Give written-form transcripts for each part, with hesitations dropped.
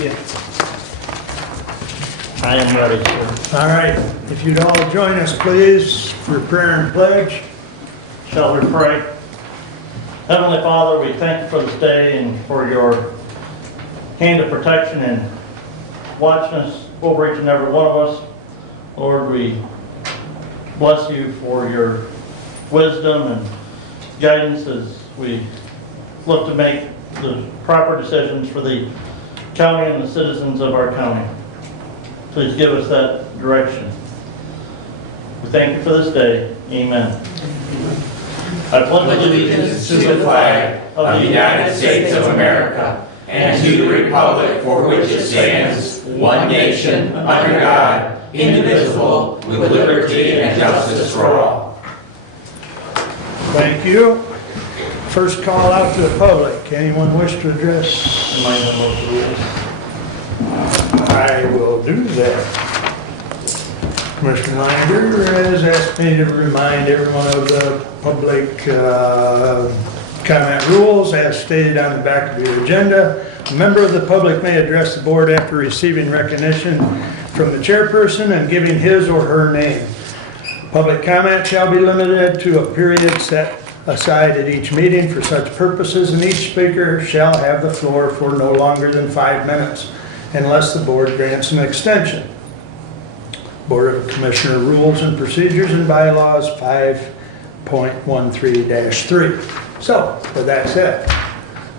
Yeah. I am ready, sir. All right, if you'd all join us, please, for prayer and pledge. Shall we pray? Heavenly Father, we thank you for this day and for your hand of protection and watching us over each and every one of us. Lord, we bless you for your wisdom and guidance as we look to make the proper decisions for the county and the citizens of our county. Please give us that direction. We thank you for this day. Amen. I pledge allegiance to the flag of the United States of America and to the republic for which it stands, one nation, under God, indivisible, with liberty and justice for all. Thank you. First call out to the public. Anyone wish to address? Remind them of the rules. I will do that. Commissioner Lander has asked me to remind everyone of the public comment rules as stated on the back of your agenda. A member of the public may address the board after receiving recognition from the chairperson and giving his or her name. Public comment shall be limited to a period set aside at each meeting for such purposes, and each speaker shall have the floor for no longer than 5 minutes unless the board grants an extension. Board of Commissioner Rules and Procedures and Bylaws 5.13-3. So, with that said,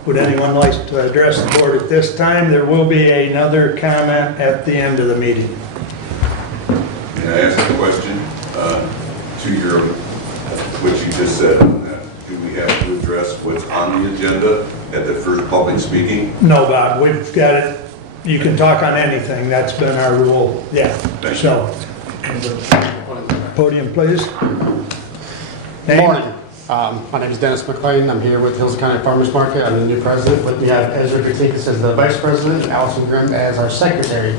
would anyone like to address the board at this time? There will be another comment at the end of the meeting. Can I ask a question to your, what you just said on that? Do we have to address what's on the agenda at the first public speaking? No, Bob, we've got it. You can talk on anything. That's been our rule. Yeah. Thank you. So, podium, please. Good morning. My name is Dennis McLean. I'm here with Hillsdale County Farmers Market. I'm the new president. With me, I have Ezra Gatikas as the vice president and Allison Grimm as our secretary.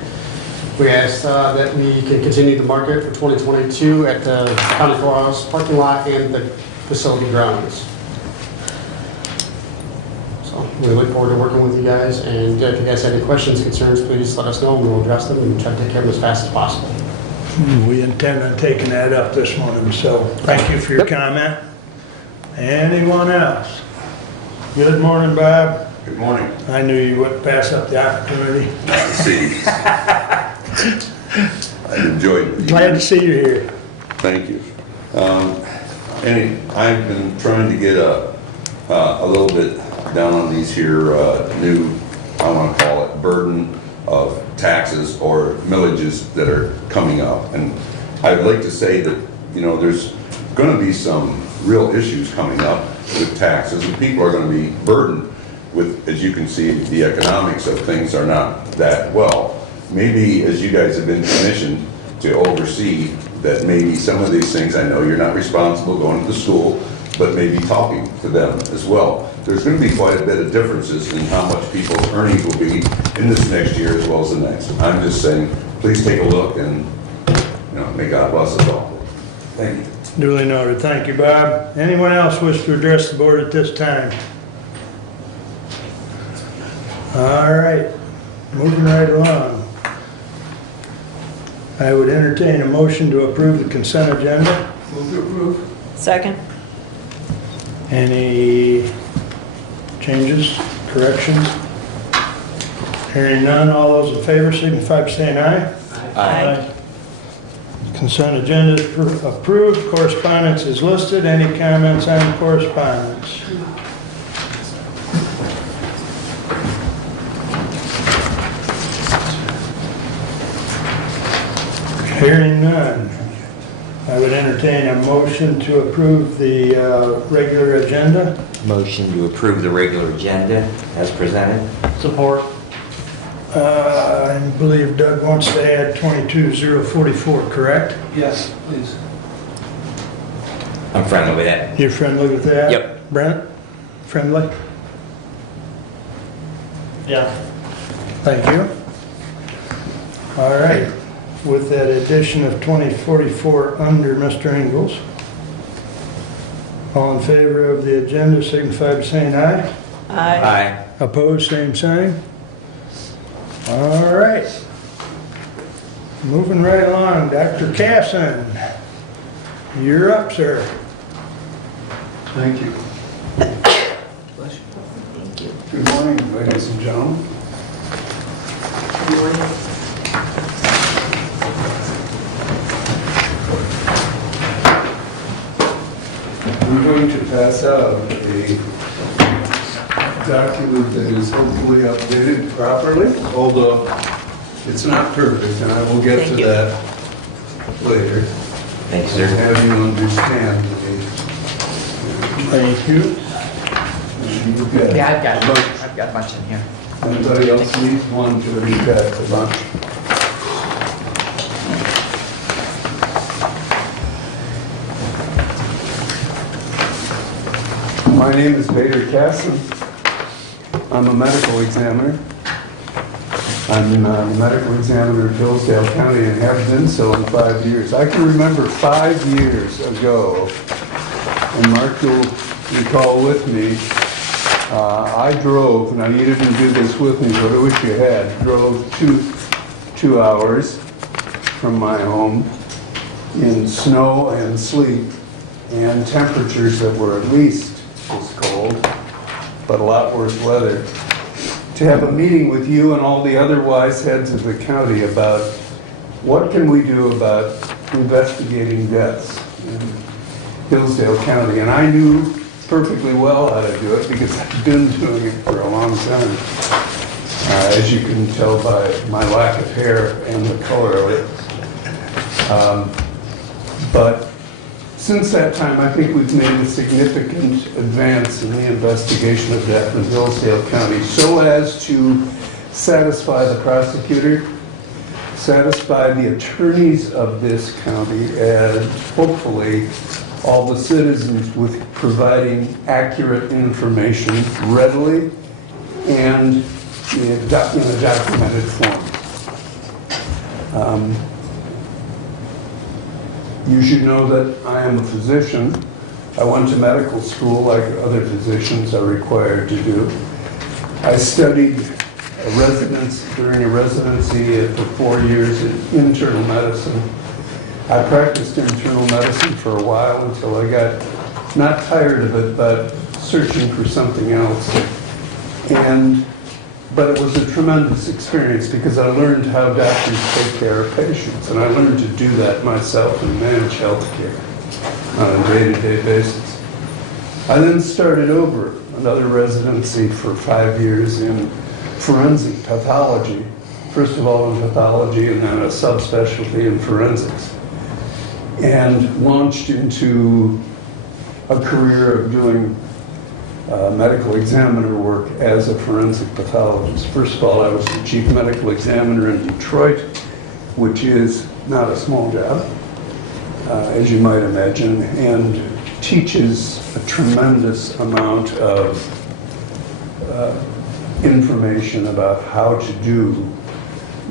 We asked that we can continue the market for 2022 at the County Courthouse parking lot and the facility grounds. So we look forward to working with you guys, and if you guys have any questions, concerns, please let us know and we'll address them and try to take care of them as fast as possible. We intend on taking that up this morning, so thank you for your comment. Anyone else? Good morning, Bob. Good morning. I knew you wouldn't pass up the opportunity. Nice to see you. I enjoyed it. Glad to see you here. Thank you. I've been trying to get a little bit down on these here new, I want to call it, burden of taxes or millages that are coming up. And I'd like to say that, you know, there's going to be some real issues coming up with taxes, and people are going to be burdened with, as you can see, the economics of things are not that well. Maybe as you guys have been commissioned to oversee that, maybe some of these things, I know you're not responsible going to the school, but maybe talking to them as well. There's going to be quite a bit of differences in how much people's earnings will be in this next year as well as the next. I'm just saying, please take a look, and may God bless us all. Thank you. Duly noted. Thank you, Bob. Anyone else wish to address the board at this time? All right, moving right along. I would entertain a motion to approve the consent agenda. Move to approve. Second. Any changes, corrections? Hearing none, all those in favor signify by saying aye. Aye. Consent agenda is approved. Correspondence is listed. Any comments on correspondence? Hearing none, I would entertain a motion to approve the regular agenda. Motion to approve the regular agenda as presented. Support. I believe Doug wants to add 22-044, correct? Yes, please. I'm friendly with that. You're friendly with that? Yep. Brent? Friendly? Yeah. Thank you. All right. With that addition of 2044 under Mr. Ingles, all in favor of the agenda signify by saying aye. Aye. Opposed, same sign. All right. Moving right along, Dr. Casson. You're up, sir. Thank you. Good morning, ladies and gentlemen. I'm going to pass out a document that is hopefully updated properly, although it's not perfect, and I will get to that later. Thanks, And sir. have you understand the Thank you. you've got Yeah, I've got a bunch. I've got a bunch in here. Anybody else needs one to read back a bunch? My name is Bader Casson. I'm a medical examiner. I'm a medical examiner of Hillsdale County and have been so in 5 years. I can remember 5 years ago, and Mark will recall with me, I drove, now you didn't do this with me, but I wish you had, drove two hours from my home in snow and sleet and temperatures that were at least as cold, but a lot worse weather, to have a meeting with you and all the other wise heads of the county about what can we do about investigating deaths in Hillsdale County. And I knew perfectly well how to do it because I've been doing it for a long time. As you can tell by my lack of hair and the color of it. But since that time, I think we've made a significant advance in the investigation of death in Hillsdale County so as to satisfy the prosecutor, satisfy the attorneys of this county, and hopefully all the citizens with providing accurate information readily and in a documented form. You should know that I am a physician. I went to medical school like other physicians are required to do. I studied during a residency for 4 years in internal medicine. I practiced internal medicine for a while until I got not tired of it, but searching for something else. But it was a tremendous experience because I learned how doctors take care of patients, and I learned to do that myself and manage healthcare on a day-to-day basis. I then started over another residency for 5 years in forensic pathology. First of all in pathology and then a subspecialty in forensics. And launched into a career of doing medical examiner work as a forensic pathologist. First of all, I was the chief medical examiner in Detroit, which is not a small job, as you might imagine, and teaches a tremendous amount of information about how to do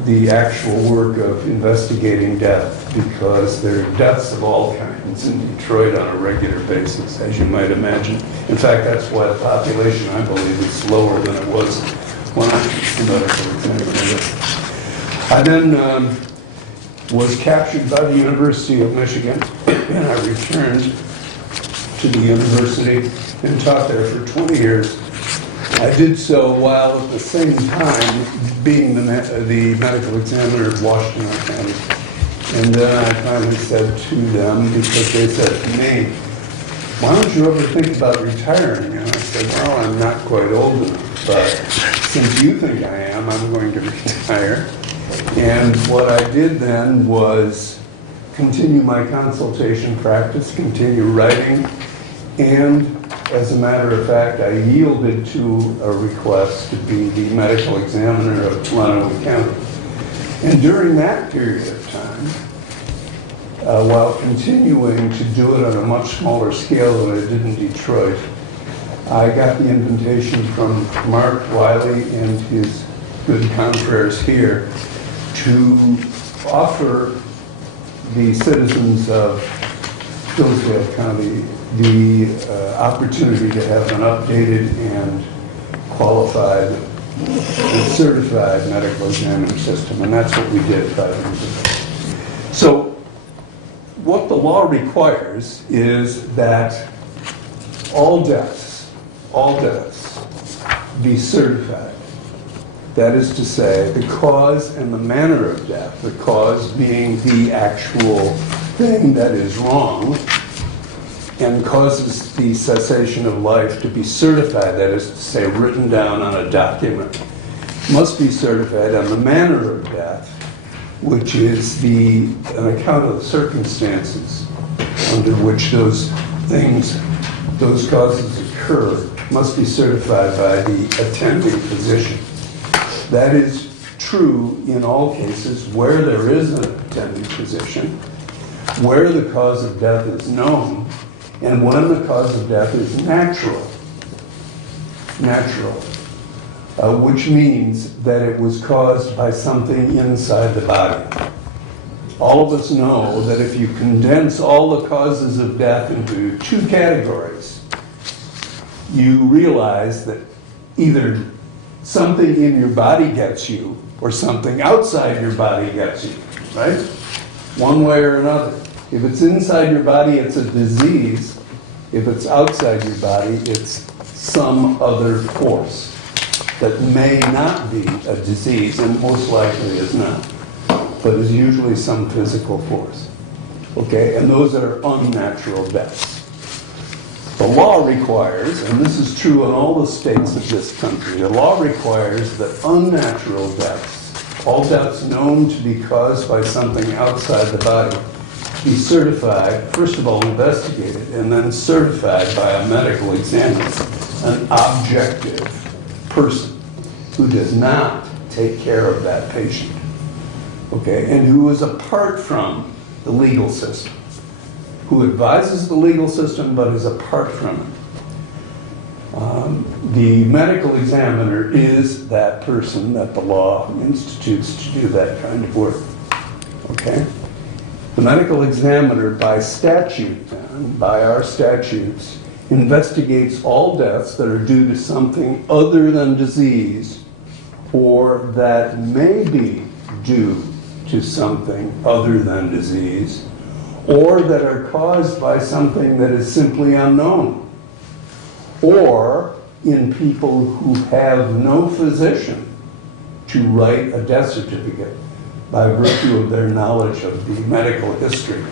the actual work of investigating death, because there are deaths of all kinds in Detroit on a regular basis, as you might imagine. In fact, that's why the population, I believe, is lower than it was when I was a medical examiner. I then was captured by the University of Michigan, and I returned to the university and taught there for 20 years. I did so while at the same time being the medical examiner of Washington County. And then I finally said to them, because they said to me, why don't you ever think about retiring? And I said, well, I'm not quite old enough, but since you think I am, I'm going to retire. And what I did then was continue my consultation practice, continue writing, and as a matter of fact, I yielded to a request to be the medical examiner of Tualatin County. And during that period of time, while continuing to do it on a much smaller scale than I did in Detroit, I got the invitation from Mark Wiley and his good confreres here to offer the citizens of Hillsdale County the opportunity to have an updated and qualified a certified medical examiner system, and that's what we did 5 years ago. So what the law requires is that all deaths be certified. That is to say, the cause and the manner of death, the cause being the actual thing that is wrong and causes the cessation of life to be certified, that is to say, written down on a document, must be certified on the manner of death, which is an account of the circumstances under which those things, those causes occur, must be certified by the attending physician. That is true in all cases where there is an attending physician, where the cause of death is known, and when the cause of death is natural, which means that it was caused by something inside the body. All of us know that if you condense all the causes of death into 2 categories, you realize that either something in your body gets you or something outside your body gets you, right? One way or another. If it's inside your body, it's a disease. If it's outside your body, it's some other force that may not be a disease, and most likely is not, but is usually some physical force. Okay, and those are unnatural deaths. The law requires, and this is true in all the states of this country, the law requires that unnatural deaths, all deaths known to be caused by something outside the body, be certified, first of all investigated, and then certified by a medical examiner, an objective person who does not take care of that patient, okay, and who is apart from the legal system, who advises the legal system but is apart from it. The medical examiner is that person that the law institutes to do that kind of work, okay? The medical examiner, by statute, by our statutes, investigates all deaths that are due to something other than disease or that may be due to something other than disease or that are caused by something that is simply unknown, or in people who have no physician to write a death certificate by virtue of their knowledge of the medical history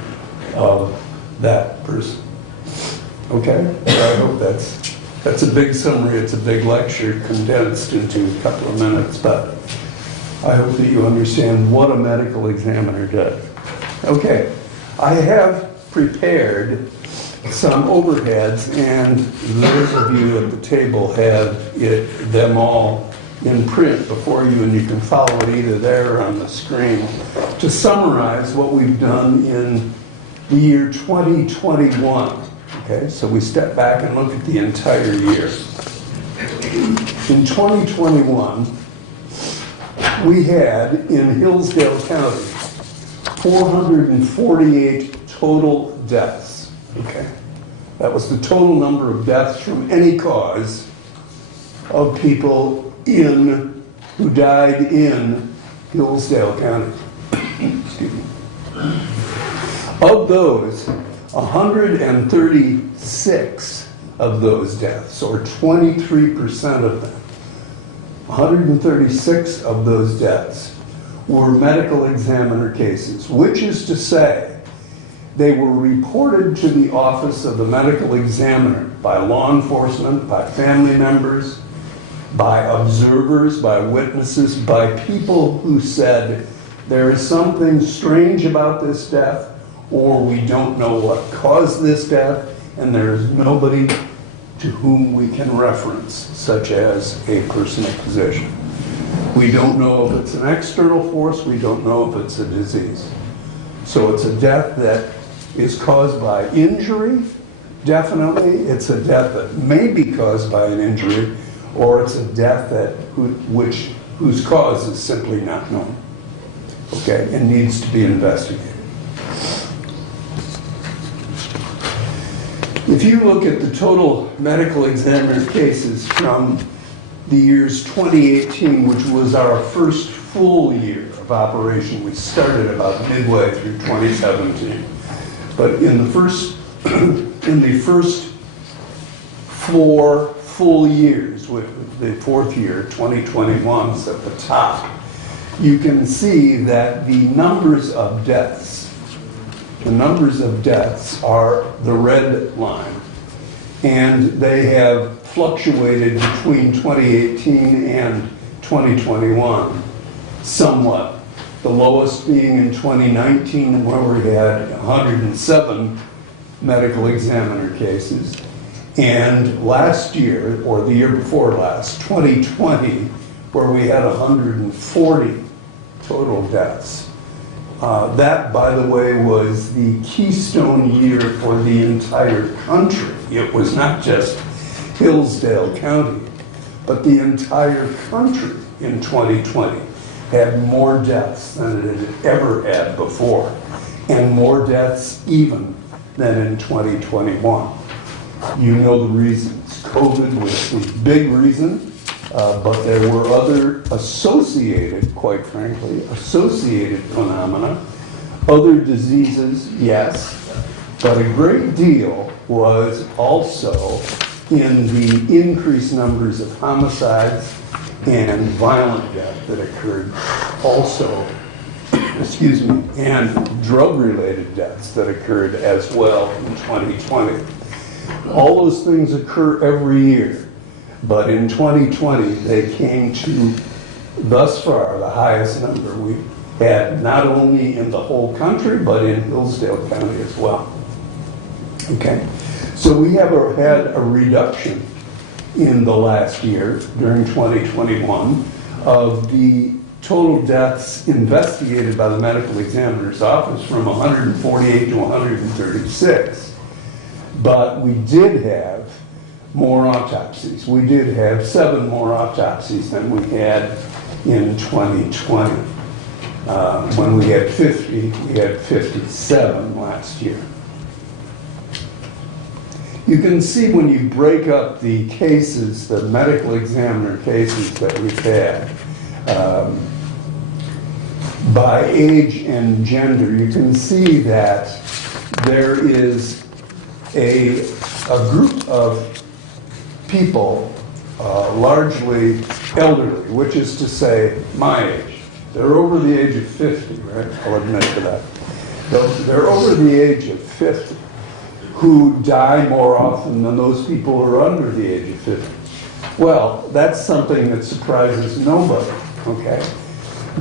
of that person. Okay? So I hope that's a big summary. It's a big lecture condensed into a couple of minutes, but I hope that you understand what a medical examiner does. Okay, I have prepared some overheads, and those of you at the table have them all in print before you, and you can follow it either there or on the screen, to summarize what we've done in the year 2021. Okay, so we step back and look at the entire year. In 2021, we had in Hillsdale County 448 total deaths. Okay, that was the total number of deaths from any cause of people who died in Hillsdale County. Excuse me. Of those, 136 of those deaths, or 23% of them, 136 of those deaths were medical examiner cases, which is to say, they were reported to the office of the medical examiner by law enforcement, by family members, by observers, by witnesses, by people who said, there is something strange about this death, or we don't know what caused this death, and there is nobody to whom we can reference, such as a personal physician. We don't know if it's an external force, we don't know if it's a disease. So it's a death that is caused by injury, definitely. It's a death that may be caused by an injury, or it's a death whose cause is simply not known, okay, and needs to be investigated. If you look at the total medical examiner cases from the years 2018, which was our first full year of operation. We started about midway through 2017. But in the first, in the first 4 full years, with the fourth year, 2021 is at the top, you can see that the numbers of deaths are the red line. And they have fluctuated between 2018 and 2021 somewhat. The lowest being in 2019, where we had 107 medical examiner cases. And last year, or the year before last, 2020, where we had 140 total deaths. That, by the way, was the keystone year for the entire country. It was not just Hillsdale County, but the entire country in 2020 had more deaths than it had ever had before, and more deaths even than in 2021. You know the reasons. COVID was the big reason, but there were other associated, quite frankly, associated phenomena. Other diseases, yes, but a great deal was also in the increased numbers of homicides and violent death that occurred also, excuse me, and drug-related deaths that occurred as well in 2020. All those things occur every year, but in 2020 they came to, thus far, the highest number we've had, not only in the whole country, but in Hillsdale County as well. Okay, so we have had a reduction in the last year, during 2021, of the total deaths investigated by the medical examiner's office from 148 to 136. But we did have more autopsies. We did have 7 more autopsies than we had in 2020. When we had 50, we had 57 last year. You can see when you break up the cases, the medical examiner cases that we've had, by age and gender, you can see that there is a group of people, largely elderly, which is to say my age. They're over the age of 50, right? I'll admit to that. They're over the age of 50 who die more often than those people who are under the age of 50. Well, that's something that surprises nobody, okay?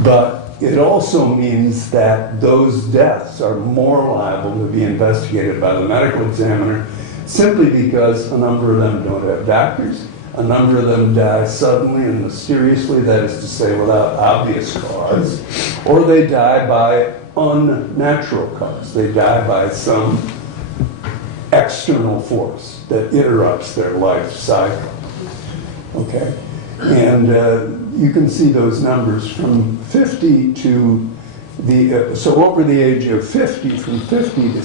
But it also means that those deaths are more liable to be investigated by the medical examiner simply because a number of them don't have doctors, a number of them die suddenly and mysteriously, that is to say without obvious cause, or they die by unnatural cause. They die by some external force that interrupts their life cycle. Okay? And you can see those numbers from 50 to the, so over the age of 50, from 50 to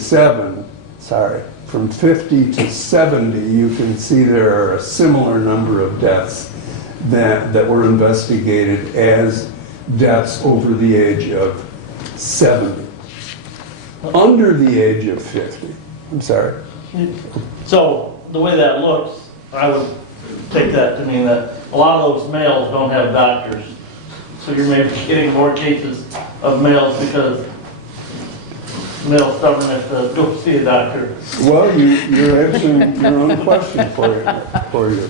70, you can see there are a similar number of deaths that were investigated as deaths over the age of 70. Under the age of 50, I'm sorry. So the way that looks, I would take that to mean that a lot of those males don't have doctors. So you're maybe getting more cases of males because male stubbornness to go see a doctor. Well, you're answering your own question for you.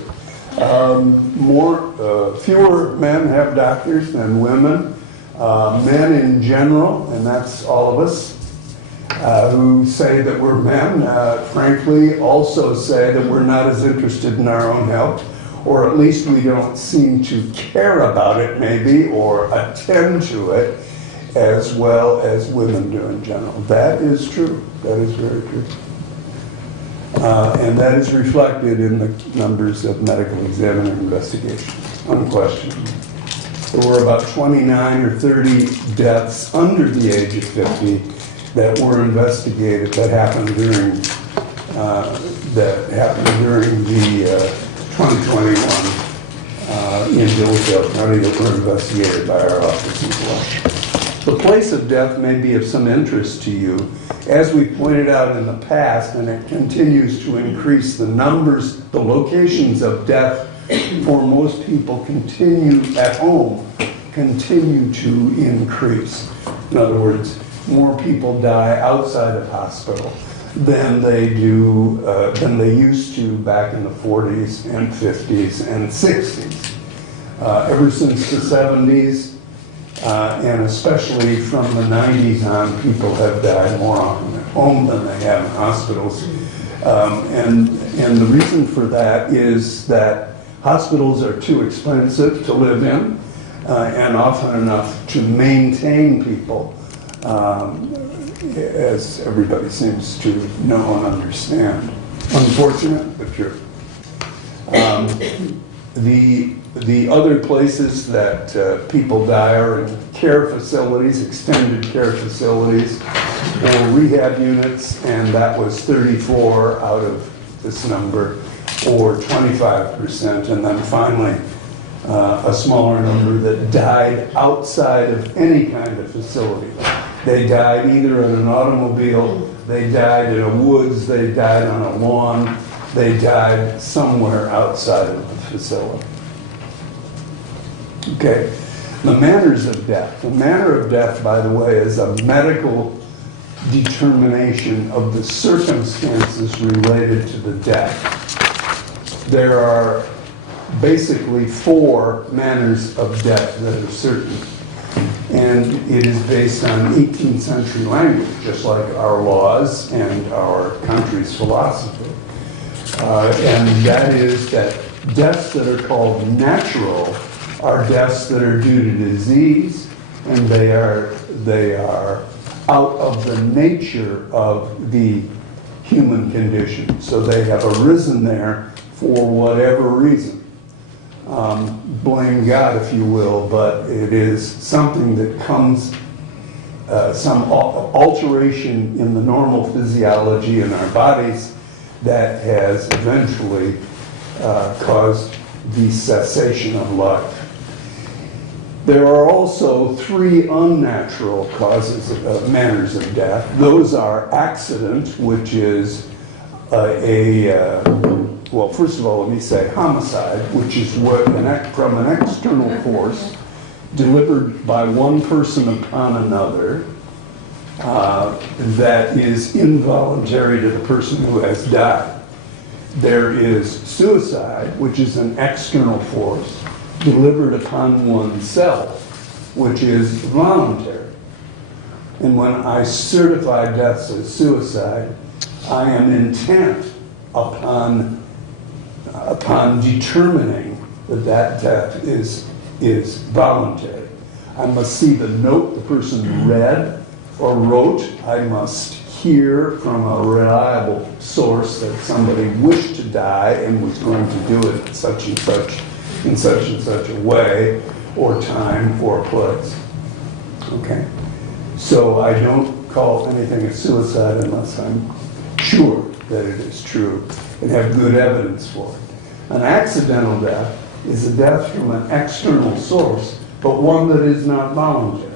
Fewer men have doctors than women. Men in general, and that's all of us, who say that we're men, frankly, also say that we're not as interested in our own health, or at least we don't seem to care about it, maybe, or attend to it as well as women do in general. That is true. That is very true. And that is reflected in the numbers of medical examiner investigations, unquestionably. There were about 29 or 30 deaths under the age of 50 that were investigated, that happened during the 2021 in Hillsdale County that were investigated by our office as well. The place of death may be of some interest to you. As we pointed out in the past, and it continues to increase, the numbers, the locations of death for most people at home continue to increase. In other words, more people die outside of hospital than they used to back in the 40s and 50s and 60s. Ever since the 70s, and especially from the 90s on, people have died more often at home than they have in hospitals. And the reason for that is that hospitals are too expensive to live in and often enough to maintain people, as everybody seems to know and understand. Unfortunate, but true. The other places that people die are in care facilities, extended care facilities, or rehab units, and that was 34 out of this number, or 25%, and then finally a smaller number that died outside of any kind of facility. They died either in an automobile, they died in a woods, they died on a lawn, they died somewhere outside of the facility. Okay, the manners of death. The manner of death, by the way, is a medical determination of the circumstances related to the death. There are basically 4 manners of death that are certain. And it is based on 18th century language, just like our laws and our country's philosophy. And that is that deaths that are called natural are deaths that are due to disease, and they are out of the nature of the human condition. So they have arisen there for whatever reason. Blame God, if you will, but it is something that comes, some alteration in the normal physiology in our bodies that has eventually caused the cessation of life. There are also 3 unnatural causes of manners of death. Those are accident, which is well, first of all, let me say homicide, which is from an external force delivered by one person upon another that is involuntary to the person who has died. There is suicide, which is an external force delivered upon oneself, which is voluntary. And when I certify deaths as suicide, I am intent upon determining that death is voluntary. I must see the note the person read or wrote. I must hear from a reliable source that somebody wished to die and was going to do it in such and such a way or time or place. Okay? So I don't call anything a suicide unless I'm sure that it is true and have good evidence for it. An accidental death is a death from an external source, but one that is not voluntary.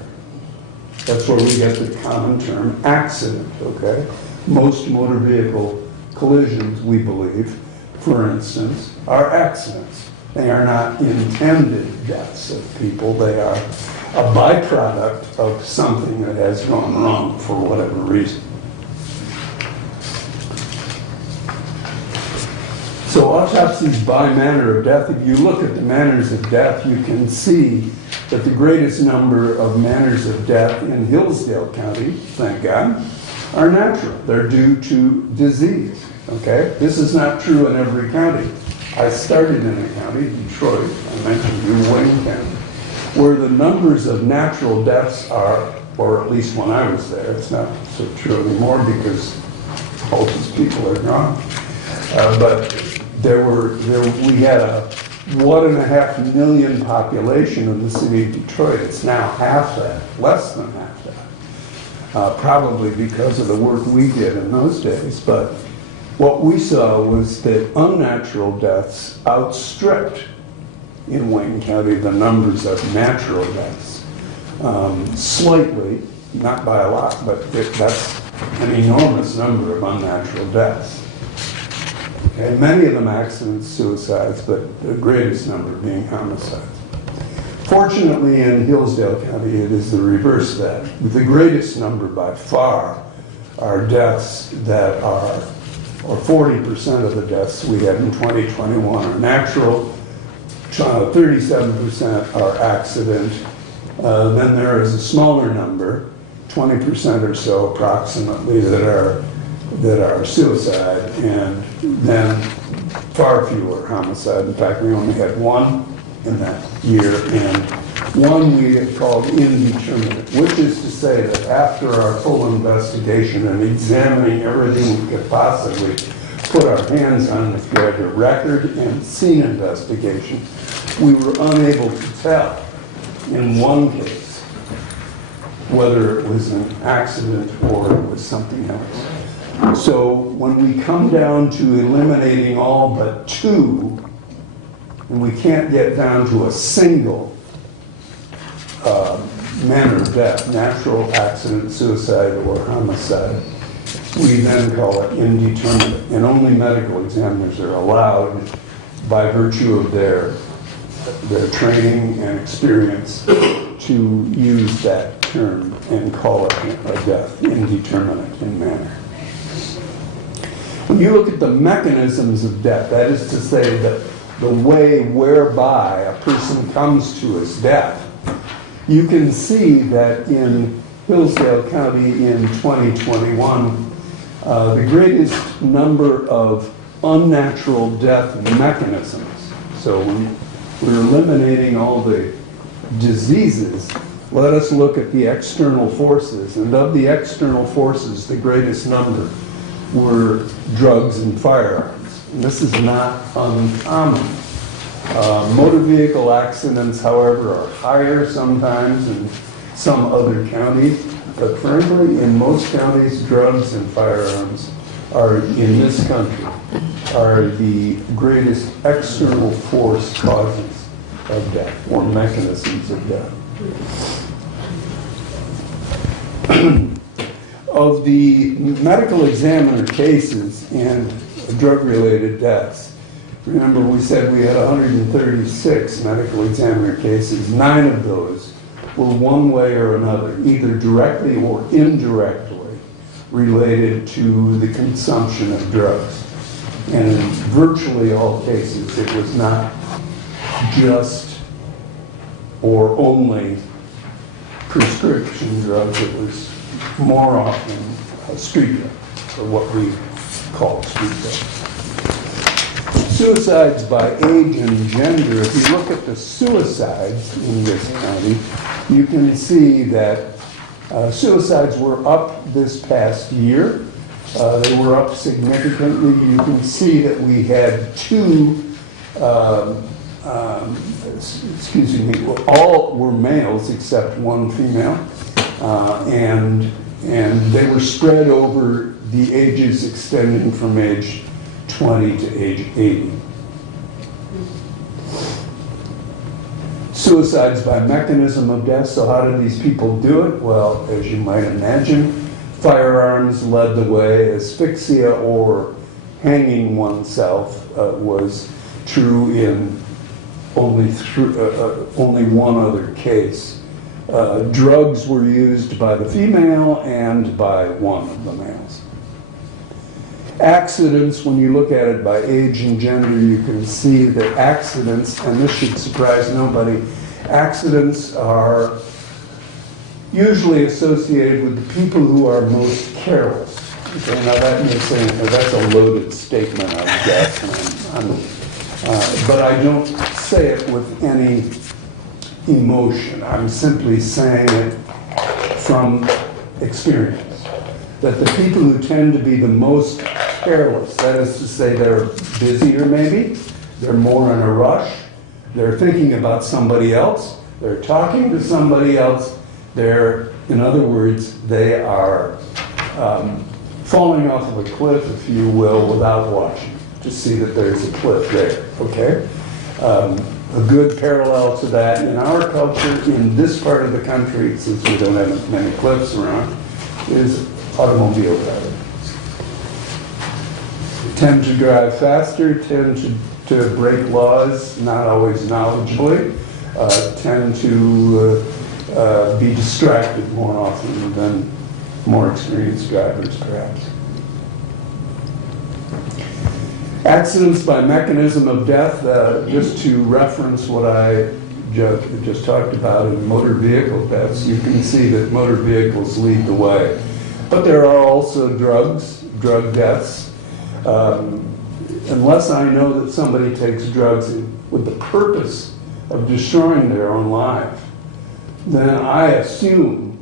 That's where we get the common term accident, okay? Most motor vehicle collisions, we believe, for instance, are accidents. They are not intended deaths of people. They are a byproduct of something that has gone wrong for whatever reason. So autopsies by manner of death, if you look at the manners of death, you can see that the greatest number of manners of death in Hillsdale County, thank God, are natural. They're due to disease, okay? This is not true in every county. I started in a county, Detroit, I mentioned you, Wayne County, where the numbers of natural deaths are, or at least when I was there, it's not so true anymore because all these people are gone. But we had a 1.5 million population of the city of Detroit. It's now half that, less than half that, probably because of the work we did in those days. But what we saw was that unnatural deaths outstripped in Wayne County the numbers of natural deaths. Slightly, not by a lot, but that's an enormous number of unnatural deaths. Okay, many of them accidents, suicides, but the greatest number being homicides. Fortunately, in Hillsdale County, it is the reverse of that. The greatest number by far are deaths that are, or 40% of the deaths we had in 2021 are natural, 37% are accident. Then there is a smaller number, 20% or so approximately, that are suicide, and then far fewer homicide. In fact, we only had one in that year, and one we had called indeterminate, which is to say that after our full investigation and examining everything we could possibly put our hands on with regard to record and scene investigation, we were unable to tell in one case whether it was an accident or it was something else. So when we come down to eliminating all but two, and we can't get down to a single manner of death, natural accident, suicide, or homicide, we then call it indeterminate. And only medical examiners are allowed, by virtue of their training and experience, to use that term and call it a death, indeterminate in manner. When you look at the mechanisms of death, that is to say that the way whereby a person comes to his death, you can see that in Hillsdale County in 2021, the greatest number of unnatural death mechanisms. So when we're eliminating all the diseases, let us look at the external forces. And of the external forces, the greatest number were drugs and firearms. And this is not uncommon. Motor vehicle accidents, however, are higher sometimes in some other counties. But frankly, in most counties, drugs and firearms are, in this country, are the greatest external force causes of death, or mechanisms of death. Of the medical examiner cases and drug-related deaths, remember we said we had 136 medical examiner cases. 9 of those were one way or another, either directly or indirectly related to the consumption of drugs. And in virtually all cases, it was not just or only prescription drugs. It was more often street drugs, or what we call street drugs. Suicides by age and gender, if you look at the suicides in this county, you can see that suicides were up this past year. They were up significantly. You can see that we had 2, all were males except 1 female, and they were spread over the ages extending from age 20 to age 80. Suicides by mechanism of death. So how did these people do it? Well, as you might imagine, firearms led the way. Asphyxia or hanging oneself was true in only one other case. Drugs were used by the female and by one of the males. Accidents, when you look at it by age and gender, you can see that accidents, and this should surprise nobody, accidents are usually associated with the people who are most careless. Okay, now that may say, that's a loaded statement, I guess, but I don't say it with any emotion. I'm simply saying it from experience. That the people who tend to be the most careless, that is to say they're busier maybe, they're more in a rush, they're thinking about somebody else, they're talking to somebody else, they're, in other words, they are falling off of a cliff, if you will, without watching, to see that there's a cliff there, okay? A good parallel to that in our culture, in this part of the country, since we don't have many cliffs around, is automobile drivers. Tend to drive faster, tend to break laws, not always knowledgeably, tend to be distracted more often than more experienced drivers, perhaps. Accidents by mechanism of death, just to reference what I just talked about in motor vehicle deaths, you can see that motor vehicles lead the way. But there are also drug deaths. Unless I know that somebody takes drugs with the purpose of destroying their own life, then I assume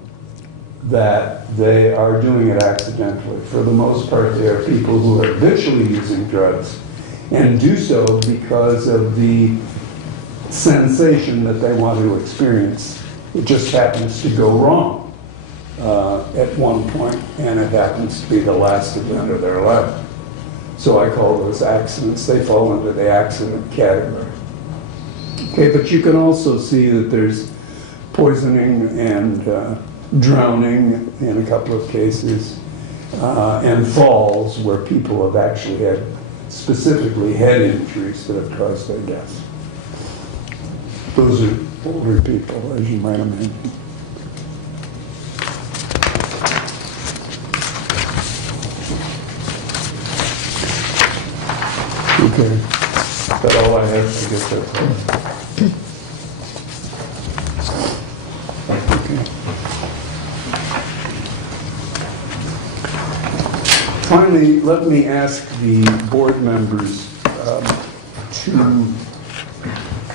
that they are doing it accidentally. For the most part, they are people who are habitually using drugs and do so because of the sensation that they want to experience. It just happens to go wrong at one point, and it happens to be the last event of their life. So I call those accidents. They fall under the accident category. Okay, but you can also see that there's poisoning and drowning in a couple of cases, and falls where people have actually had specifically head injuries that have caused their deaths. Those are older people, as you might imagine. Okay, that's all I have to get there. Finally, let me ask the board members to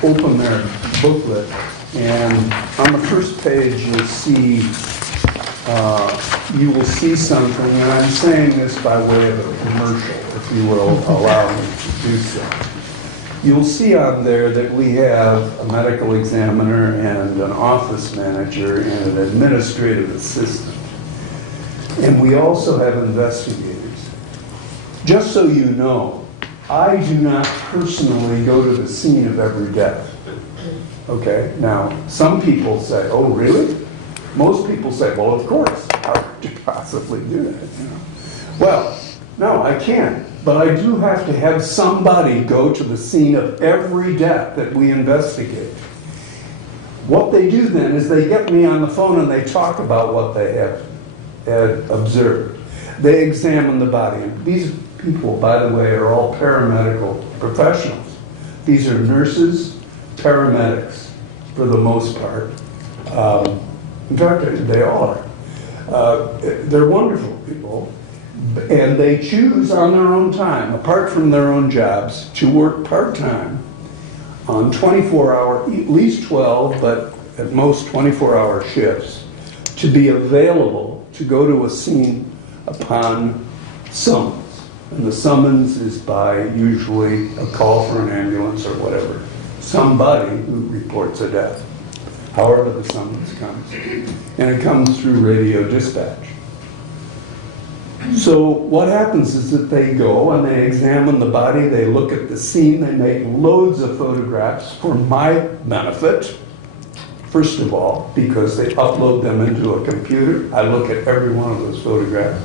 open their booklet, and on the first page you will see something, and I'm saying this by way of a commercial, if you will allow me to do so. You'll see on there that we have a medical examiner and an office manager and an administrative assistant. And we also have investigators. Just so you know, I do not personally go to the scene of every death. Okay? Now, some people say, oh, really? Most people say, well, of course. How could you possibly do that? You know? Well, no, I can't. But I do have to have somebody go to the scene of every death that we investigate. What they do then is they get me on the phone and they talk about what they have observed. They examine the body. And these people, by the way, are all paramedical professionals. These are nurses, paramedics, for the most part. In fact, they all are. They're wonderful people. And they choose on their own time, apart from their own jobs, to work part-time on 24-hour, at least 12, but at most 24-hour shifts, to be available to go to a scene upon summons. And the summons is by usually a call for an ambulance or whatever. Somebody who reports a death, however the summons comes. And it comes through radio dispatch. So what happens is that they go and they examine the body, they look at the scene, they make loads of photographs for my benefit, first of all, because they upload them into a computer. I look at every one of those photographs.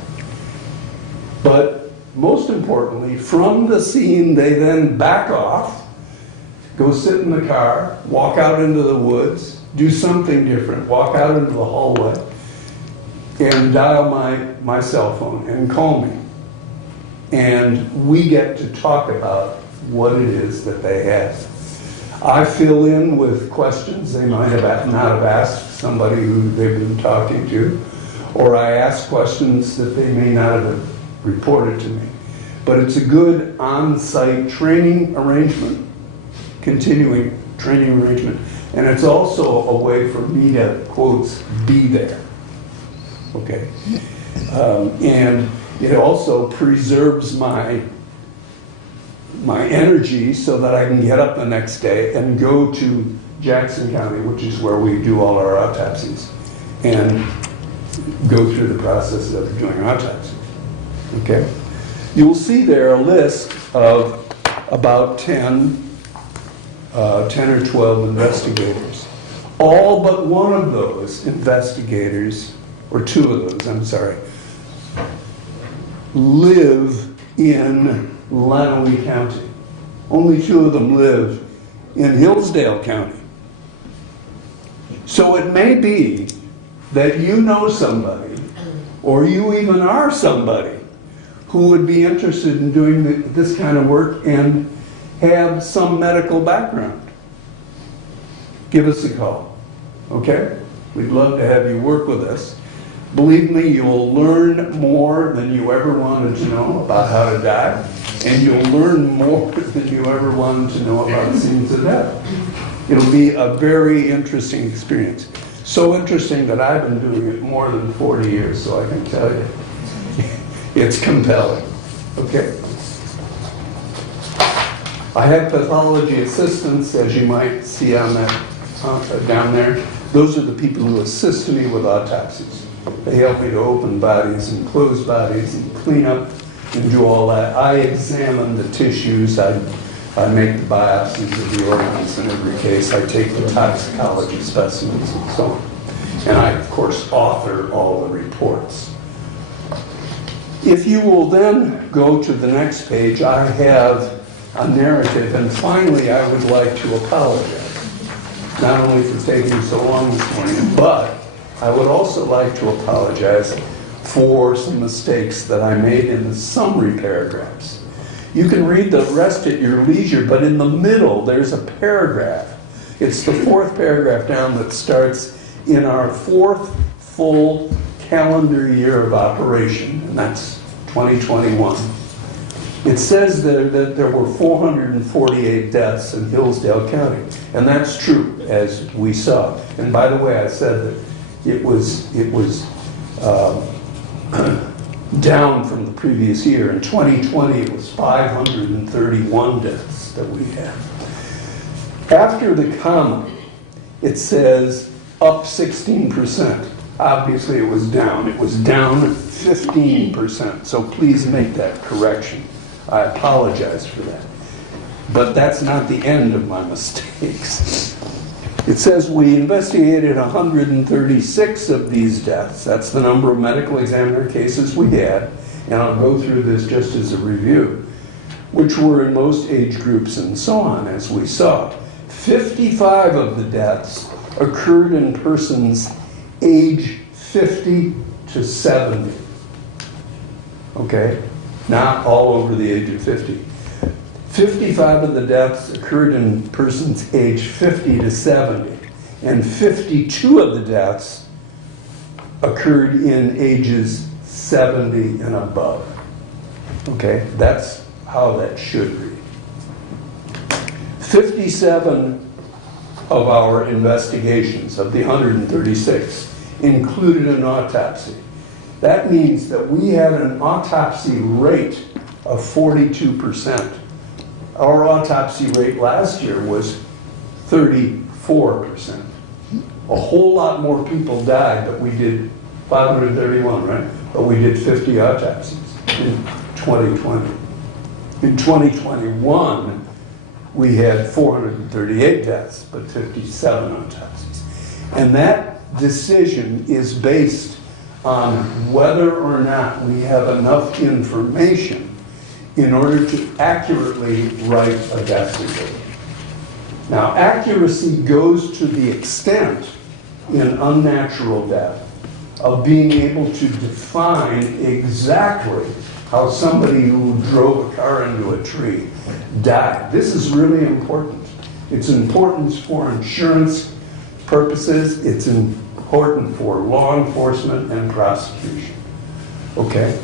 But most importantly, from the scene, they then back off, go sit in the car, walk out into the woods, do something different, walk out into the hallway, and dial my cell phone and call me. And we get to talk about what it is that they have. I fill in with questions they might have not have asked somebody who they've been talking to, or I ask questions that they may not have reported to me. But it's a good on-site training arrangement, continuing training arrangement, and it's also a way for me to, quotes, be there. Okay, and it also preserves my energy so that I can get up the next day and go to Jackson County, which is where we do all our autopsies, and go through the process of doing autopsies. Okay, you will see there a list of about 10 10 or 12 investigators. All but one of those investigators, or two of those, I'm sorry, live in Lenawee County. Only two of them live in Hillsdale County. So it may be that you know somebody, or you even are somebody, who would be interested in doing this kind of work and have some medical background. Give us a call, okay? We'd love to have you work with us. Believe me, you'll learn more than you ever wanted to know about how to die, and you'll learn more than you ever wanted to know about scenes of death. It'll be a very interesting experience. So interesting that I've been doing it more than 40 years, so I can tell you, it's compelling, okay? I have pathology assistants, as you might see on that, down there. Those are the people who assist me with autopsies. They help me to open bodies and close bodies and clean up and do all that. I examine the tissues. I make the biopsies of the organs in every case. I take the toxicology specimens and so on. And I, of course, author all the reports. If you will then go to the next page, I have a narrative. And finally, I would like to apologize. Not only for taking so long this morning, but I would also like to apologize for some mistakes that I made in the summary paragraphs. You can read the rest at your leisure, but in the middle there's a paragraph. It's the fourth paragraph down that starts, in our fourth full calendar year of operation, and that's 2021. It says there that there were 448 deaths in Hillsdale County, and that's true, as we saw. And by the way, I said that it was down from the previous year. In 2020, it was 531 deaths that we had. After the comma, it says up 16%. Obviously, it was down. It was down 15%. So please make that correction. I apologize for that. But that's not the end of my mistakes. It says we investigated 136 of these deaths. That's the number of medical examiner cases we had. And I'll go through this just as a review, which were in most age groups and so on, as we saw. 55 of the deaths occurred in persons age 50 to 70. Okay? Not all over the age of 50. 55 of the deaths occurred in persons aged 50 to 70, and 52 of the deaths occurred in ages 70 and above. Okay, that's how that should read. 57 of our investigations, of the 136, included an autopsy. That means that we had an autopsy rate of 42%. Our autopsy rate last year was 34%. A whole lot more people died, but we did 531, right? But we did 50 autopsies in 2020. In 2021, we had 438 deaths, but 57 autopsies. And that decision is based on whether or not we have enough information in order to accurately write a death report. Now, accuracy goes to the extent in unnatural death of being able to define exactly how somebody who drove a car into a tree died. This is really important. It's important for insurance purposes. It's important for law enforcement and prosecution. Okay?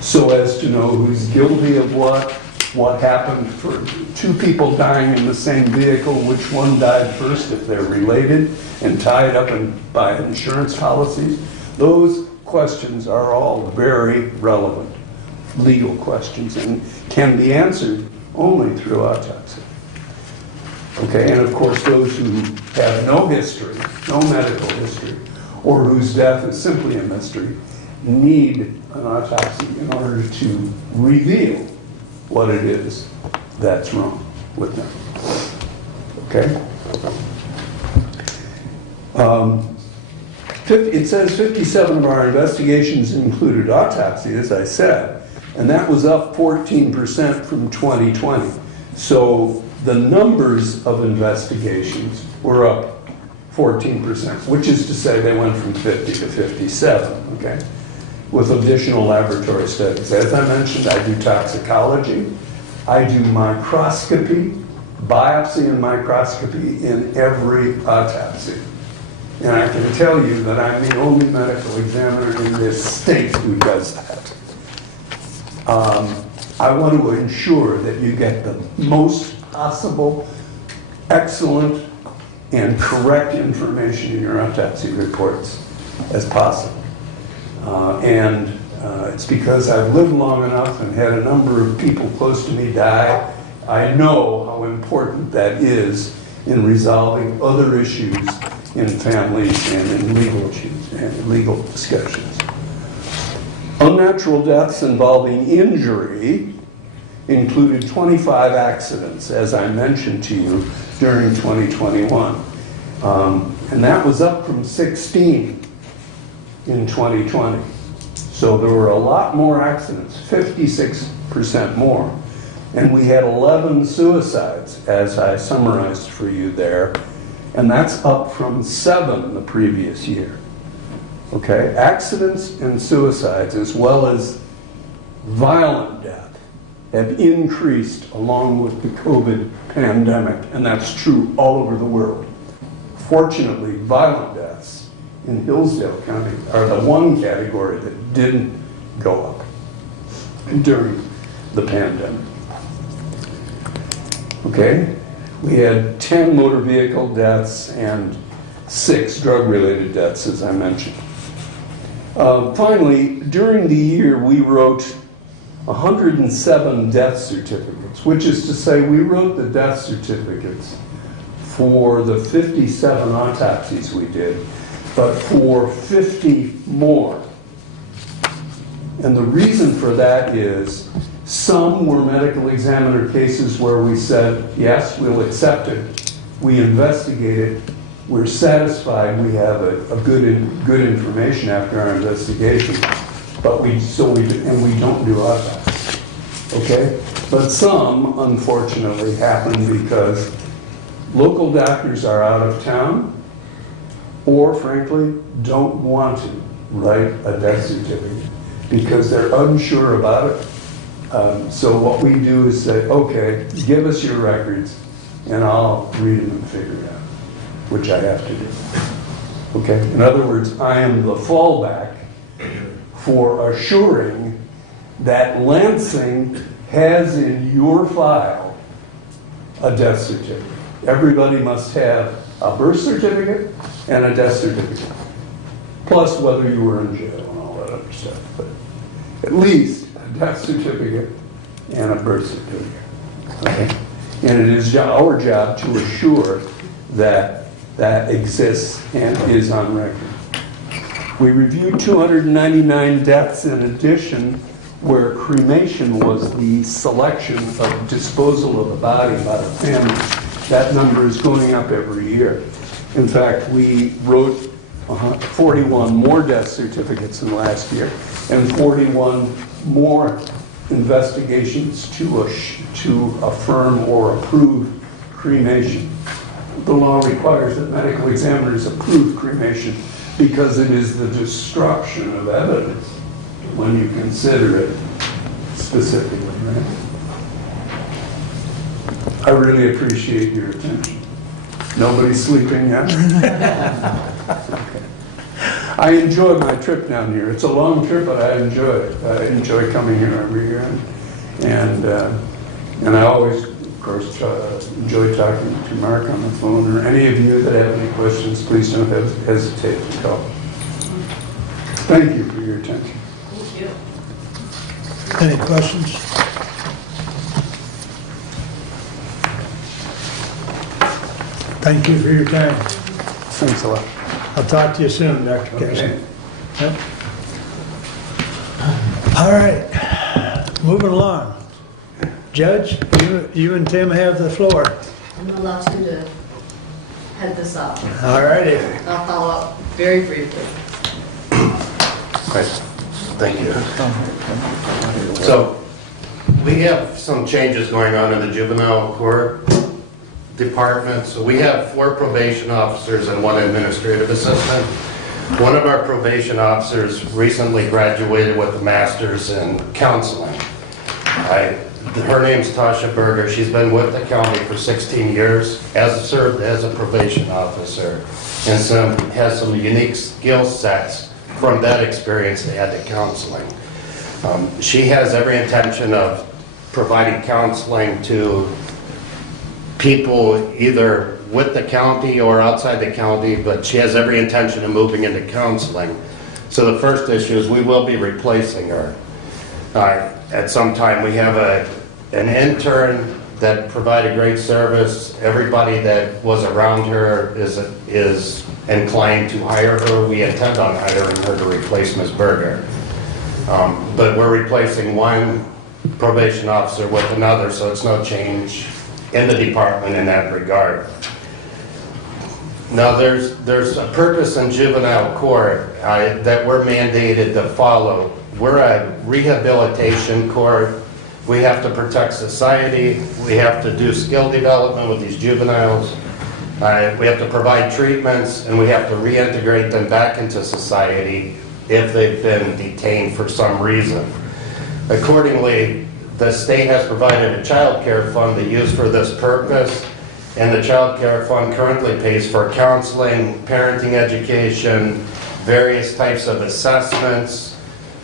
So as to know who's guilty of what happened for two people dying in the same vehicle, which one died first, if they're related and tied up by insurance policies. Those questions are all very relevant legal questions and can be answered only through autopsy. Okay, and of course those who have no history, no medical history, or whose death is simply a mystery, need an autopsy in order to reveal what it is that's wrong with them. Okay? It says 57 of our investigations included autopsy, as I said, and that was up 14% from 2020. So the numbers of investigations were up 14%, which is to say they went from 50 to 57, okay? With additional laboratory studies. As I mentioned, I do toxicology, I do microscopy, biopsy and microscopy in every autopsy. And I can tell you that I'm the only medical examiner in this state who does that. I want to ensure that you get the most possible, excellent, and correct information in your autopsy reports as possible. And it's because I've lived long enough and had a number of people close to me die. I know how important that is in resolving other issues in families and in legal issues and legal discussions. Unnatural deaths involving injury included 25 accidents, as I mentioned to you, during 2021. And that was up from 16 in 2020. So there were a lot more accidents, 56% more. And we had 11 suicides, as I summarized for you there, and that's up from 7 the previous year. Okay, accidents and suicides, as well as violent death, have increased along with the COVID pandemic, and that's true all over the world. Fortunately, violent deaths in Hillsdale County are the one category that didn't go up during the pandemic. Okay, we had 10 motor vehicle deaths and 6 drug-related deaths, as I mentioned. Finally, during the year, we wrote 107 death certificates, which is to say we wrote the death certificates for the 57 autopsies we did, but for 50 more. And the reason for that is some were medical examiner cases where we said, yes, we'll accept it, we investigate it, we're satisfied we have a good information after our investigation, but we don't do autopsies, okay? But some, unfortunately, happen because local doctors are out of town or, frankly, don't want to write a death certificate because they're unsure about it. So what we do is say, okay, give us your records and I'll read them and figure it out, which I have to do. Okay? In other words, I am the fallback for assuring that Lansing has in your file a death certificate. Everybody must have a birth certificate and a death certificate, plus whether you were in jail and all that other stuff. But at least a death certificate and a birth certificate. Okay? And it is our job to assure that that exists and is on record. We reviewed 299 deaths in addition where cremation was the selection of disposal of the body by the family. That number is going up every year. In fact, we wrote 41 more death certificates in last year and 41 more investigations to affirm or approve cremation. The law requires that medical examiners approve cremation because it is the destruction of evidence when you consider it specifically, right? I really appreciate your attention. Nobody's sleeping yet? Okay. I enjoy my trip down here. It's a long trip, but I enjoy it. I enjoy coming here every year. And I always, of course, enjoy talking to Mark on the phone, or any of you that have any questions, please don't hesitate to call. Thank you for your attention. Thank you. Any questions? Thank you for your time. Thanks a lot. I'll talk to you soon, Dr. Okay. Casey. Yep. All right, moving along. Judge, you and Tim have the floor. I'm allowed to do it. head this up. All righty. I'll follow up very briefly. Right. Thank you. So, we have some changes going on in the juvenile court department. So we have 4 probation officers and 1 administrative assistant. One of our probation officers recently graduated with a master's in counseling. Her name's Tasha Berger. She's been with the county for 16 years, has served as a probation officer, and has some unique skill sets from that experience to add to counseling. She has every intention of providing counseling to people either with the county or outside the county, but she has every intention of moving into counseling. So the first issue is we will be replacing her. At some time, we have an intern that provided great service. Everybody that was around her is inclined to hire her. We intend on hiring her to replace Ms. Berger. But we're replacing one probation officer with another, so it's no change in the department in that regard. Now, there's a purpose in juvenile court that we're mandated to follow. We're a rehabilitation court. We have to protect society. We have to do skill development with these juveniles. We have to provide treatments, and we have to reintegrate them back into society if they've been detained for some reason. Accordingly, the state has provided a child care fund to use for this purpose, and the child care fund currently pays for counseling, parenting education, various types of assessments,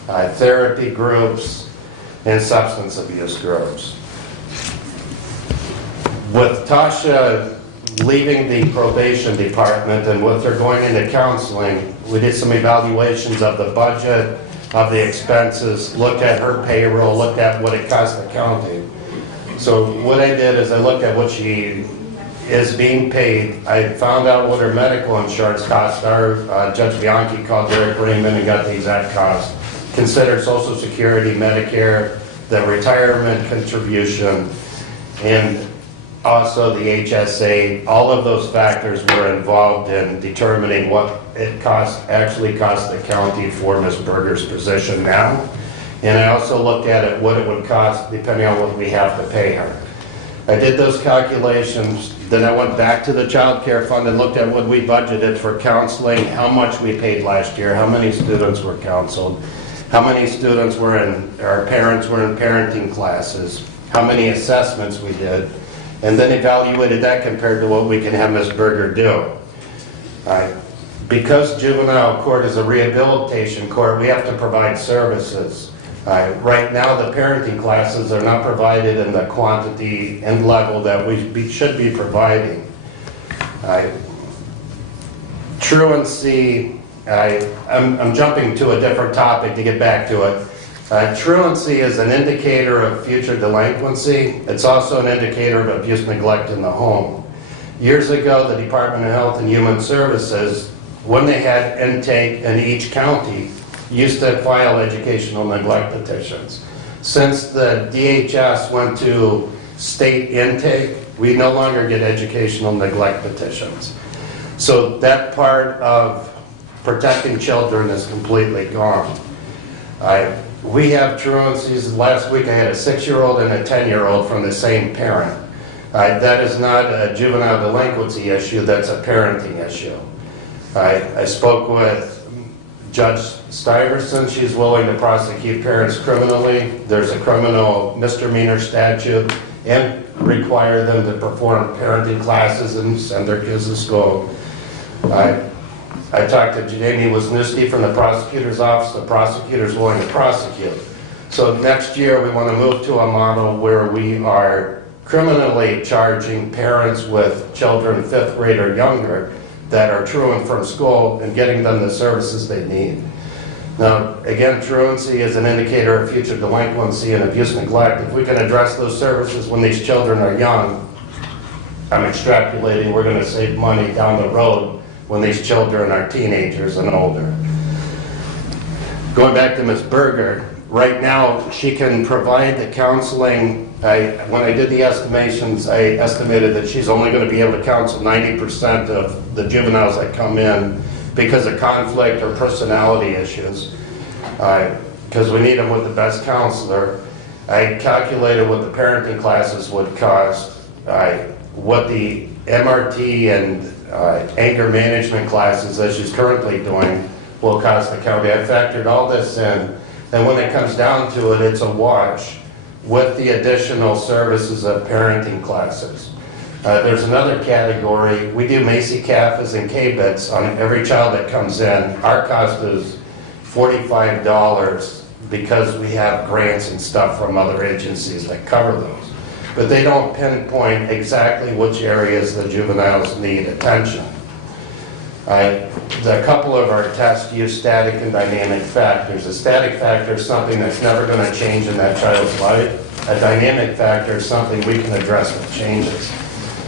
therapy groups, and substance abuse groups. With Tasha leaving the probation department and with her going into counseling, we did some evaluations of the budget, of the expenses, looked at her payroll, looked at what it cost the county. So what I did is I looked at what she is being paid. I found out what her medical insurance costs are. Judge Bianchi called Derek Raymond and got the exact cost. Considered Social Security, Medicare, the retirement contribution, and also the HSA. All of those factors were involved in determining what it actually cost the county for Ms. Berger's position now. And I also looked at it, what it would cost depending on what we have to pay her. I did those calculations, then I went back to the child care fund and looked at what we budgeted for counseling, how much we paid last year, how many students were counseled, how many students were in, our parents were in parenting classes, how many assessments we did, and then evaluated that compared to what we can have Ms. Berger do. Because juvenile court is a rehabilitation court, we have to provide services. Right now, the parenting classes are not provided in the quantity and level that we should be providing. Truancy, I'm jumping to a different topic to get back to it. Truancy is an indicator of future delinquency. It's also an indicator of abuse, neglect in the home. Years ago, the Department of Health and Human Services, when they had intake in each county, used to file educational neglect petitions. Since the DHS went to state intake, we no longer get educational neglect petitions. So that part of protecting children is completely gone. We have truancies. Last week I had a 6-year-old and a 10-year-old from the same parent. That is not a juvenile delinquency issue, that's a parenting issue. I spoke with Judge Stuyvesant. She's willing to prosecute parents criminally. There's a criminal misdemeanor statute and require them to perform parenting classes and send their kids to school. I talked to Jamie Wisniewski from the prosecutor's office. The prosecutor's willing to prosecute. So next year we want to move to a model where we are criminally charging parents with children 5th grade or younger that are truant from school and getting them the services they need. Now, again, truancy is an indicator of future delinquency and abuse neglect. If we can address those services when these children are young, I'm extrapolating we're going to save money down the road when these children are teenagers and older. Going back to Ms. Berger, right now she can provide the counseling When I did the estimations, I estimated that she's only going to be able to counsel 90% of the juveniles that come in because of conflict or personality issues, because we need them with the best counselor. I calculated what the parenting classes would cost, what the MRT and anger management classes that she's currently doing will cost the county. I factored all this in, and when it comes down to it, it's a wash with the additional services of parenting classes. There's another category. We do Macy CAFs and K-bits on every child that comes in. Our cost is $45 because we have grants and stuff from other agencies that cover those. But they don't pinpoint exactly which areas the juveniles need attention. A couple of our tests use static and dynamic factors. A static factor is something that's never going to change in that child's life. A dynamic factor is something we can address with changes.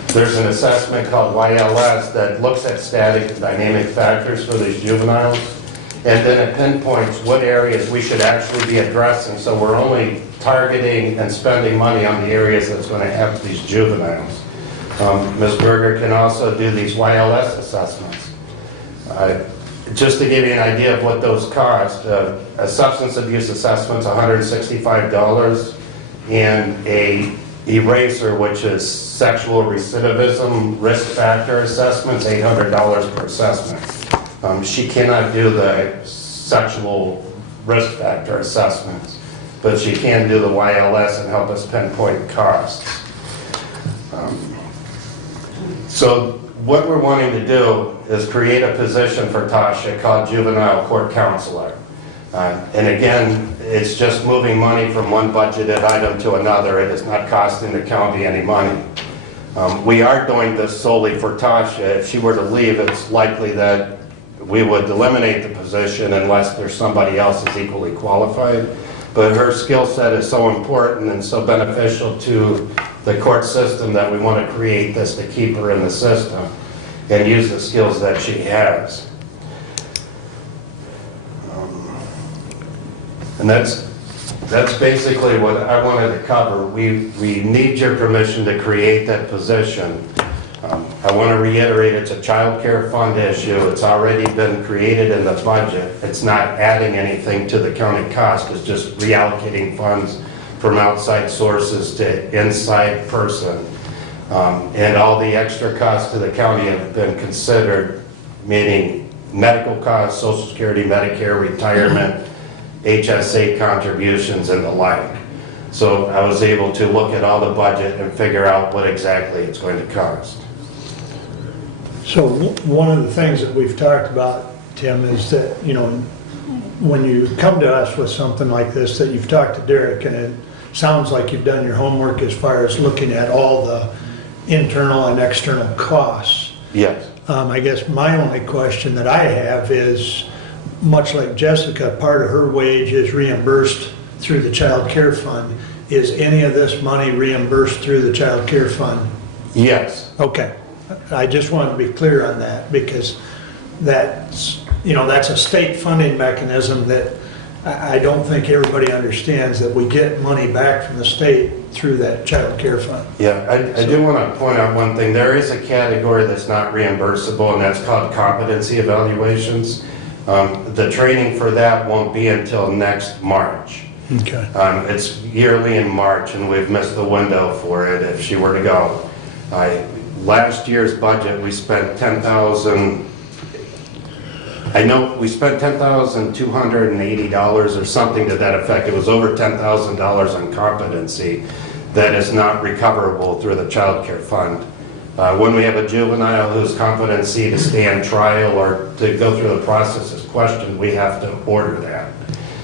There's an assessment called YLS that looks at static and dynamic factors for these juveniles, and then it pinpoints what areas we should actually be addressing, so we're only targeting and spending money on the areas that's going to help these juveniles. Ms. Berger can also do these YLS assessments. Just to give you an idea of what those cost, a substance abuse assessment's $165, and a eraser, which is sexual recidivism risk factor assessment's $800 per assessment. She cannot do the sexual risk factor assessments, but she can do the YLS and help us pinpoint costs. So what we're wanting to do is create a position for Tasha called Juvenile Court Counselor. And again, it's just moving money from one budgeted item to another. It is not costing the county any money. We are doing this solely for Tasha. If she were to leave, it's likely that we would eliminate the position unless there's somebody else that's equally qualified. But her skill set is so important and so beneficial to the court system that we want to create this to keep her in the system and use the skills that she has. And that's basically what I wanted to cover. We need your permission to create that position. I want to reiterate, it's a child care fund issue. It's already been created in the budget. It's not adding anything to the county cost. It's just reallocating funds from outside sources to inside person. And all the extra costs to the county have been considered, meaning medical costs, Social Security, Medicare, retirement, HSA contributions, and the like. So I was able to look at all the budget and figure out what exactly it's going to cost. So one of the things that we've talked about, Tim, is that, you know, when you come to us with something like this, that you've talked to Derek, and it sounds like you've done your homework as far as looking at all the internal and external costs. Yes. I guess my only question that I have is, much like Jessica, part of her wage is reimbursed through the child care fund. Is any of this money reimbursed through the child care fund? Yes. Okay. I just wanted to be clear on that, because that's, you know, that's a state funding mechanism that I don't think everybody understands, that we get money back from the state through that child care fund. Yeah, I do want to point out one thing. There is a category that's not reimbursable, and that's called Competency Evaluations. The training for that won't be until next March. Okay. It's yearly in March, and we've missed the window for it if she were to go. Last year's budget, we spent $10,000. I know we spent $10,280 or something to that effect. It was over $10,000 on competency that is not recoverable through the child care fund. When we have a juvenile whose competency to stand trial or to go through the process is questioned, we have to order that.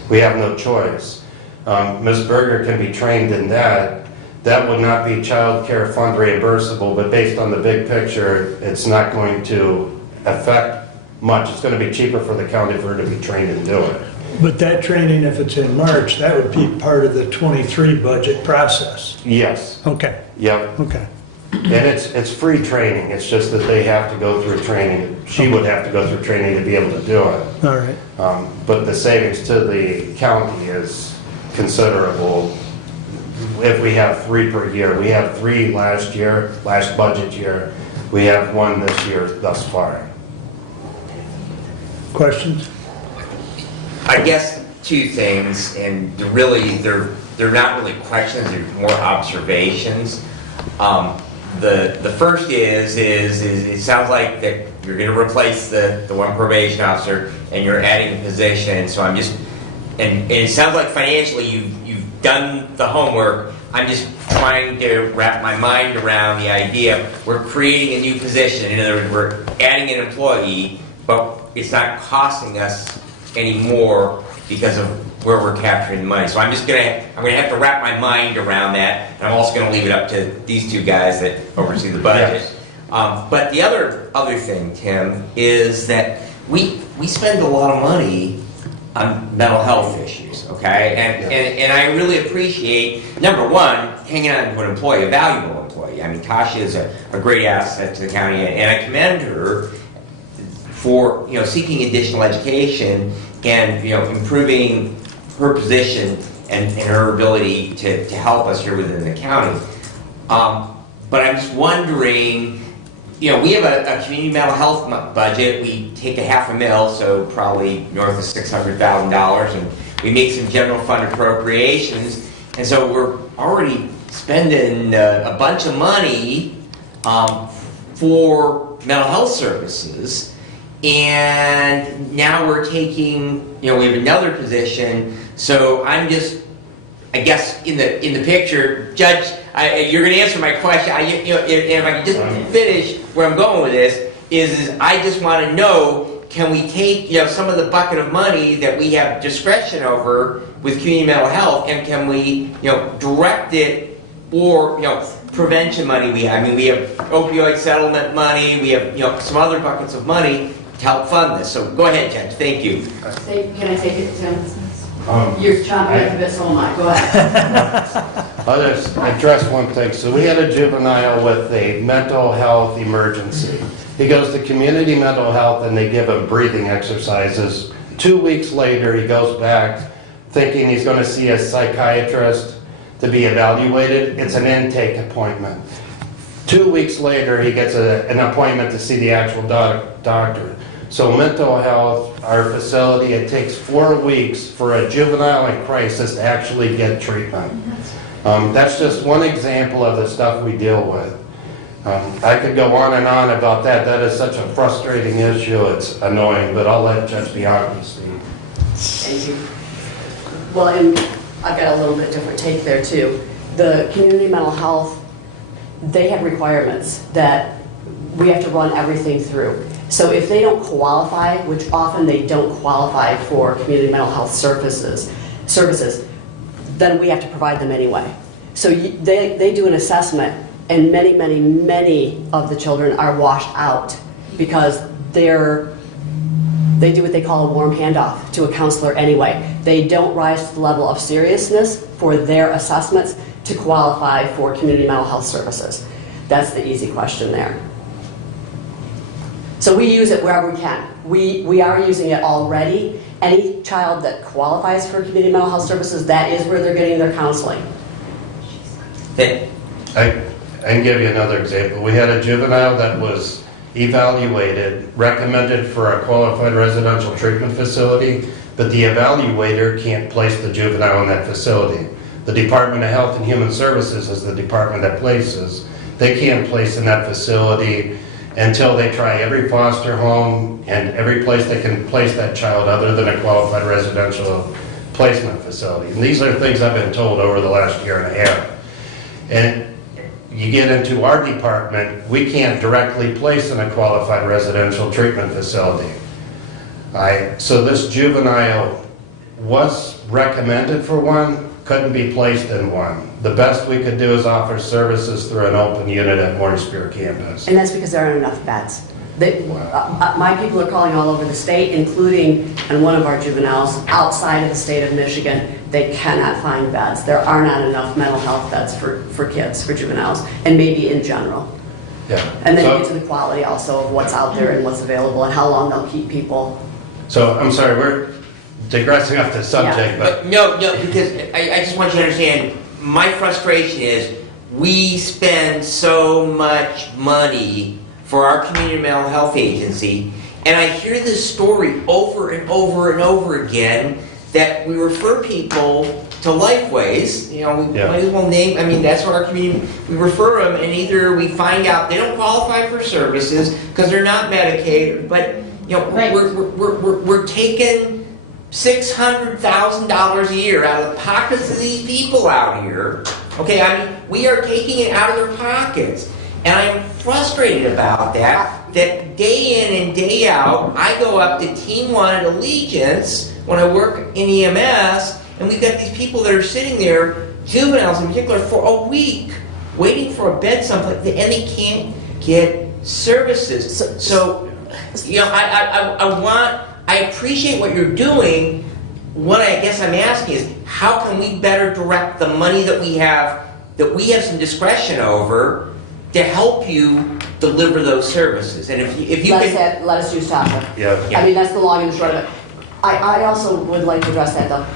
We have no choice. Ms. Berger can be trained in that. That would not be child care fund reimbursable, but based on the big picture, it's not going to affect much. It's going to be cheaper for the county for her to be trained and do it. But that training, if it's in March, that would be part of the 23 budget process. Yes. Okay. Yep. Okay. And it's free training. It's just that they have to go through training. She would have to go through training to be able to do it. All right. But the savings to the county is considerable if we have 3 per year. We had 3 last year, last budget year. We have 1 this year thus far. Questions? I guess 2 things, and they're not really questions, they're more observations. The first is it sounds like that you're going to replace the one probation officer and you're adding a position. So I'm just, and it sounds like financially you've done the homework. I'm just trying to wrap my mind around the idea we're creating a new position. In other words, we're adding an employee, but it's not costing us any more because of where we're capturing the money. So I'm gonna have to wrap my mind around that, and I'm also gonna leave it up to these 2 guys that oversee the budget. Yes. But the other thing, Tim, is that we spend a lot of money on mental health issues, okay? And I really appreciate, number 1, hanging on to an employee, a valuable employee. I mean, Tasha is a great asset to the county, and I commend her for seeking additional education and improving her position and her ability to help us here within the county. But I'm just wondering, we have a community mental health budget. We take $500,000, so probably north of $600,000, and we make some general fund appropriations, and so we're already spending a bunch of money for mental health services. And now we're taking, we have another position. So I'm just, I guess, in the picture, Judge, you're going to answer my question. If I can just finish where I'm going with this, is I just want to know, can we take, some of the bucket of money that we have discretion over with community mental health, and can we, direct it, or, prevention money we have? I mean, we have opioid settlement money, we have, some other buckets of money to help fund this. So go ahead, Judge. Thank you. Can I take it, Tim? You're chomping at the bit, so am I. Go ahead. I'll just address one thing. So we had a juvenile with a mental health emergency. He goes to community mental health and they give him breathing exercises. 2 weeks later, he goes back thinking he's going to see a psychiatrist to be evaluated. It's an intake appointment. 2 weeks later, he gets an appointment to see the actual doctor. So mental health, our facility, it takes 4 weeks for a juvenile in crisis to actually get treatment. That's just one example of the stuff we deal with. I could go on and on about that. That is such a frustrating issue. It's annoying, but I'll let Judge Bianchi speak. Thank you. Well, and I've got a little bit different take there too. The community mental health, they have requirements that we have to run everything through. So if they don't qualify, which often they don't qualify for community mental health services, then we have to provide them anyway. So they do an assessment, and many of the children are washed out because they do what they call a warm handoff to a counselor anyway. They don't rise to the level of seriousness for their assessments to qualify for community mental health services. That's the easy question there. So we use it wherever we can. We are using it already. Any child that qualifies for community mental health services, that is where they're getting their counseling. I can give you another example. We had a juvenile that was evaluated, recommended for a qualified residential treatment facility, but the evaluator can't place the juvenile in that facility. The Department of Health and Human Services is the department that places. They can't place in that facility until they try every foster home and every place they can place that child other than a qualified residential placement facility. And these are things I've been told over the last year and a half. And you get into our department, we can't directly place in a qualified residential treatment facility. So this juvenile was recommended for one, couldn't be placed in one. The best we could do is offer services through an open unit at Morning Spirit campus. And that's because there aren't enough beds. My people are calling all over the state, including on one of our juveniles outside of the state of Michigan. They cannot find beds. There are not enough mental health beds for kids, for juveniles, and maybe in general. Yeah. And then you get to the quality also of what's out there and what's available and how long they'll keep people. So I'm sorry, we're digressing off the subject, Yeah. but No, because I just want you to understand, my frustration is we spend so much money for our community mental health agency, and I hear this story over and over and over again that we refer people to Lifeways. You know, we might as well name, I mean, that's what our community, we refer them, and either we find out they don't qualify for services because they're not Medicaid, but, you know, we're taking $600,000 a year out of the pockets of these people out here. Okay, I mean, we are taking it out of their pockets. And I'm frustrated about that day in and day out, I go up to Team 1 at Allegiance when I work in EMS, and we've got these people that are sitting there, juveniles in particular, for a week, waiting for a bed someplace, and they can't get services. So you know, I appreciate what you're doing. What I guess I'm asking is, how can we better direct the money that we have some discretion over, to help you deliver those services? And if you let us use Tasha. Yeah. I mean, that's the long and the short of it. I also would like to address that though.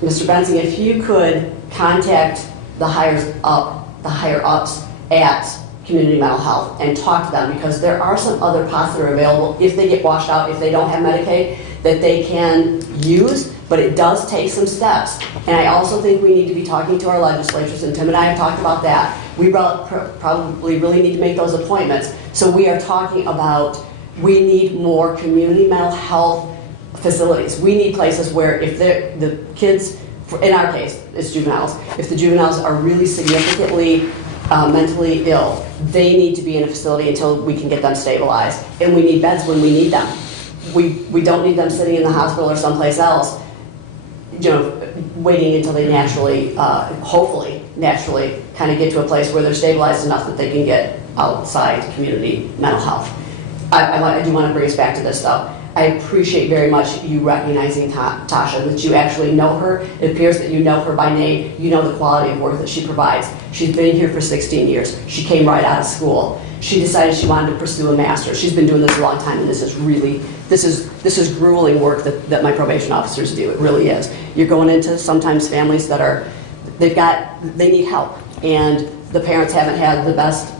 Mr. Bensing, if you could contact the higher ups at Community Mental Health and talk to them, because there are some other pots that are available if they get washed out, if they don't have Medicaid, that they can use, but it does take some steps. And I also think we need to be talking to our legislatures, and Tim and I have talked about that. We probably really need to make those appointments. So we are talking about, we need more community mental health facilities. We need places where if the kids, in our case, it's juveniles, if the juveniles are really significantly mentally ill, they need to be in a facility until we can get them stabilized. And we need beds when we need them. We don't need them sitting in the hospital or someplace else, you know, waiting until they naturally, hopefully, naturally kind of get to a place where they're stabilized enough that they can get outside community mental health. I do want to bring us back to this though. I appreciate very much you recognizing Tasha, that you actually know her. It appears that you know her by name. You know the quality of work that she provides. She's been here for 16 years. She came right out of school. She decided she wanted to pursue a master's. She's been doing this a long time, and this is grueling work that my probation officers do. It really is. You're going into sometimes families that they need help, and the parents haven't had the best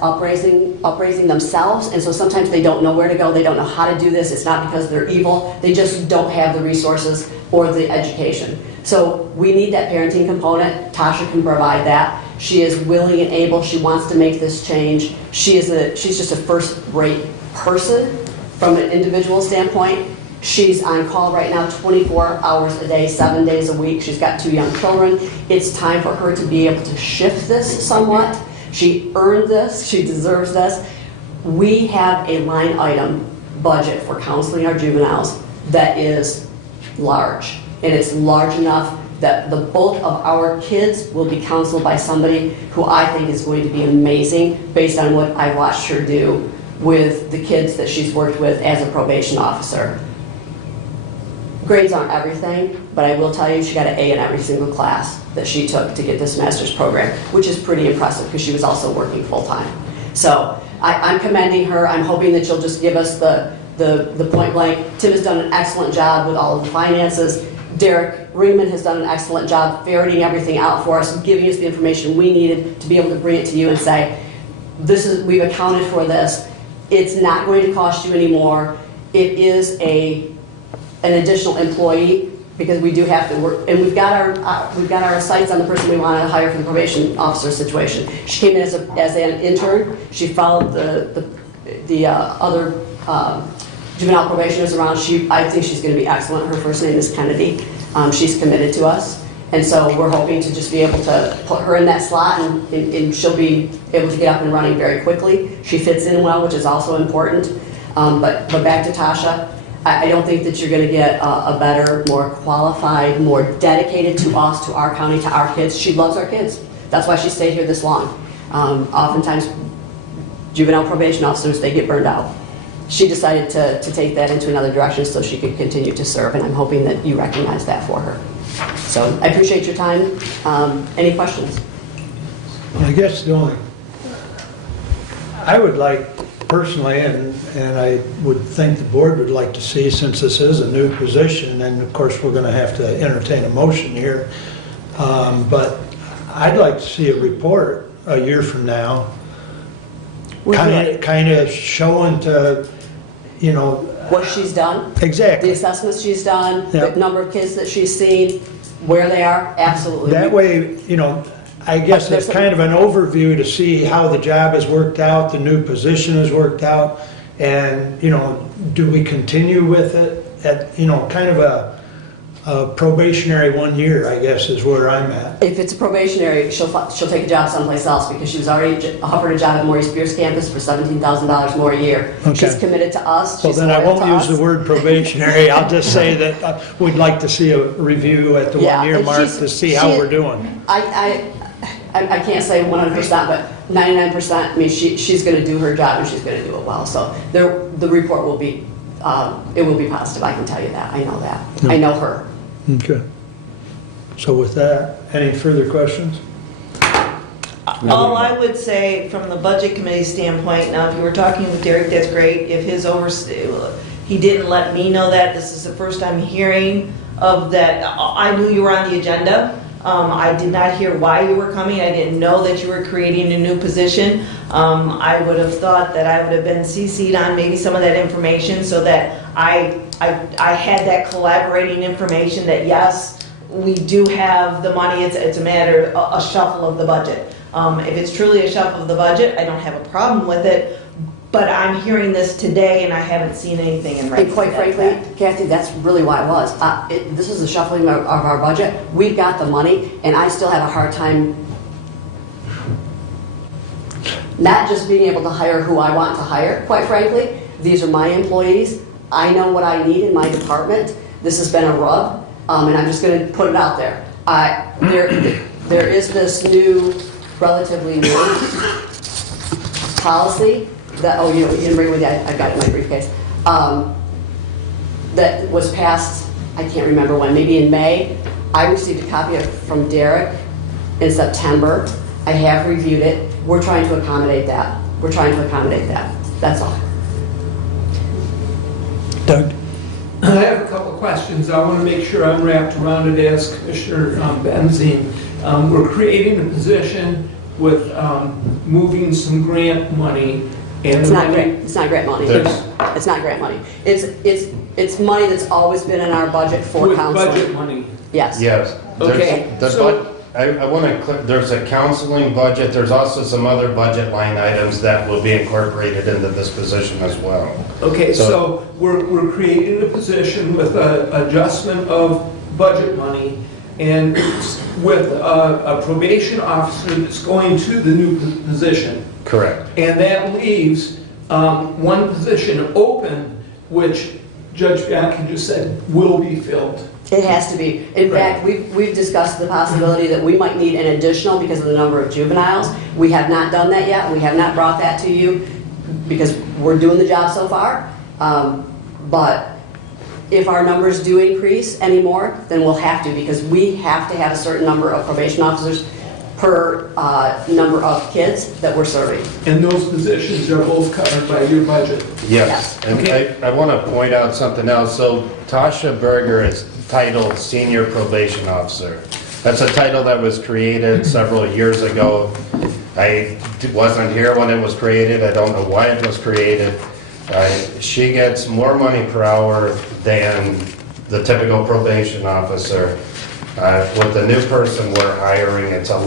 upraising themselves, and so sometimes they don't know where to go. They don't know how to do this. It's not because they're evil. They just don't have the resources or the education. So we need that parenting component. Tasha can provide that. She is willing and able. She wants to make this change. She's just a first-rate person from an individual standpoint. She's on call right now 24 hours a day, 7 days a week. She's got 2 young children. It's time for her to be able to shift this somewhat. She earned this. She deserves this. We have a line item budget for counseling our juveniles that is large. And it's large enough that the bulk of our kids will be counseled by somebody who I think is going to be amazing based on what I watched her do with the kids that she's worked with as a probation officer. Grades aren't everything, but I will tell you she got an A in every single class that she took to get this master's program, which is pretty impressive because she was also working full-time. So I'm commending her. I'm hoping that she'll just give us the point blank. Tim has done an excellent job with all of the finances. Derek Ringman has done an excellent job ferreting everything out for us, giving us the information we needed to be able to bring it to you and say, we've accounted for this. It's not going to cost you anymore. It is an additional employee because we do have to work, and we've got our sights on the person we want to hire for the probation officer situation. She came in as an intern. She followed the other juvenile probationers around. I think she's going to be excellent. Her first name is Kennedy. She's committed to us, and so we're hoping to just be able to put her in that slot, and she'll be able to get up and running very quickly. She fits in well, which is also important. But back to Tasha. I don't think that you're going to get a better, more qualified, more dedicated to us, to our county, to our kids. She loves our kids. That's why she stayed here this long. Oftentimes, juvenile probation officers, they get burned out. She decided to take that into another direction so she could continue to serve, and I'm hoping that you recognize that for her. So I appreciate your time. Any questions? I guess I would like personally, and I would think the board would like to see, since this is a new position, and of course, we're gonna have to entertain a motion here, but I'd like to see a report a year from now, kind of showing to, you know, What she's done, the exactly. assessments she's done, the Yep. number of kids that she's seen, where they are, absolutely. That way, you know, I guess There's it's kind of an overview to see how the job has worked out, the new position has worked out, and, you know, do we continue with it at, you know, kind of a probationary 1 year, I guess, is where I'm at. If it's a probationary, she'll take a job someplace else because she was already offered a job at Maurice Pierce campus for $17,000 more a year. Okay. She's committed to us. Well, She's then I loyal won't to use us. the word probationary, I'll just say that we'd like to see a review at the Yeah, 1 year and mark to see how we're doing. I can't say 100%, but 99%, I mean, she's going to do her job and she's going to do it well. So the report will be, it will be positive, I can tell you that. I know that. I know her. Okay. So with that, any further questions? All I would say from the budget committee standpoint, now if you were talking with Derek, that's great. If he didn't let me know that, this is the first I'm hearing of that. I knew you were on the agenda. I did not hear why you were coming. I didn't know that you were creating a new position. I would have thought that I would have been CC'd on maybe some of that information so that I had that collaborating information that yes, we do have the money. It's a matter, a shuffle of the budget. If it's truly a shuffle of the budget, I don't have a problem with it. But I'm hearing this today and I haven't seen anything in writing. And quite frankly, Kathy, that's really why it was. This is a shuffling of our budget. We've got the money, and I still have a hard time not just being able to hire who I want to hire, quite frankly. These are my employees. I know what I need in my department. This has been a rub, and I'm just going to put it out there. There is this new, relatively new policy that, oh, you didn't bring it with you, I've got it in my briefcase, that was passed, I can't remember when, maybe in May. I received a copy of it from Derek in September. I have reviewed it. We're trying to accommodate that. That's all. Doug? I have a couple of questions. I want to make sure I'm wrapped around it as Commissioner Benzine. We're creating a position with moving some grant money. And It's not grant money. There's- It's not grant money. It's money that's always been in our budget for with counseling. budget money. Yes. Yes. Okay, I want to, there's a counseling budget, there's also some other budget line items that will be incorporated into this position as well. Okay, so we're creating a position with an adjustment of budget money and with a probation officer that's going to the new position. Correct. And that leaves one position open, which Judge Bianchi just said will be filled. It has to be. In fact, we've discussed the possibility that we might need an additional because of the number of juveniles. We have not done that yet. We have not brought that to you because we're doing the job so far. But if our numbers do increase anymore, then we'll have to because we have to have a certain number of probation officers per number of kids that we're serving. And those positions are both covered by your budget. Yes, and Okay. I want to point out something else. So Tasha Berger is titled Senior Probation Officer. That's a title that was created several years ago. I wasn't here when it was created. I don't know why it was created. She gets more money per hour than the typical probation officer. With the new person we're hiring, it's a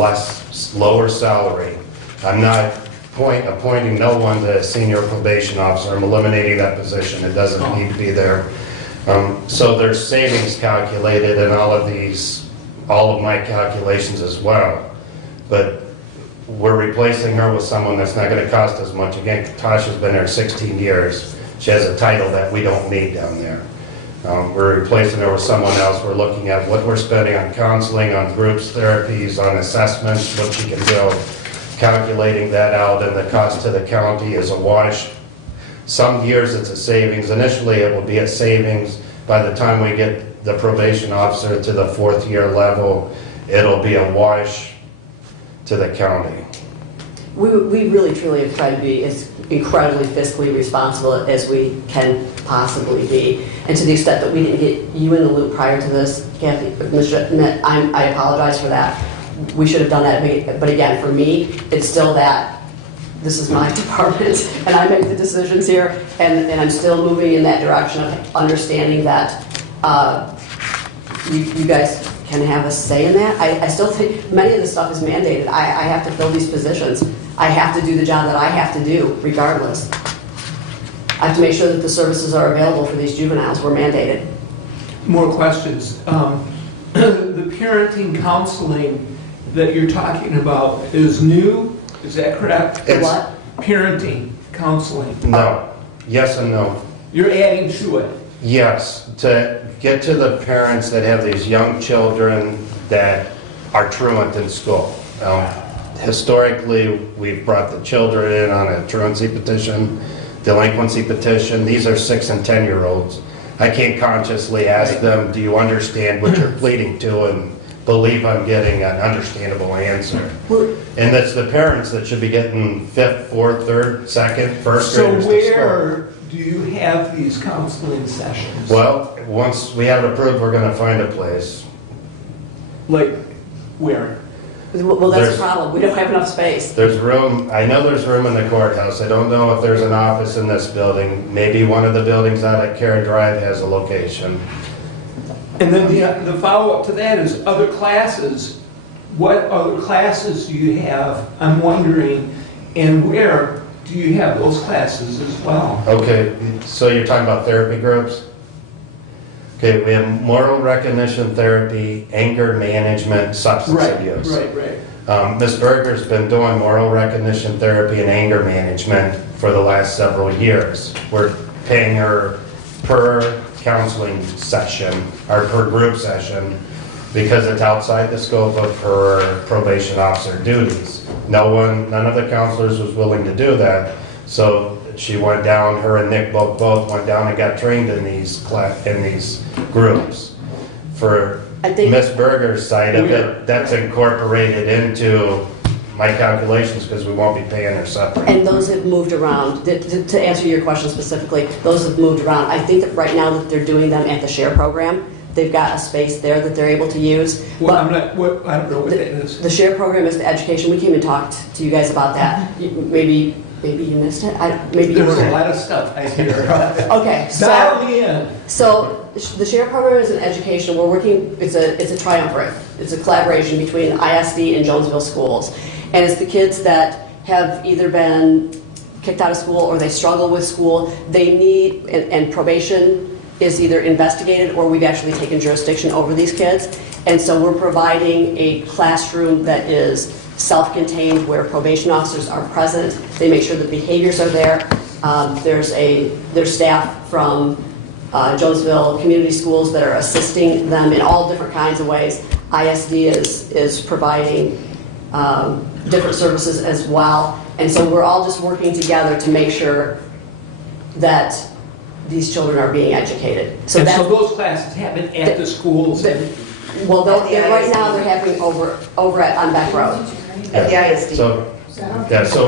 lower salary. I'm not appointing no one to senior probation officer. I'm eliminating that position. It doesn't need to be there. So there's savings calculated in all of my calculations as well. But we're replacing her with someone that's not going to cost as much. Again, Tasha's been there 16 years. She has a title that we don't need down there. We're replacing her with someone else. We're looking at what we're spending on counseling, on groups, therapies, on assessments, what she can do, calculating that out, and the cost to the county is a wash. Some years it's a savings. Initially it will be a savings. By the time we get the probation officer to the 4th year level, it'll be a wash to the county. we really truly have tried to be as incredibly fiscally responsible as we can possibly be. And to the extent that we didn't get you in the loop prior to this, Kathy, I apologize for that. We should have done that, but again, for me, it's still that this is my department and I make the decisions here, and I'm still moving in that direction of understanding that you guys can have a say in that. I still think many of this stuff is mandated. I have to fill these positions. I have to do the job that I have to do regardless. I have to make sure that the services are available for these juveniles. We're mandated. More questions. The parenting counseling that you're talking about is new, is that correct? The what? Parenting counseling. No. Yes and no. You're adding to it. Yes, to get to the parents that have these young children that are truant in school. Historically, we've brought the children in on a truancy petition, delinquency petition. These are 6 and 10-year-olds. I can't consciously ask them, do you understand what you're pleading to, and believe I'm getting an understandable answer. And that's the parents that should be getting 5th, 4th, 3rd, 2nd, 1st graders So to where do you have these counseling sessions? Well, once we have it approved, we're gonna find a place. Like, where? Well, that's There's- the problem. We don't have enough space. There's room, I know there's room in the courthouse. I don't know if there's an office in this building. Maybe one of the buildings out at Karen Drive has a location. And then the follow-up to that is other classes. What other classes do you have? I'm wondering, and where do you have those classes as well? Okay, so you're talking about therapy groups? Okay, we have moral recognition therapy, anger management, substance abuse. Right. Ms. Berger's been doing moral recognition therapy and anger management for the last several years. We're paying her per counseling session, or per group session, because it's outside the scope of her probation officer duties. None of the counselors was willing to do that, so she went down, her and Nick both went down and got trained in these groups. For I think- Ms. Berger's side of it, that's incorporated into my calculations because we won't be paying her separate. And those have moved around. To answer your question specifically, those have moved around. I think that right now that they're doing them at the SHARE program. They've got a space there that they're able to use. Well, But I don't know what that is. the SHARE program is the education. We came and talked to you guys about that. Maybe you missed it. Maybe you There's a weren't. lot of stuff I hear. Okay, Dial me in. So the SHARE program is an education. We're working. It's a triumvirate. It's a collaboration between ISD and Jonesville schools, and it's the kids that have either been kicked out of school or they struggle with school. They need and probation is either investigated or we've actually taken jurisdiction over these kids. And so we're providing a classroom that is self-contained where probation officers are present. They make sure the behaviors are there. There's staff from Jonesville Community Schools that are assisting them in all different kinds of ways. ISD is providing different services as well. And so we're all just working together to make sure that these children are being educated. And so those classes happen at the schools? Well, right now they're happening over on Beck Road. At the ISD. So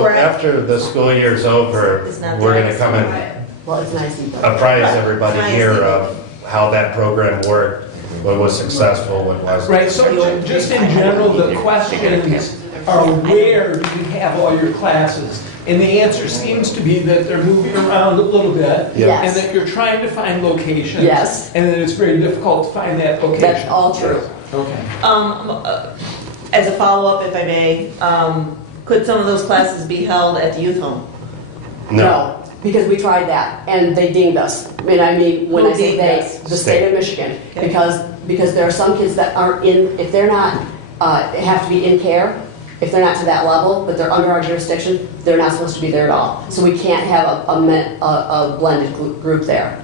after the school year's over, It's not we're the gonna come and Well, it's nice. apprise everybody here of how that program worked, what was successful, what wasn't. Right, so just in general, the questions are where do you have all your classes? And the answer seems to be that they're moving around a little bit. Yes. And that you're trying to find locations. Yes. And that it's very difficult to find that location. That's all true. Okay. As a follow-up, if I may, could some of those classes be held at the youth home? No. Because we tried that, and they dinged us. When Who I say dinged they, us? the state of Michigan. Okay. Because there are some kids that aren't in, if they're not, have to be in care, if they're not to that level, but they're under our jurisdiction, they're not supposed to be there at all. So we can't have a blended group there.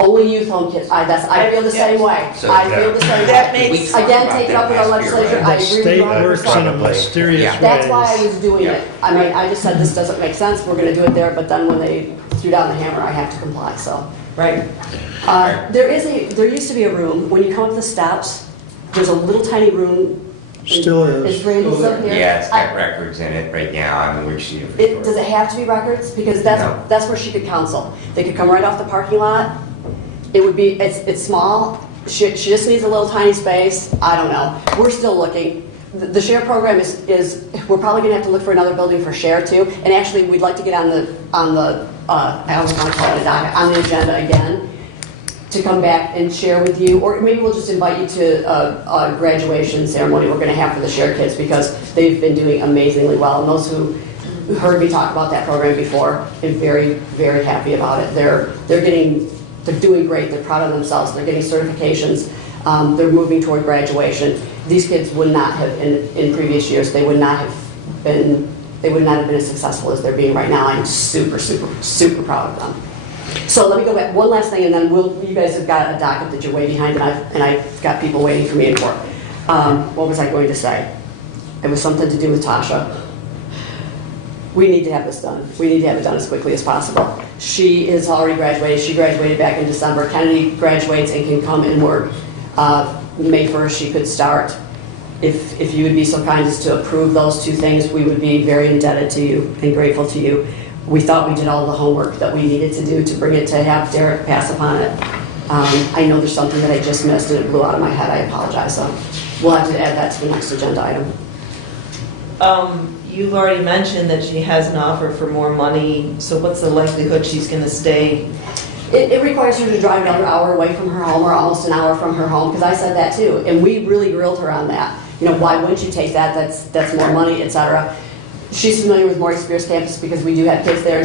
Only youth home kids, I feel the same way. So- I feel the same That way. makes- Again, take it up with our legislature, I The agree with state you works 100%. in a mysterious way. That's why I was doing it. I mean, I just said this doesn't make sense, we're gonna do it there, but then when they threw down the hammer, I have to comply, so. Right. There used to be a room, when you come up the steps, there's a little tiny room Still Is is. Randy still here? Yeah, it's got records in it right now. I mean, we've seen it Does before. it have to be records? Because No. that's where she could counsel. They could come right off the parking lot. It would be, it's small. She just needs a little tiny space. I don't know. We're still looking. The share program is we're probably gonna have to look for another building for share too. And actually, we'd like to get on the I always want to call it a docket, on the agenda again, to come back and share with you, or maybe we'll just invite you to a graduation ceremony we're going to have for the Share Kids, because they've been doing amazingly well. And those who heard me talk about that program before, I'm very, very happy about it. They're doing great. They're proud of themselves. They're getting certifications. They're moving toward graduation. These kids would not have, in previous years, they would not have been as successful as they're being right now. I'm super, super, super proud of them. So let me go back, one last thing, and then you guys have got a docket that you're way behind, and I've got people waiting for me in court. What was I going to say? It was something to do with Tasha. We need to have this done. We need to have it done as quickly as possible. She is already graduated. She graduated back in December. Kennedy graduates and can come and work. May 1st, she could start. If you would be so kind as to approve those two things, we would be very indebted to you and grateful to you. We thought we did all the homework that we needed to do to bring it to have Derek pass upon it. I know there's something that I just missed and it blew out of my head. I apologize. So we'll have to add that to the next agenda item. You've already mentioned that she has an offer for more money, so what's the likelihood she's gonna stay? It requires her to drive another hour away from her home, or almost an hour from her home, because I said that too. And we really grilled her on that. You know, why wouldn't you take that? That's more money, etc. She's familiar with Morris Spears campus because we do have kids there.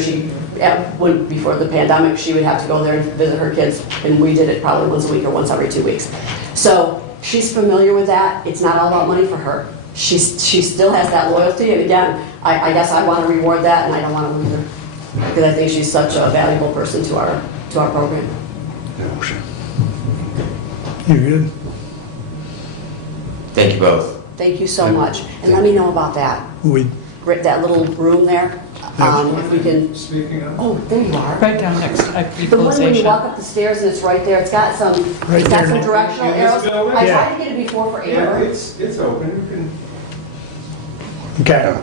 And before the pandemic, she would have to go there and visit her kids, and we did it probably once a week or once every 2 weeks. So she's familiar with that. It's not all about money for her. She still has that loyalty, and again, I guess I want to reward that, and I don't want to lose her because I think she's such a valuable person to our program. You good? Thank you both. Thank you so much, and let me know about that. That little room there, if we can. Speaking of. Oh, there you are. Right down next to The one when you equalization. walk up the stairs and it's right there, it's got some directional In this arrows. building? I Yeah. tried to get it before for Yeah, Amber. it's open. You can. Okay,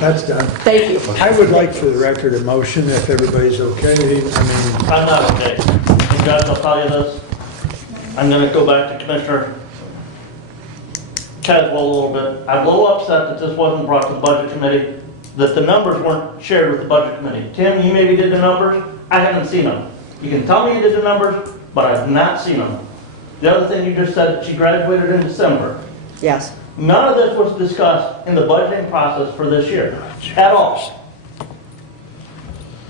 that's done. Thank you. I would like for the record a motion, if everybody's okay. I mean, I'm not okay. And guys, I'll tell you this. I'm gonna go back to Commissioner Caswell a little bit. I'm a little upset that this wasn't brought to the Budget Committee, that the numbers weren't shared with the Budget Committee. Tim, you maybe did the numbers. I haven't seen them. You can tell me you did the numbers, but I've not seen them. The other thing you just said, that she graduated in December. Yes. None of this was discussed in the budgeting process for this year, at all.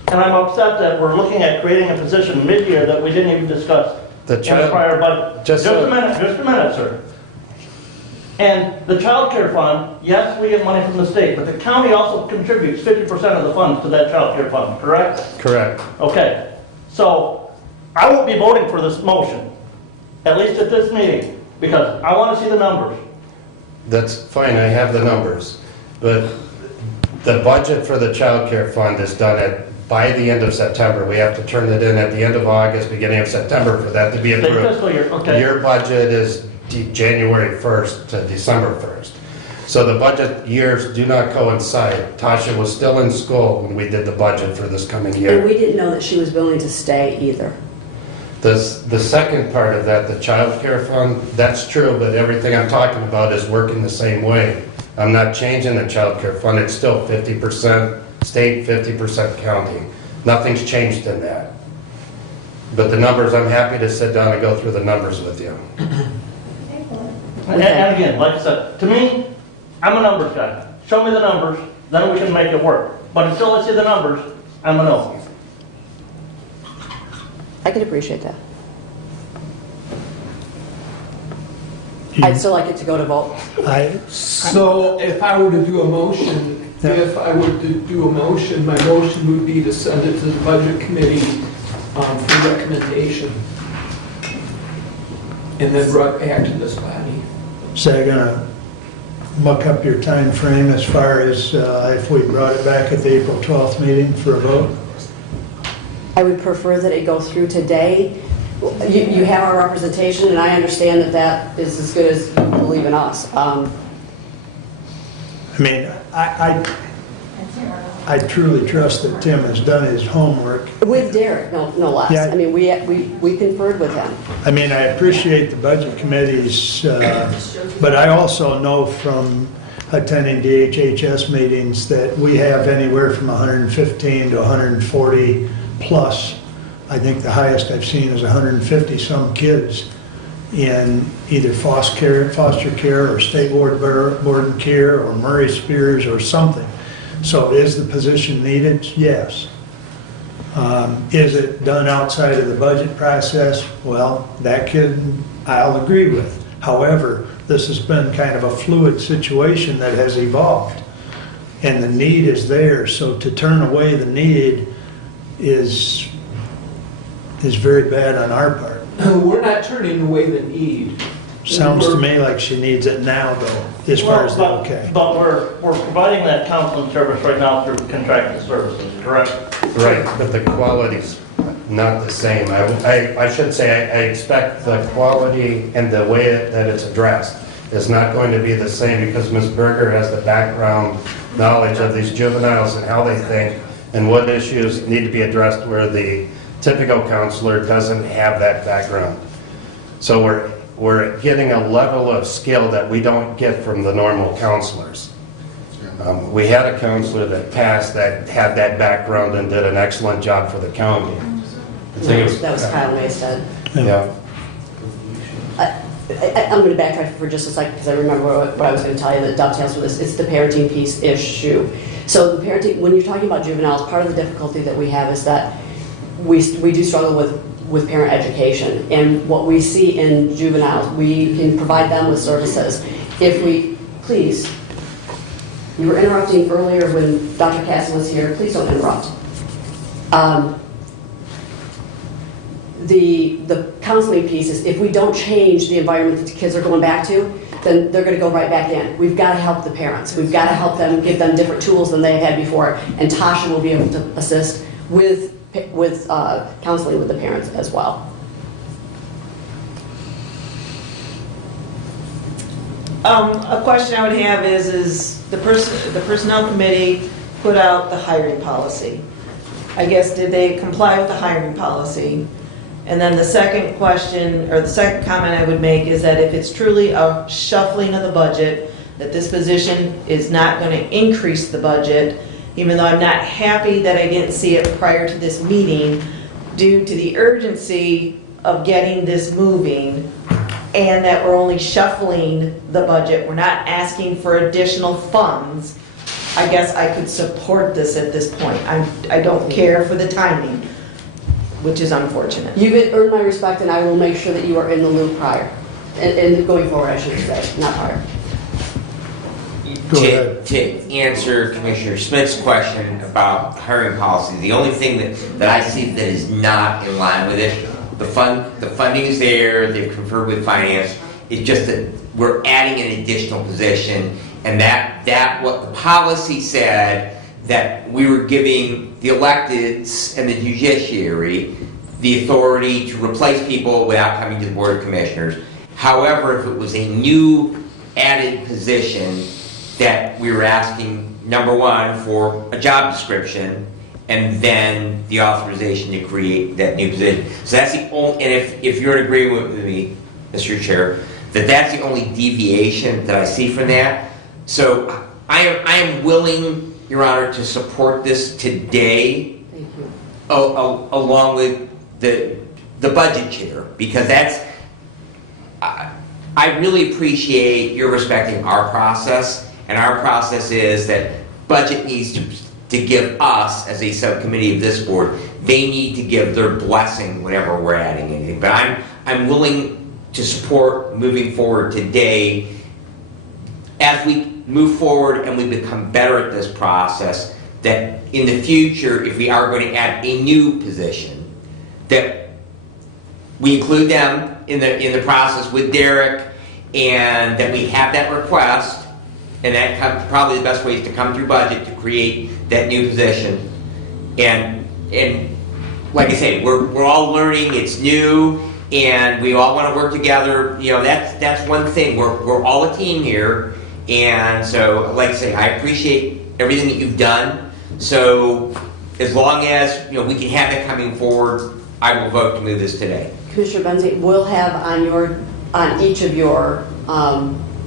And I'm upset that we're looking at creating a position mid-year that we didn't even discuss The in the child- prior budget. just Just a- a minute, sir. And the child care fund, yes, we get money from the state, but the county also contributes 50% of the funds to that child care fund, correct? Correct. Okay, so I won't be voting for this motion, at least at this meeting, because I want to see the numbers. That's fine, I have the numbers. But the budget for the child care fund is done by the end of September. We have to turn it in at the end of August, beginning of September for that to be State approved. fiscal year, okay. Your budget is January 1st to December 1st. So the budget years do not coincide. Tasha was still in school when we did the budget for this coming And year. we didn't know that she was willing to stay either. The second part of that, the child care fund, that's true, but everything I'm talking about is working the same way. I'm not changing the child care fund. It's still 50% state, 50% county. Nothing's changed in that. But the numbers, I'm happy to sit down and go through the numbers with you. And again, like I said, to me, I'm a numbers guy. Show me the numbers, then we can make it work. But until I see the numbers, I'm a no. I could appreciate that. I'd still like it to go to vote. So if I were to do a motion, my motion would be to send it to the Budget Committee for recommendation. And then brought back to this body. So I'm gonna muck up your time frame as far as if we brought it back at the April 12th meeting for a vote? I would prefer that it go through today. You have our representation, and I understand that that is as good as you believe in us. I mean, I truly trust that Tim has done his homework. With Derek, no less. Yeah. I mean, we conferred with him. I mean, I appreciate the budget committees, but I also know from attending DHHS meetings that we have anywhere from 115 to 140 plus. I think the highest I've seen is 150 some kids in either foster care or state board care or Murray Spears or something. So is the position needed? Yes. Is it done outside of the budget process? Well, I'll agree with. However, this has been kind of a fluid situation that has evolved, and the need is there. So to turn away the need is very bad on our part. We're not turning away the need. Sounds to me like she needs it now, though, as far as the Well, okay. But we're providing that counseling service right now through contracted services, correct? Right, but the quality's not the same. I should say, I expect the quality and the way that it's addressed is not going to be the same because Ms. Berger has the background knowledge of these juveniles and how they think and what issues need to be addressed where the typical counselor doesn't have that background. So we're getting a level of skill that we don't get from the normal counselors. We had a counselor that passed that had that background and did an excellent job for the county. That was Kyle Mastead. Yeah. I'm going to backtrack for just a second because I remember what I was going to tell you that dovetails with this. It's the parenting piece issue. So the parenting, when you're talking about juveniles, part of the difficulty that we have is that we do struggle with parent education. And what we see in juveniles, we can provide them with services. If we, please, you were interrupting earlier when Dr. Castle was here. Please don't interrupt. The counseling piece is if we don't change the environment that the kids are going back to, then they're going to go right back in. We've got to help the parents. We've got to help them, give them different tools than they've had before. And Tasha will be able to assist with counseling with the parents as well. A question I would have is the personnel committee put out the hiring policy. I guess, did they comply with the hiring policy? And then the second question, or the second comment I would make is that if it's truly a shuffling of the budget, that this position is not going to increase the budget, even though I'm not happy that I didn't see it prior to this meeting, due to the urgency of getting this moving, and that we're only shuffling the budget, we're not asking for additional funds, I guess I could support this at this point. I don't care for the timing, which is unfortunate. You've earned my respect, and I will make sure that you are in the loop prior. And going forward, I should say, not prior. Go ahead. To answer Commissioner Smith's question about hiring policy, the only thing that I see that is not in line with it, the funding is there, they've conferred with finance, it's just that we're adding an additional position, and that what the policy said, that we were giving the electeds and the judiciary the authority to replace people without coming to the Board of Commissioners. However, if it was a new added position, that we were asking, number one, for a job description, and then the authorization to create that new position. So that's the only, and if you're in agreement with me, Mr. Chair, that's the only deviation that I see from that. So I am willing, Your Honor, to support this today, Thank you. along with the budget chair, because that's, I really appreciate your respecting our process, and our process is that budget needs to give us, as a subcommittee of this board, they need to give their blessing whenever we're adding anything. But I'm willing to support moving forward today. As we move forward and we become better at this process, that in the future, if we are going to add a new position, that we include them in the process with Derek, and that we have that request, and that probably the best way is to come through budget to create that new position. And like I say, we're all learning, it's new, and we all want to work together. You know, that's one thing. We're all a team here, And so, like I say, I appreciate everything that you've done. So as long as, we can have it coming forward, I will vote to move this today. Commissioner Benzie, we'll have on each of your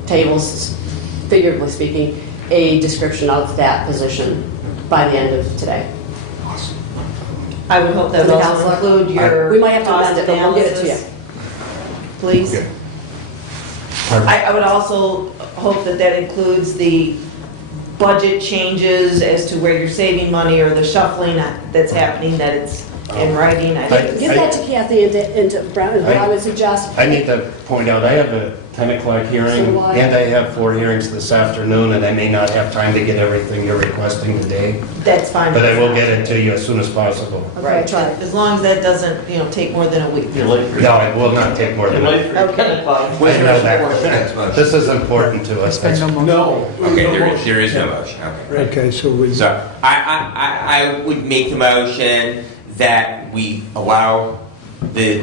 tables, figuratively speaking, a description of that position by the end of today. I would hope that The would also counselor? include your We might have to cost amend it, but we'll get it to you. analysis. Please. Okay. I would also hope that that includes the budget changes as to where you're saving money or the shuffling that's happening, that it's in writing. I think Get that to Kathy and to Brown, and I would suggest. I need to point out, I have a 10 o'clock hearing, So do I. and I have 4 hearings this afternoon, and I may not have time to get everything you're requesting today, that's fine. but I will get it to you as soon as possible. Okay, Right, try. as long as that doesn't, take more than a week. You're late for No, it will not take more You're than late that. for 10 o'clock. I know that. This is important to us. No. Okay, there is no motion, okay. Okay, so we, So I would make the motion that we allow the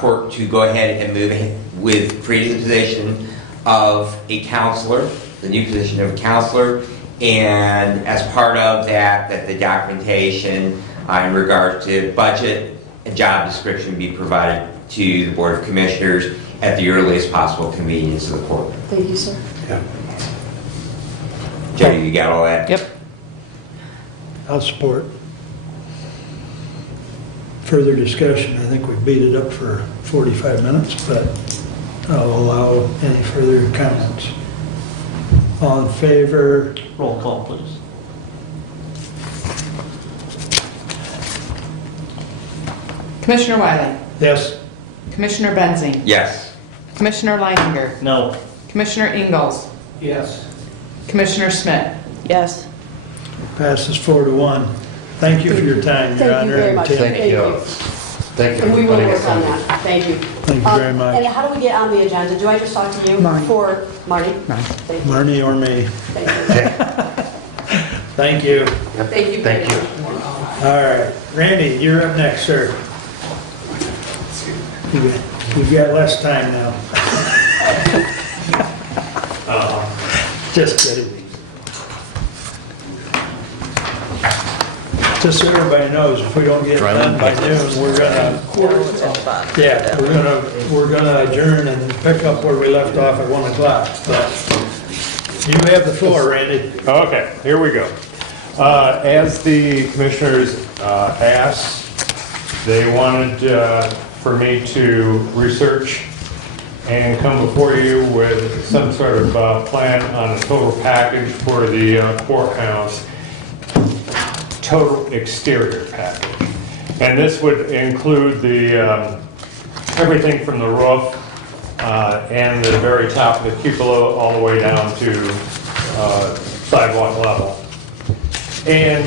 court to go ahead and move ahead with creating the position of a counselor, the new position of a counselor, and as part of that the documentation in regards to budget and job description be provided to the Board of Commissioners at the earliest possible convenience of the court. Thank you, sir. Jenny, you got all that? Yep. I'll support. Further discussion, I think we beat it up for 45 minutes, but I'll allow any further comments. All in favor? Roll call, please. Commissioner Wiley, Yes. Commissioner Benzie, Yes. Commissioner Leininger, No. Commissioner Ingalls, Yes. Commissioner Schmidt. Yes. Passes 4-1. Thank you for your time, Your Thank you Honor. very and much. Tim. Thank you. Thank you. And we will for putting work us on that. Thank you. Thank you very much. And how do we get on the agenda? Do I just talk to you? Marnie. For Marty? Thank you. Marnie or me. Thank you. Thank you. Thank you. Thank you. All right, Randy, you're up next, sir. You've got less time now. Just kidding. Just so everybody knows, if we don't get done by noon, we're gonna adjourn and pick up where we left off at 1 o'clock. But you have the floor, Randy. Okay, here we go. As the commissioners asked, they wanted for me to research and come before you with some sort of plan on a total package for the courthouse, total exterior package. And this would include the everything from the roof and the very top of the cupola all the way down to sidewalk level. And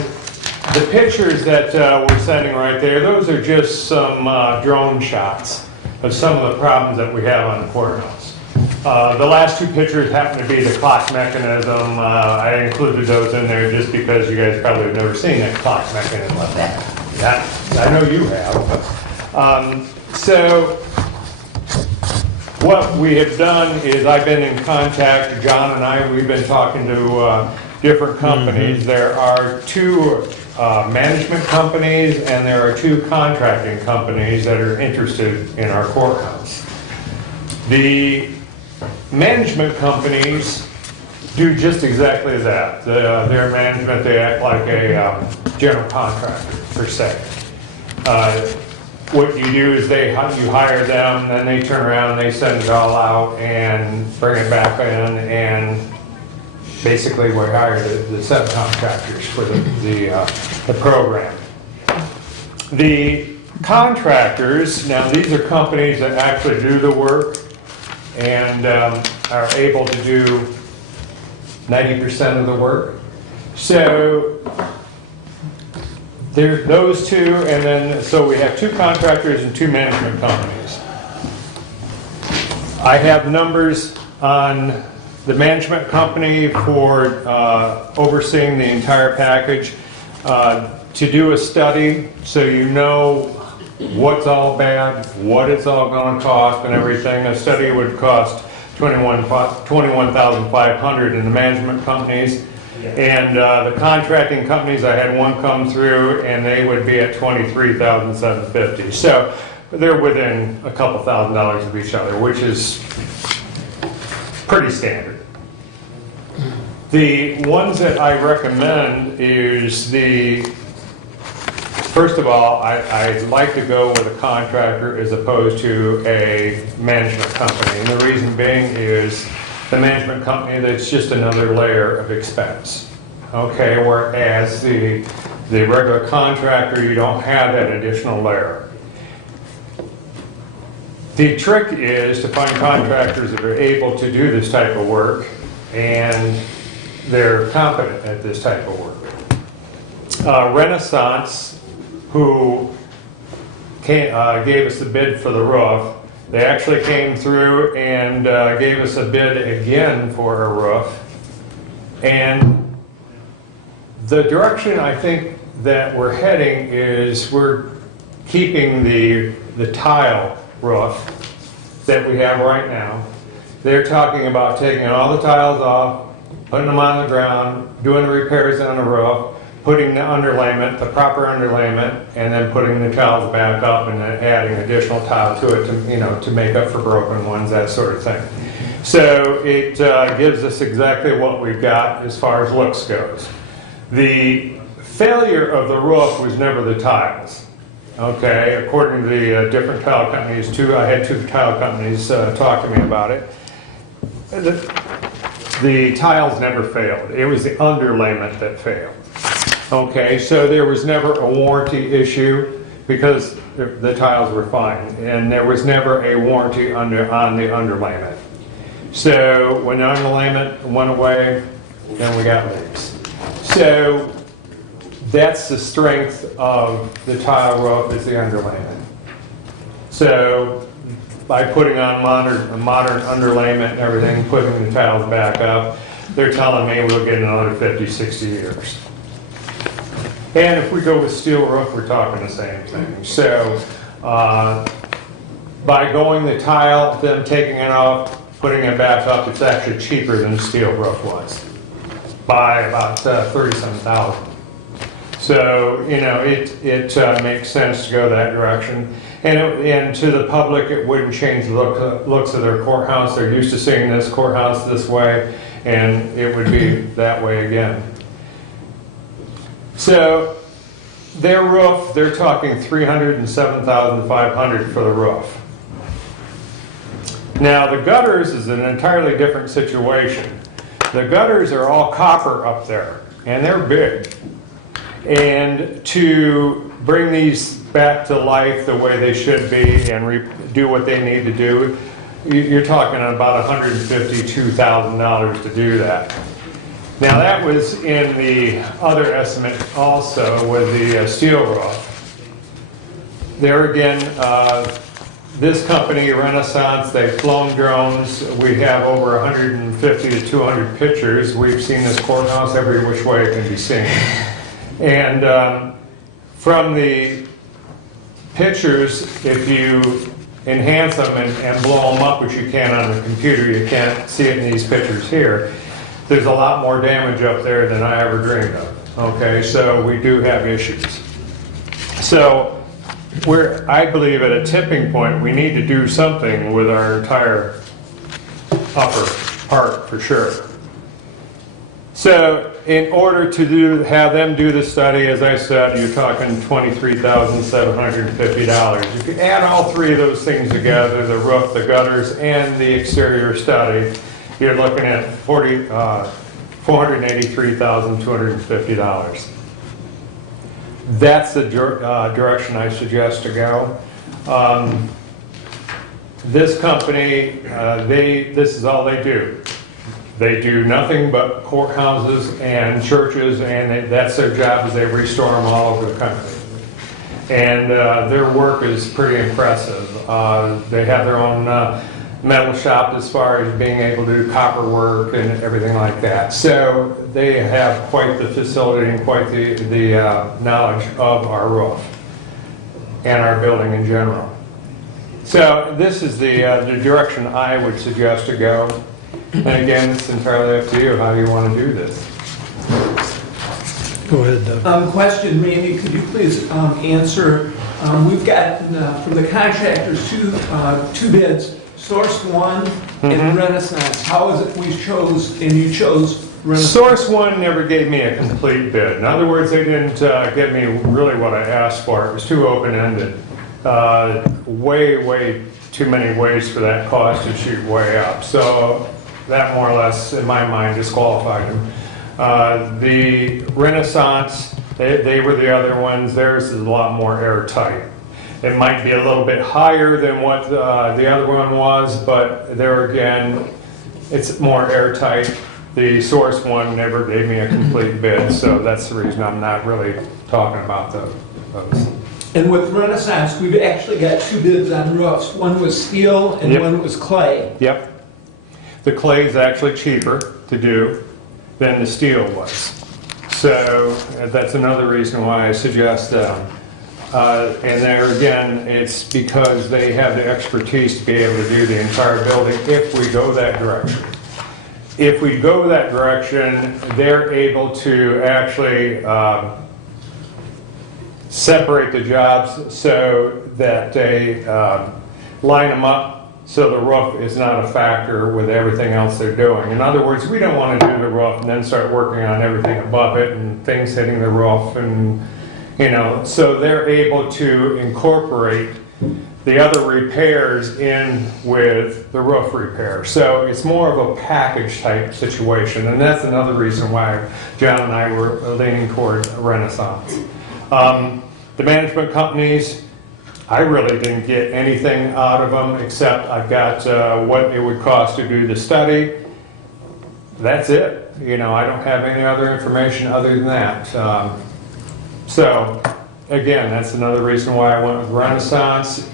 the pictures that we're sending right there, those are just some drone shots of some of the problems that we have on the courthouse. The last 2 pictures happen to be the clock mechanism. I included those in there just because you guys probably have never seen that clock mechanism. I know you have. So what we have done is I've been in contact, John and I, we've been talking to different companies. There are 2 management companies and there are 2 contracting companies that are interested in our courthouse. The management companies do just exactly that. Their management, they act like a general contractor per se. What you do is you hire them, then they turn around, they send it all out and bring it back in, and basically we hire the subcontractors for the program. The contractors, now these are companies that actually do the work and are able to do 90% of the work. So there's those 2, and then so we have 2 contractors and 2 management companies. I have numbers on the management company for overseeing the entire package, to do a study so you know what's all bad, what it's all going to cost and everything. A study would cost 21,500 in the management companies. And the contracting companies, I had one come through and they would be at 23,750. So they're within a couple $1,000s of each other, which is pretty standard. The ones that I recommend is first of all, I'd like to go with a contractor as opposed to a management company. And the reason being is the management company, that's just another layer of expense. Okay, whereas the regular contractor, you don't have that additional layer. The trick is to find contractors that are able to do this type of work and they're competent at this type of work. Renaissance, who gave us the bid for the roof, they actually came through and gave us a bid again for a roof. And the direction I think that we're heading is we're keeping the tile roof that we have right now. They're talking about taking all the tiles off, putting them on the ground, doing the repairs on the roof, putting the underlayment, the proper underlayment, and then putting the tiles back up and then adding additional tile to it to make up for broken ones, that sort of thing. So it gives us exactly what we've got as far as looks goes. The failure of the roof was never the tiles. Okay, according to the different tile companies, I had two tile companies talk to me about it. The tiles never failed. It was the underlayment that failed. Okay, so there was never a warranty issue because the tiles were fine, and there was never a warranty on the underlayment. So when the underlayment went away, then we got leaks. So that's the strength of the tile roof, is the underlayment. So by putting on modern underlayment and everything, putting the tiles back up, they're telling me we'll get another 50, 60 years. And if we go with steel roof, we're talking the same thing. So by going the tile, then taking it off, putting it back up, it's actually cheaper than the steel roof was by about 30-some-thousand. So, it makes sense to go that direction. And to the public, it wouldn't change the looks of their courthouse. They're used to seeing this courthouse this way, and it would be that way again. So their roof, they're talking $307,500 for the roof. Now the gutters is an entirely different situation. The gutters are all copper up there, and they're big. And to bring these back to life the way they should be and do what they need to do, you're talking about $152,000 to do that. Now that was in the other estimate also with the steel roof. There again, this company, Renaissance, they've flown drones. We have over 150 to 200 pictures. We've seen this courthouse every which way it can be seen. And from the pictures, if you enhance them and blow them up, which you can on the computer, you can't see it in these pictures here, there's a lot more damage up there than I ever dreamed of. Okay, so we do have issues. So we're, I believe, at a tipping point. We need to do something with our entire upper part for sure. So in order to have them do the study, as I said, you're talking $23,750. If you add all three of those things together, the roof, the gutters, and the exterior study, you're looking at $483,250. That's the direction I suggest to go. This company, this is all they do. They do nothing but courthouses and churches, and that's their job, is they restore them all over the country. And their work is pretty impressive. They have their own metal shop as far as being able to do copper work and everything like that. So they have quite the facility and quite the knowledge of our roof and our building in general. So this is the direction I would suggest to go. And again, it's entirely up to you how you want to do this. Go ahead, Doug. Question, Randy, could you please answer? We've gotten from the contractors two bids, Source One and Renaissance. How is it we chose, and you chose Renaissance? Source One never gave me a complete bid. In other words, they didn't give me really what I asked for. It was too open-ended. Way too many ways for that cost to shoot way up. So that more or less, in my mind, disqualified them. The Renaissance, they were the other ones. Theirs is a lot more airtight. It might be a little bit higher than what the other one was, but there again, it's more airtight. The Source One never gave me a complete bid, so that's the reason I'm not really talking about those. And with Renaissance, we've actually got two bids on roofs. One was steel and one was clay. Yep. The clay is actually cheaper to do than the steel was. So that's another reason why I suggest them. And there again, it's because they have the expertise to be able to do the entire building if we go that direction. If we go that direction, they're able to actually separate the jobs so that they line them up so the roof is not a factor with everything else they're doing. In other words, we don't want to do the roof and then start working on everything above it and things hitting the roof and, you know, so they're able to incorporate the other repairs in with the roof repair. So it's more of a package type situation, and that's another reason why John and I were leaning toward Renaissance. The management companies, I really didn't get anything out of them except I've got what it would cost to do the study. That's it. You know, I don't have any other information other than that. So, again, that's another reason why I went with Renaissance.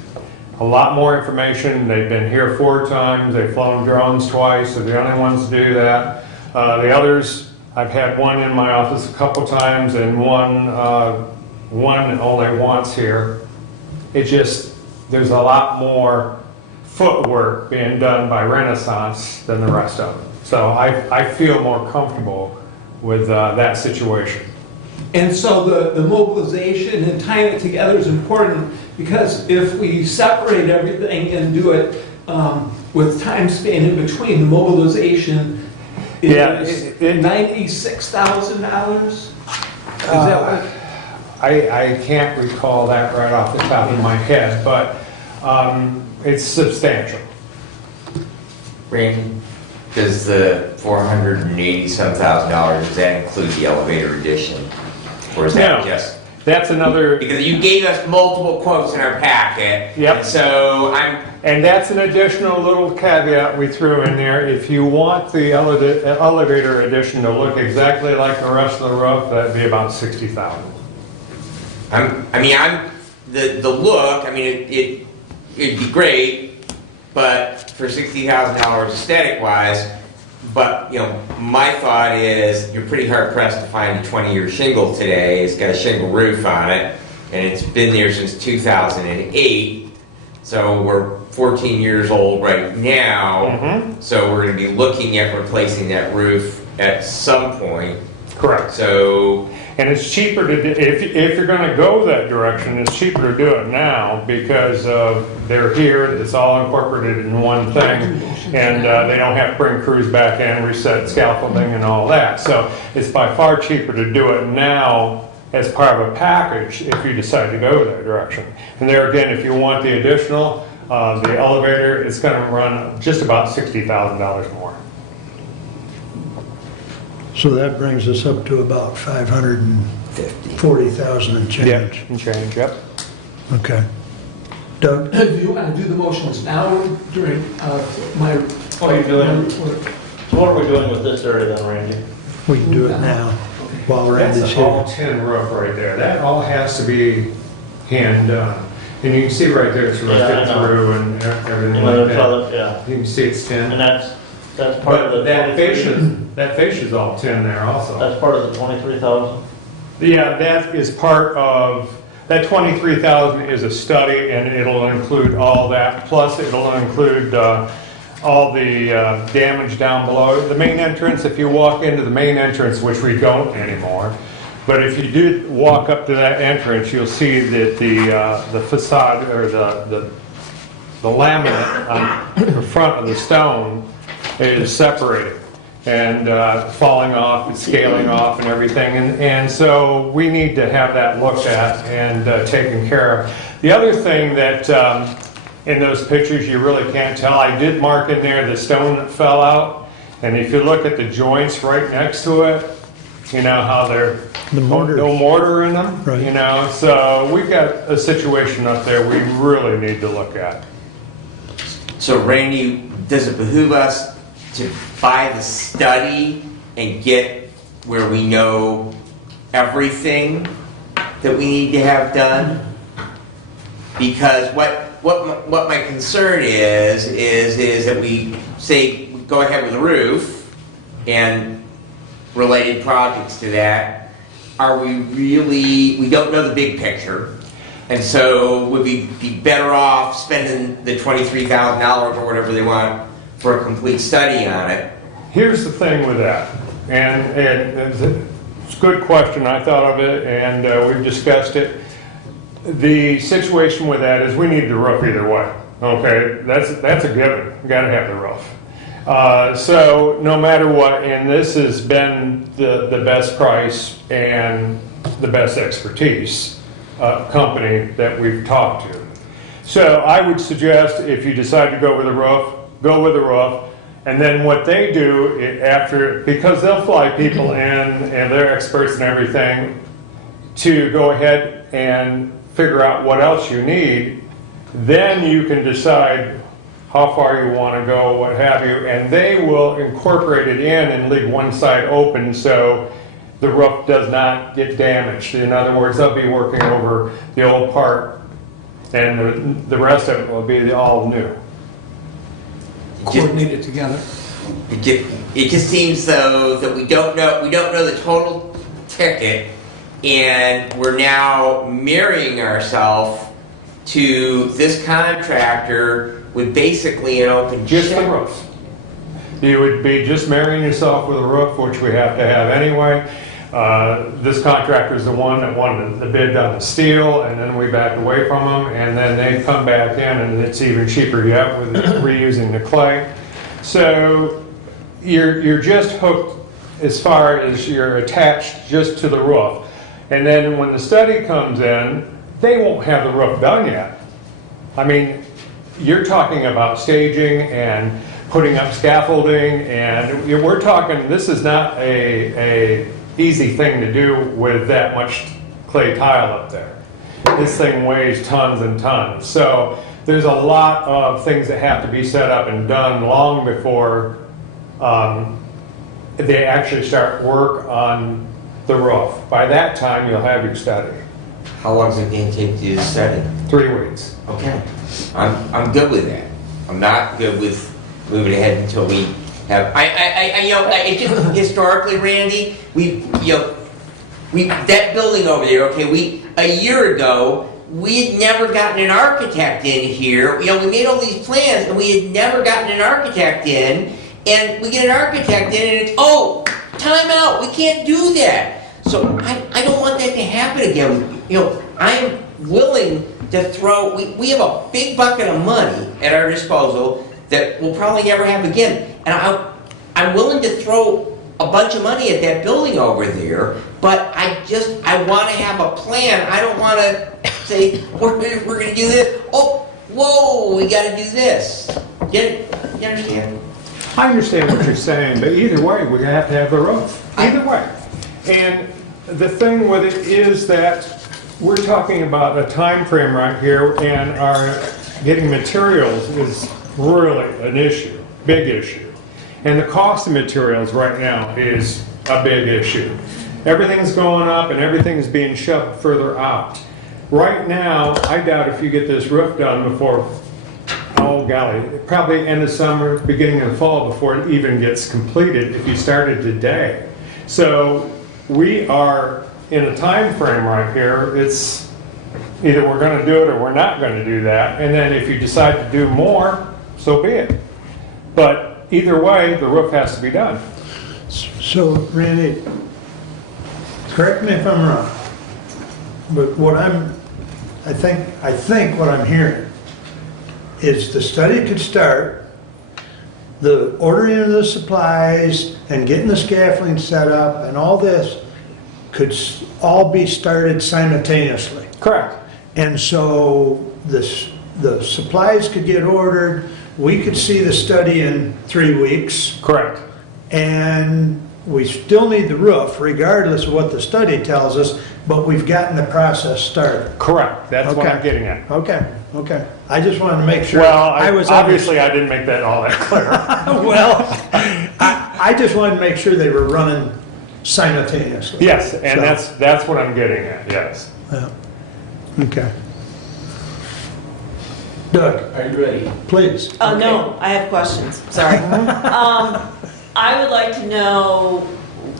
A lot more information. They've been here 4 times. They've flown drones twice. They're the only ones to do that. The others, I've had one in my office a couple times and one only once here. It just, there's a lot more footwork being done by Renaissance than the rest of them. So I feel more comfortable with that situation. And so the mobilization and tying it together is important, because if we separate everything and do it with time span in between, the mobilization is $96,000? Is that what? I can't recall that right off the top of my head, but it's substantial. Randy, does the $480-some-thousand, does that include the elevator addition? Or is that No. just? That's another, Because you gave us multiple quotes in our packet. Yep. And so and that's an additional little caveat we threw in there. If you want the elevator addition to look exactly like the rest of the roof, that'd be about $60,000. the look, it'd be great, but for $60,000 aesthetic wise, but, you know, my thought is you're pretty hard pressed to find a 20-year shingle today. It's got a shingle roof on it, and it's been there since 2008. So we're 14 years old right now. So we're going to be looking at replacing that roof at some point. Correct. So, and it's cheaper to do, if you're going to go that direction, it's cheaper to do it now because they're here, it's all incorporated in one thing, and they don't have to bring crews back in, reset scaffolding and all that. So it's by far cheaper to do it now as part of a package if you decide to go that direction. And there again, if you want the additional, the elevator, it's going to run just about $60,000 more. So that brings us up to about 540,000 and change. Yep, and change, yep. Okay. Doug? Do you want to do the motions now during my... What are you doing? So what are we doing with this area then, Randy? We can do it now while Randy's That's all here. tin roof right there. That all has to be hand done. And you can see right there, it's rusted through and everything like that. Yeah, You can see it's tin. and that's part of But the... that fascia's all tin there also. That's part of the 23,000? Yeah, that is part of That 23,000 is a study, and it'll include all that, plus it'll include all the damage down below. The main entrance, if you walk into the main entrance, which we don't anymore, but if you do walk up to that entrance, you'll see that the facade, or the laminate on the front of the stone is separated and falling off, and scaling off and everything. And so we need to have that looked at and taken care of. The other thing that in those pictures you really can't tell, I did mark in there the stone that fell out. And if you look at the joints right next to it, you know how they're no mortar in them, Right. you know. So we've got a situation up there we really need to look at. So Randy, does it behoove us to buy the study and get where we know everything that we need to have done? Because what my concern is that we say go ahead with the roof and related projects to that. Are we really, we don't know the big picture, and so would we be better off spending the $23,000 or whatever they want for a complete study on it? Here's the thing with that, and it's a good question. I thought of it, and we've discussed it. The situation with that is we need the roof either way. Okay, that's a given. You got to have the roof. So no matter what, and this has been the best price and the best expertise company that we've talked to. So I would suggest if you decide to go with the roof, go with the roof. And then what they do after, because they'll fly people in and they're experts in everything, to go ahead and figure out what else you need, then you can decide how far you want to go, what have you, and they will incorporate it in and leave one side open so the roof does not get damaged. In other words, they'll be working over the old part, and the rest of it will be all new. Coordinate it together. It just seems though that we don't know the total ticket, and we're now marrying ourselves to this contractor with basically an open Just check. the roof. You would be just marrying yourself with a roof, which we have to have anyway. This contractor is the one that won the bid on the steel, and then we backed away from them, and then they come back in, and it's even cheaper yet with reusing the clay. So you're just hooked as far as you're attached just to the roof. And then when the study comes in, they won't have the roof done yet. I mean, you're talking about staging and putting up scaffolding, and we're talking, this is not a easy thing to do with that much clay tile up there. This thing weighs tons and tons. So there's a lot of things that have to be set up and done long before they actually start work on the roof. By that time, you'll have your study. How long is it going to take to do the study? 3 weeks. Okay, I'm good with that. I'm not good with moving ahead until we have. It just historically, Randy, that building over there. Okay, a year ago we had never gotten an architect in here. We made all these plans and we had never gotten an architect in. And we get an architect in and it's time out. We can't do that. So I don't want that to happen again. I'm willing to throw, we have a big bucket of money at our disposal that we'll probably never have again. And I'm willing to throw a bunch of money at that building over there, but I want to have a plan. I don't want to say, we're going to do this. Oh, whoa, we got to do this. You understand? I understand what you're saying, but either way, we're going to have the roof. Either way. And the thing with it is that we're talking about a time frame right here, and our getting materials is really an issue, big issue. And the cost of materials right now is a big issue. Everything's going up and everything's being shoved further out. Right now, I doubt if you get this roof done before, oh golly, probably end of summer, beginning of fall before it even gets completed if you started today. So we are in a time frame right here. It's Either we're gonna do it or we're not gonna do that, and then if you decide to do more, so be it. But either way, the roof has to be done. So, Randy, correct me if I'm wrong, but I think what I'm hearing is the study could start, the ordering of the supplies and getting the scaffolding set up and all this could all be started simultaneously. Correct. And so the supplies could get ordered, we could see the study in 3 weeks, Correct. and we still need the roof regardless of what the study tells us, but we've gotten the process started. Correct. That's what I'm Okay. getting at. Okay. I just wanted to make sure. Well, was obviously I didn't make that all that clear. Well, I just wanted to make sure they were running simultaneously. Yes, and So- that's what I'm getting at, yes. Yeah. Okay. Doug, Are you ready? please. No, I have questions, sorry. I would like to know,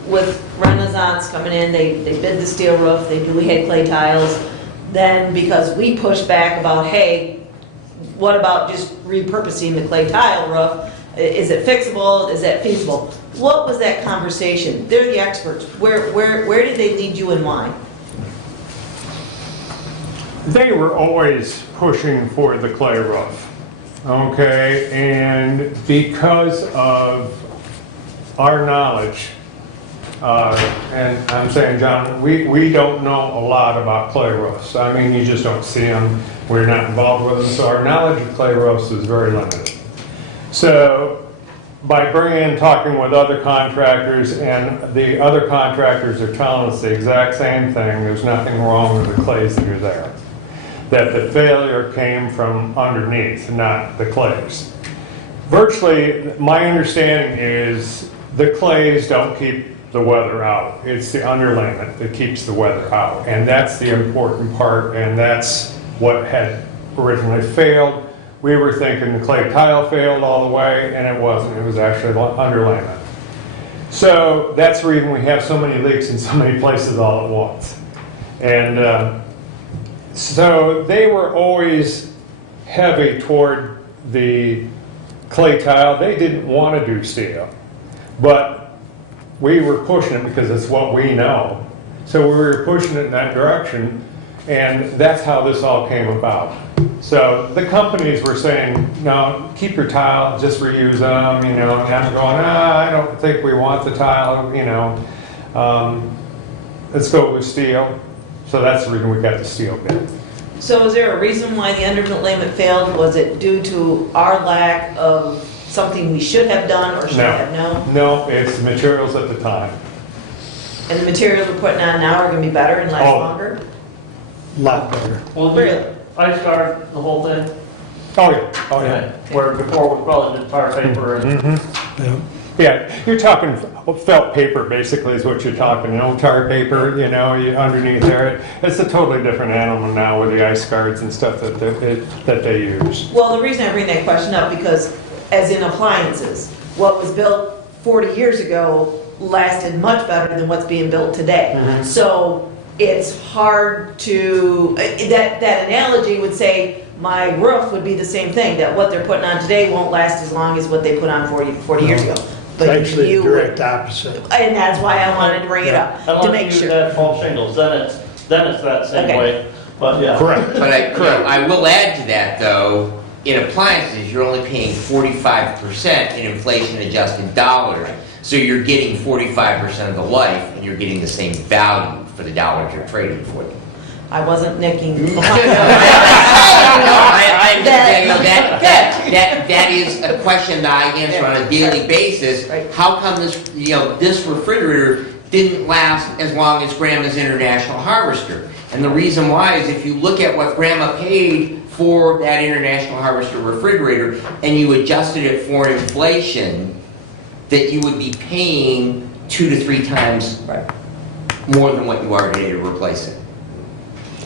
with Renaissance coming in, they bid the steel roof, we had clay tiles. Then, because we pushed back about, hey, what about just repurposing the clay tile roof? Is it fixable? Is that feasible? What was that conversation? They're the experts. Where did they lead you and why? They were always pushing for the clay roof, okay? And because of our knowledge, and I'm saying, John, we don't know a lot about clay roofs. I mean, you just don't see them. We're not involved with them, so our knowledge of clay roofs is very limited. So by talking with other contractors, and the other contractors are telling us the exact same thing, there's nothing wrong with the clays that are there. That the failure came from underneath, not the clays. Virtually, my understanding is the clays don't keep the weather out. It's the underlayment that keeps the weather out. And that's the important part, and that's what had originally failed. We were thinking the clay tile failed all the way, and it wasn't. It was actually underlayment. So that's the reason we have so many leaks in so many places all at once. And so they were always heavy toward the clay tile. They didn't want to do steel, but we were pushing it because it's what we know. So we were pushing it in that direction, and that's how this all came about. So the companies were saying, no, keep your tile, just reuse them, and I'm going, I don't think we want the tile, let's go with steel. So that's the reason we got the steel bid. So is there a reason why the underlayment failed? Was it due to our lack of something we should have done or should have known? No, it's the materials at the time. And the materials we're putting on now are going to be better and last longer? Lot better. Well, Really? I started the whole thing, Oh, yeah. Oh, yeah. where before we probably did tar paper and Yeah. Yeah, you're talking felt paper, basically, is what you're talking. Tar paper, underneath there. It's a totally different animal now with the ice guards and stuff that they use. Well, the reason I bring that question up, because as in appliances, what was built 40 years ago lasted much better than what's being built today. So it's hard to, that analogy would say my roof would be the same thing, that what they're putting on today won't last as long as what they put on 40 years ago. It's actually the you direct would- opposite. And that's why I wanted to bring it up, to unless make you sure. add false shingles, then it's that same Okay. way. But yeah. Correct. But I will add to that, though, in appliances, you're only paying 45% in inflation-adjusted dollars. So you're getting 45% of the life, and you're getting the same value for the dollars you're trading for them. I wasn't nicking. I'm just saying, that is a question that I answer on a daily basis. Right. How come this refrigerator didn't last as long as Grandma's International Harvester? And the reason why is if you look at what Grandma paid for that International Harvester refrigerator and you adjusted it for inflation, that you would be paying 2 to 3 times more than what you are today to replace it.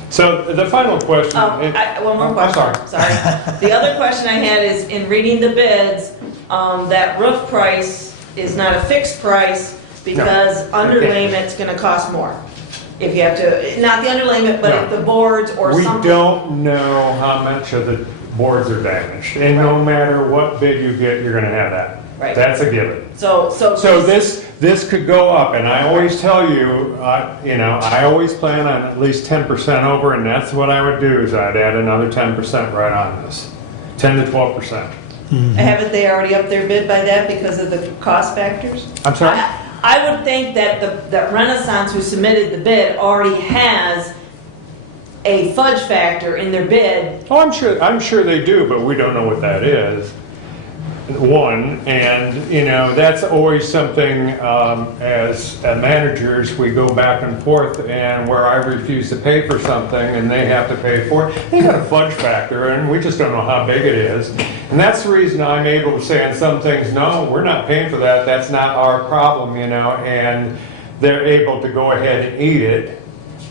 So the final question. One more question. I'm sorry. The other question I had is, in reading the bids, that roof price is not a fixed price because underlayment's gonna cost more. If you have to, not the underlayment, but if the boards or We something. don't know how much of the boards are damaged, and no matter what bid you get, you're gonna have that. Right. That's a given. So So this could go up, and I always tell you, I always plan on at least 10% over, and that's what I would do, is I'd add another 10% right on this. 10 to 12%. Haven't they already upped their bid by that because of the cost factors? I'm sorry? I would think that Renaissance, who submitted the bid, already has a fudge factor in their bid. Oh, I'm sure they do, but we don't know what that is. One, and that's always something, as managers, we go back and forth, and where I refuse to pay for something and they have to pay for it, they got a fudge factor, and we just don't know how big it is. And that's the reason I'm able to say on some things, no, we're not paying for that, that's not our problem, and they're able to go ahead and eat it.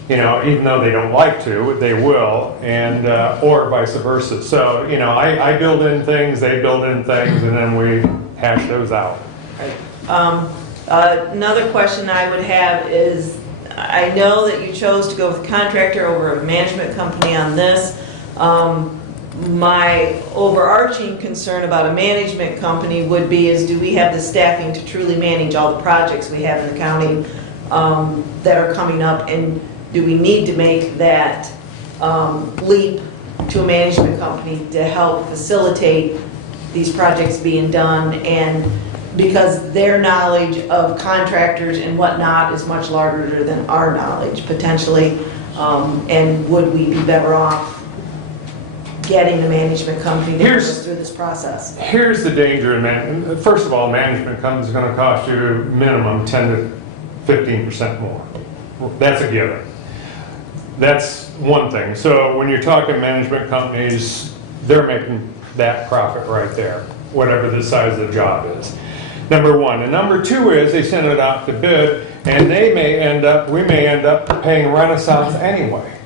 Even though they don't like to, they will, and or vice versa. So, I build in things, they build in things, and then we hash those out. Another question I would have is, I know that you chose to go with a contractor over a management company on this. My overarching concern about a management company would be is, do we have the staffing to truly manage all the projects we have in the county that are coming up, and do we need to make that leap to a management company to help facilitate these projects being done? And because their knowledge of contractors and whatnot is much larger than our knowledge potentially, and would we be better off getting a management company to help us through this process? Here's the danger in first of all, management company is going to cost you minimum 10 to 15% more. That's a given. That's one thing. So when you're talking management companies, they're making that profit right there, whatever the size of the job is. Number one. And number two is they send it out to bid, and we may end up paying Renaissance anyway.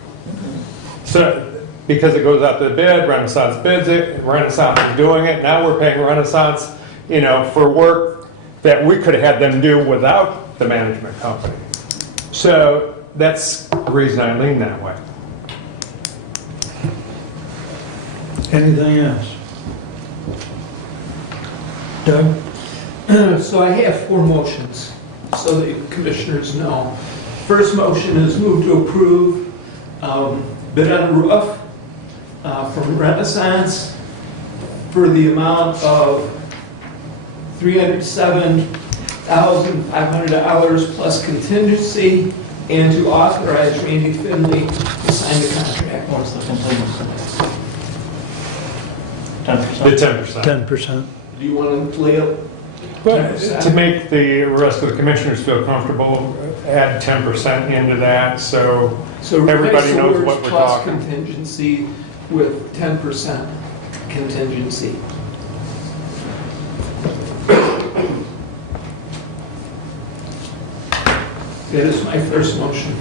So because it goes out to the bid, Renaissance bids it, Renaissance is doing it, now we're paying Renaissance, for work that we could have had them do without the management company. So that's the reason I lean that way. Anything else? Doug? So I have 4 motions, so the commissioners know. First motion is move to approve bid on roof from Renaissance for the amount of $307,500 plus contingency, and to authorize Randy Finley to sign the contract. What's the contingency? 10%? The 10%. 10%. Do you want to lay up? But to make the rest of the commissioners feel comfortable, add 10% into that, so everybody replace the knows words what we're plus talking. contingency with 10% contingency. That is my first motion.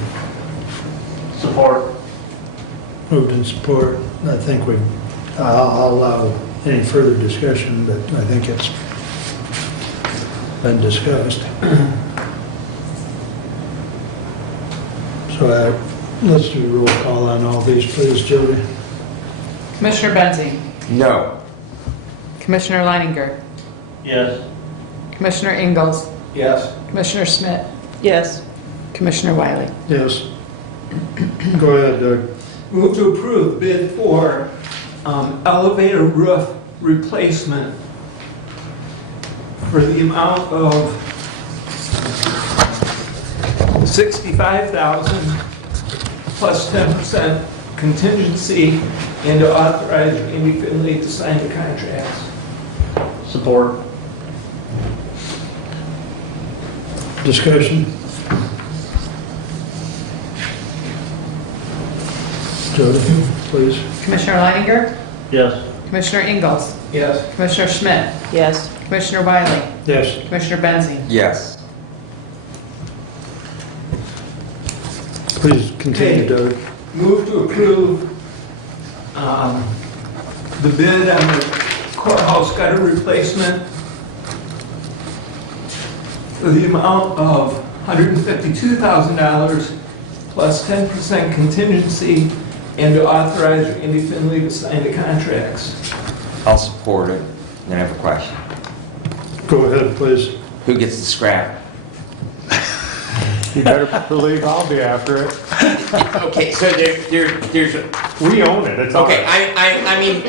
Support. Moved in support. I think I'll allow any further discussion, but I think it's been discussed. So let's do a roll call on all these, please, Jody. Commissioner Benzing, No. Commissioner Leininger, Yes. Commissioner Ingalls, Yes. Commissioner Schmidt, Yes. Commissioner Wiley. Yes. Go ahead, Doug. Move to approve bid for elevator roof replacement for the amount of $65,000 plus 10% contingency, and to authorize Randy Finley to sign the contracts. Support. Discussion? Jody, please. Commissioner Leininger, Yes. Commissioner Ingalls, Yes. Commissioner Schmidt, Yes. Commissioner Wiley, Yes. Commissioner Benzing. Yes. Please continue, Okay. Doug. Move to approve the bid on the courthouse gutter replacement for the amount of $152,000 plus 10% contingency, and to authorize Randy Finley to sign the contracts. I'll support it. Then I have a question. Go ahead, please. Who gets the scrap? You better believe I'll be after it. Okay, so there's a, We own it, it's ours. okay, I mean,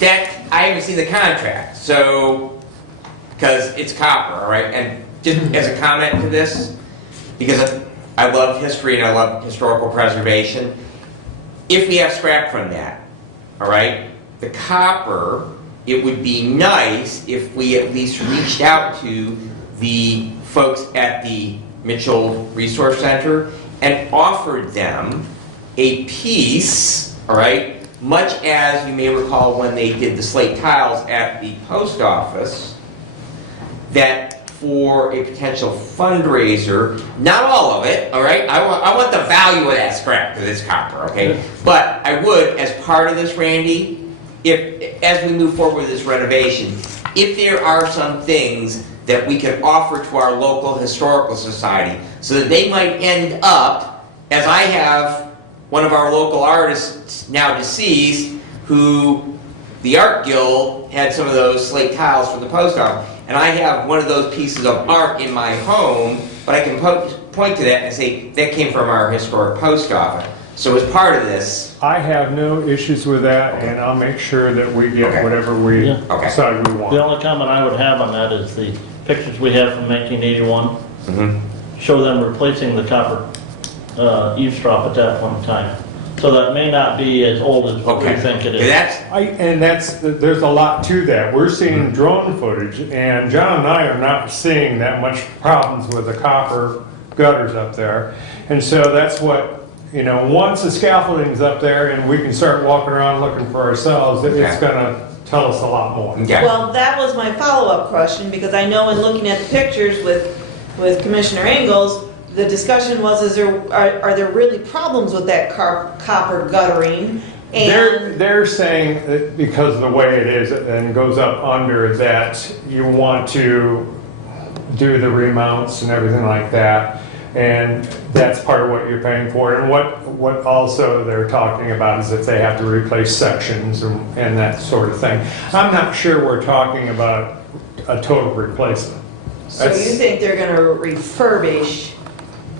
that, I haven't seen the contract, so, because it's copper, all right? And just as a comment to this, because I love history and I love historical preservation, if we have scrap from that, all right, the copper, it would be nice if we at least reached out to the folks at the Mitchell Resource Center and offered them a piece, all right, much as you may recall when they did the slate tiles at the post office, that for a potential fundraiser, not all of it, all right, I want the value of that scrap because it's copper, okay, but I would, as part of this, Randy, if, as we move forward with this renovation, if there are some things that we can offer to our local historical society so that they might end up, as I have one of our local artists now deceased, who the Art Guild had some of those slate tiles for the post office, and I have one of those pieces of art in my home, but I can point to that and say, that came from our historic post office. So as part of this, I have no issues with that, and I'll make sure that we get Okay. whatever we Yeah. Okay. decide we The want. only comment I would have on that is the pictures we have from 1981 mhm. show them replacing the copper eavesdrop at that point in time. So that may not be as old as what we Okay. think it Yeah, is. There's a lot to that. We're seeing drone footage, and John and I are not seeing that much problems with the copper gutters up there. And so that's what, you know, once the scaffolding's up there and we can start walking around looking for ourselves, it's Okay. gonna tell us a lot more. Yeah. Well, that was my follow-up question, because I know in looking at the pictures with Commissioner Ingalls, the discussion was, are there really problems with that copper guttering? And They're saying that because of the way it is and goes up under, that you want to do the remounts and everything like that. And that's part of what you're paying for. And what also they're talking about is that they have to replace sections and that sort of thing. I'm not sure we're talking about a total replacement. so you think they're gonna refurbish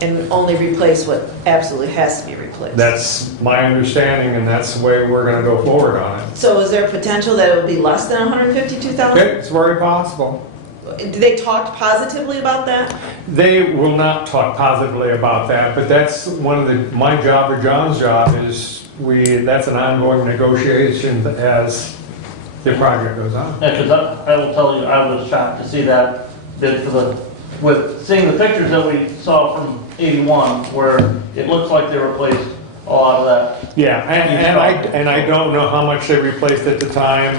and only replace what absolutely has to be replaced? That's my understanding, and that's the way we're gonna go forward on it. So is there potential that it would be less than 152,000? It's very possible. Did they talk positively about that? They will not talk positively about that, but that's one of my job or John's job is that's an ongoing negotiation as the project goes on. Yeah, because I will tell you, I was shocked to see that bid with seeing the pictures that we saw from 81, where it looks like they replaced a lot of that. Yeah, and I don't know how much they replaced at the time,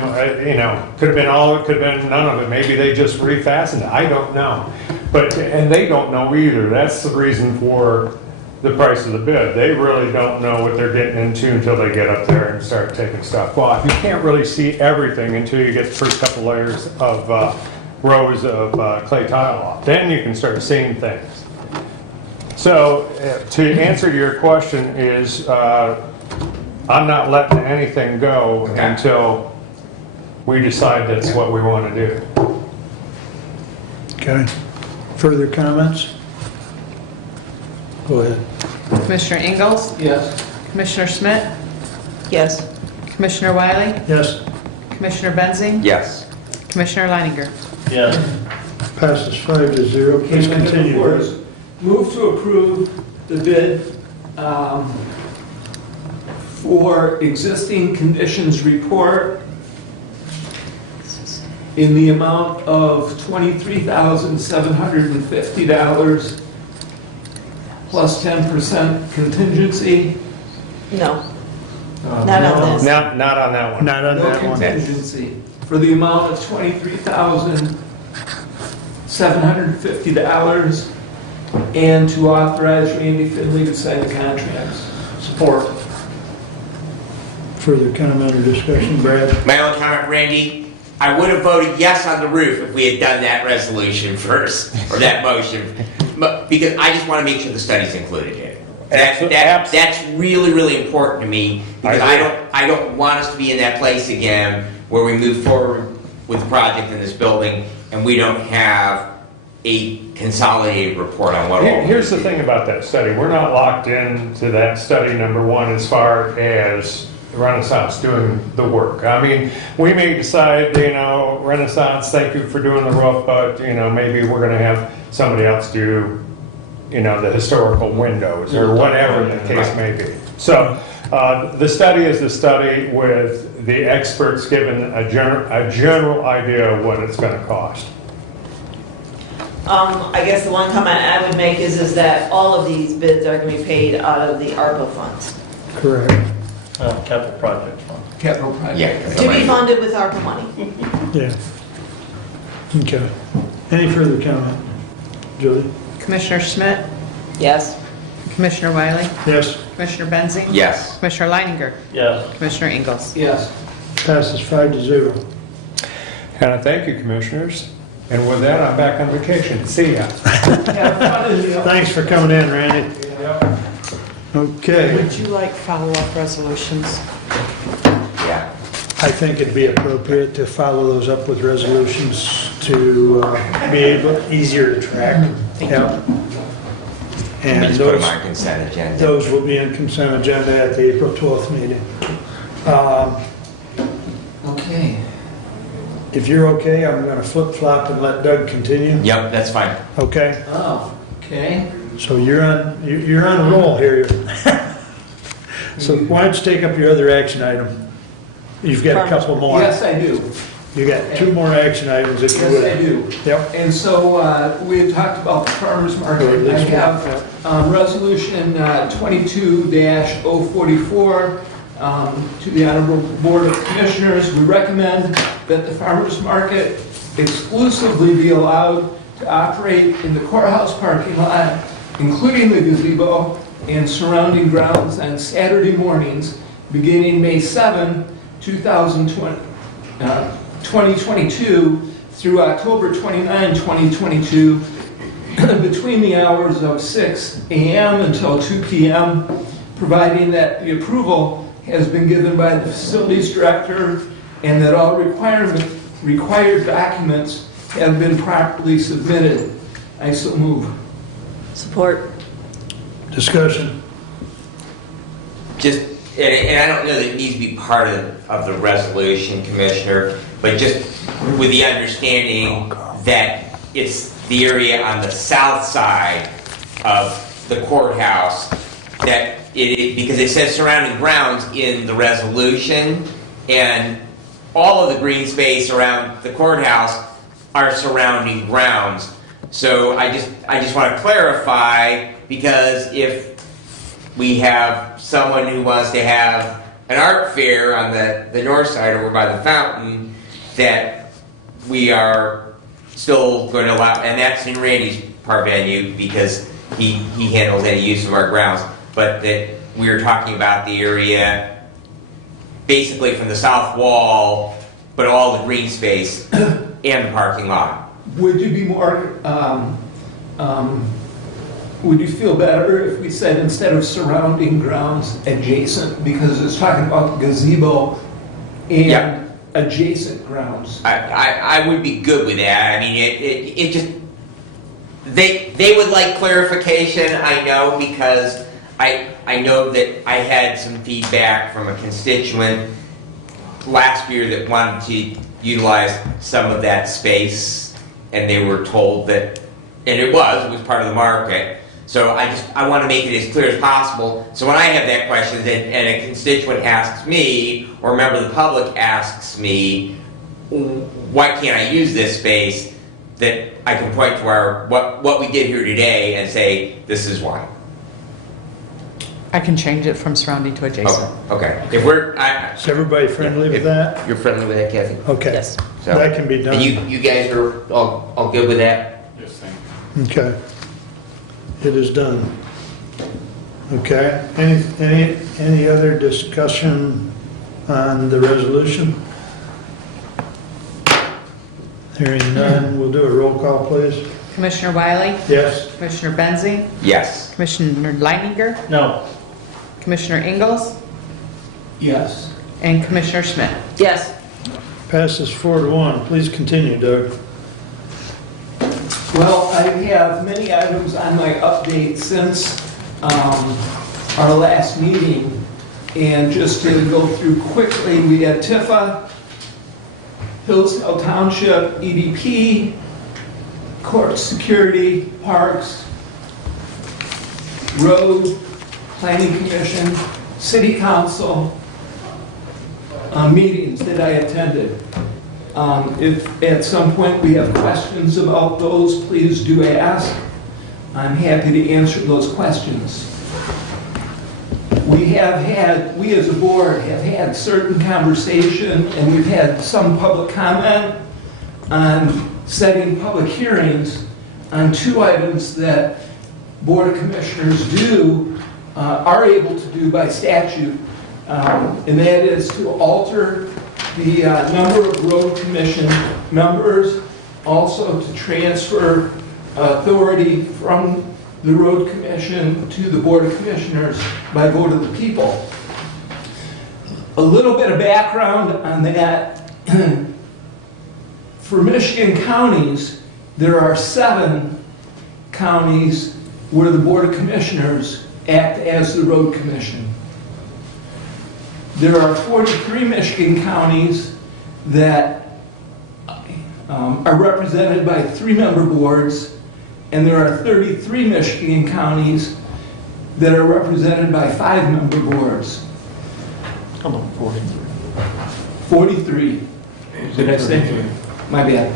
you know, could have been all of it, could have been none of it, maybe they just refastened it, I don't know. And they don't know either, that's the reason for the price of the bid. They really don't know what they're getting into until they get up there and start taking stuff off. You can't really see everything until you get the first couple layers of rows of clay tile off. Then you can start seeing things. So to answer your question is, I'm not letting anything go Okay. until we decide that's what we want to do. Okay. Further comments? Go ahead. Commissioner Ingalls? Yes. Commissioner Schmidt? Yes. Commissioner Wiley? Yes, Commissioner Benzing? Yes. Commissioner Leininger? Yes. passes 5-0. Please Item continue. four is move to approve the bid for existing conditions report in the amount of $23,750 plus 10% contingency. No. Not on this. Not on that one. Not on No that one. contingency, for the amount of $23,750, and to authorize Randy Finley to sign the contracts. Support. Further comment or discussion, Brad? My only comment, Randy, I would have voted yes on the roof if we had done that resolution first, or that motion, because I just want to make sure the study's included in it. That's really, really important to me, because I agree. I don't want us to be in that place again where we move forward with the project in this building and we don't have a consolidated report on what all. Here's the thing about that study, we're not locked into that study, number one, as far as Renaissance doing the work. I mean, we may decide, Renaissance, thank you for doing the roof, but, maybe we're gonna have somebody else do, the historical windows, or whatever the case may be. So, the study is the study with the experts giving a general idea of what it's gonna cost. I guess the one comment I would make is that all of these bids are going to be paid out of the ARPA funds. Correct. Capital projects fund. Capital project. Yeah. To be funded with ARPA money. Yeah. Okay. Any further comment? Julie? Commissioner Schmidt? Yes. Commissioner Wiley? Yes. Commissioner Benzing? Yes. Commissioner Leininger? Yes. Commissioner Ingles? Yes. Passes 5-0. And I thank you, commissioners. And with that, I'm back on vacation. See ya. Thanks for coming in, Randy. Okay. Would you like follow-up resolutions? Yeah. I think it'd be appropriate to follow those up with resolutions to be easier to track. Yeah. We And just put them those, on consent agenda. those will be in consent agenda at the April 12th meeting. Okay. If you're okay, I'm going to flip-flop and let Doug continue. Yep, that's fine. Okay? Oh, okay. So you're on a roll here. So why don't you take up your other action item? You've got a couple more. Yes, I do. You got 2 more action items if you Yes, would. I do. Yep. And so we had talked about the farmer's market. I have Resolution 22-044 to the Honorable Board of Commissioners. We recommend that the farmer's market exclusively be allowed to operate in the courthouse parking lot, including the gazebo and surrounding grounds on Saturday mornings, beginning May 7, 2022 through October 29, 2022, between the hours of 6 a.m. until 2 p.m., providing that the approval has been given by the facilities director and that all required documents have been properly submitted. I so move. Support. Discussion. Just, and I don't know that it needs to be part of the resolution, Commissioner, but just with the understanding that it's the area on the south side of the courthouse, that because it says surrounding grounds in the resolution, and all of the green space around the courthouse are surrounding grounds. So I just want to clarify, because if we have someone who wants to have an art fair on the north side over by the fountain, that we are still going to allow, and that's in Randy's park venue because he handles any use of our grounds, but that we are talking about the area basically from the south wall, but all the green space and the parking lot. Would you be more, would you feel better if we said instead of surrounding grounds, adjacent? Because it's talking about gazebo and Yeah. adjacent grounds. I would be good with that. I mean, it just, they would like clarification, I know, because I know that I had some feedback from a constituent last year that wanted to utilize some of that space, and they were told that, and it was part of the market. So I want to make it as clear as possible. So when I have that question and a constituent asks me, or a member of the public asks me, why can't I use this space, that I can point to what we did here today and say, this is why. I can change it from surrounding to adjacent. Okay. If we're, Is everybody friendly with that? You're friendly with that, Kathy? Okay. Yes. So- That can be done. And you guys are all good with that? Okay. It is done. Okay. Any other discussion on the resolution? Hearing none, we'll do a roll call, please. Commissioner Wiley? Yes? Commissioner Benzing? Yes. Commissioner Leininger, No. Commissioner Ingalls, Yes. and Commissioner Schmidt. Yes. Passes 4-1. Please continue, Doug. Well, I have many items on my update since our last meeting. And just to go through quickly, we had Tifa, Hillsdale Township, EDP, Court Security, Parks, Road, Planning Commission, City Council, meetings that I attended. If at some point we have questions about those, please do ask. I'm happy to answer those questions. We as a board have had certain conversation, and we've had some public comment on setting public hearings on two items that Board of Commissioners are able to do by statute, and that is to alter the number of road commission members, also to transfer authority from the road commission to the Board of Commissioners by vote of the people. A little bit of background on that. For Michigan counties, there are 7 counties where the Board of Commissioners act as the road commission. There are 43 Michigan counties that are represented by 3-member boards, and there are 33 Michigan counties that are represented by 5-member boards. Come on, 43. 43. Did I say? My bad.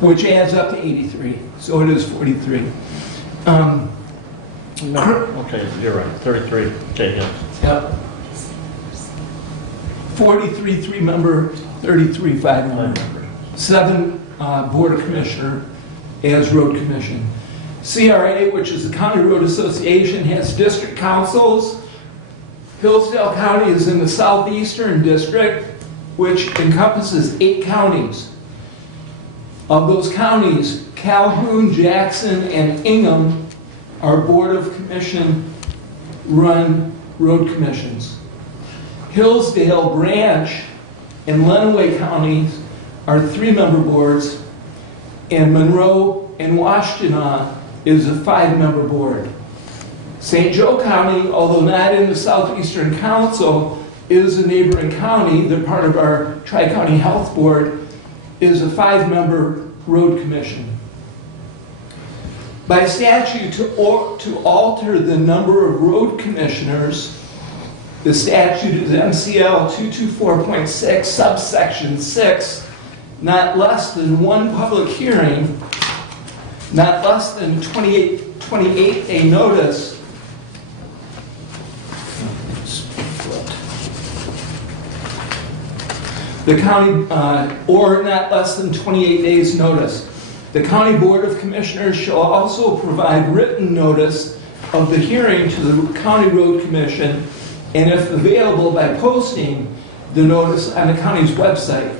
Which adds up to 83, so it is 43. No, okay, you're right, 33. Okay, yes. Yep. 43 3-member, 33 5-member. 7 Board of Commissioner as road commission. CRA, which is the County Road Association, has district councils. Hillsdale County is in the southeastern district, which encompasses 8 counties. Of those counties, Calhoun, Jackson, and Ingham are Board of Commission run road commissions. Hillsdale, Branch, and Lenawee counties are 3-member boards, and Monroe and Washtenaw is a 5-member board. St. Joe County, although not in the Southeastern Council, is a neighboring county. They're part of our Tri-County Health Board, is a 5-member road commission. By statute, to alter the number of road commissioners, the statute is MCL 224.6, subsection 6, not less than 1 public hearing, not less than 28-day notice. The county, or not less than 28 days notice. The County Board of Commissioners shall also provide written notice of the hearing to the County Road Commission, and if available, by posting the notice on the county's website.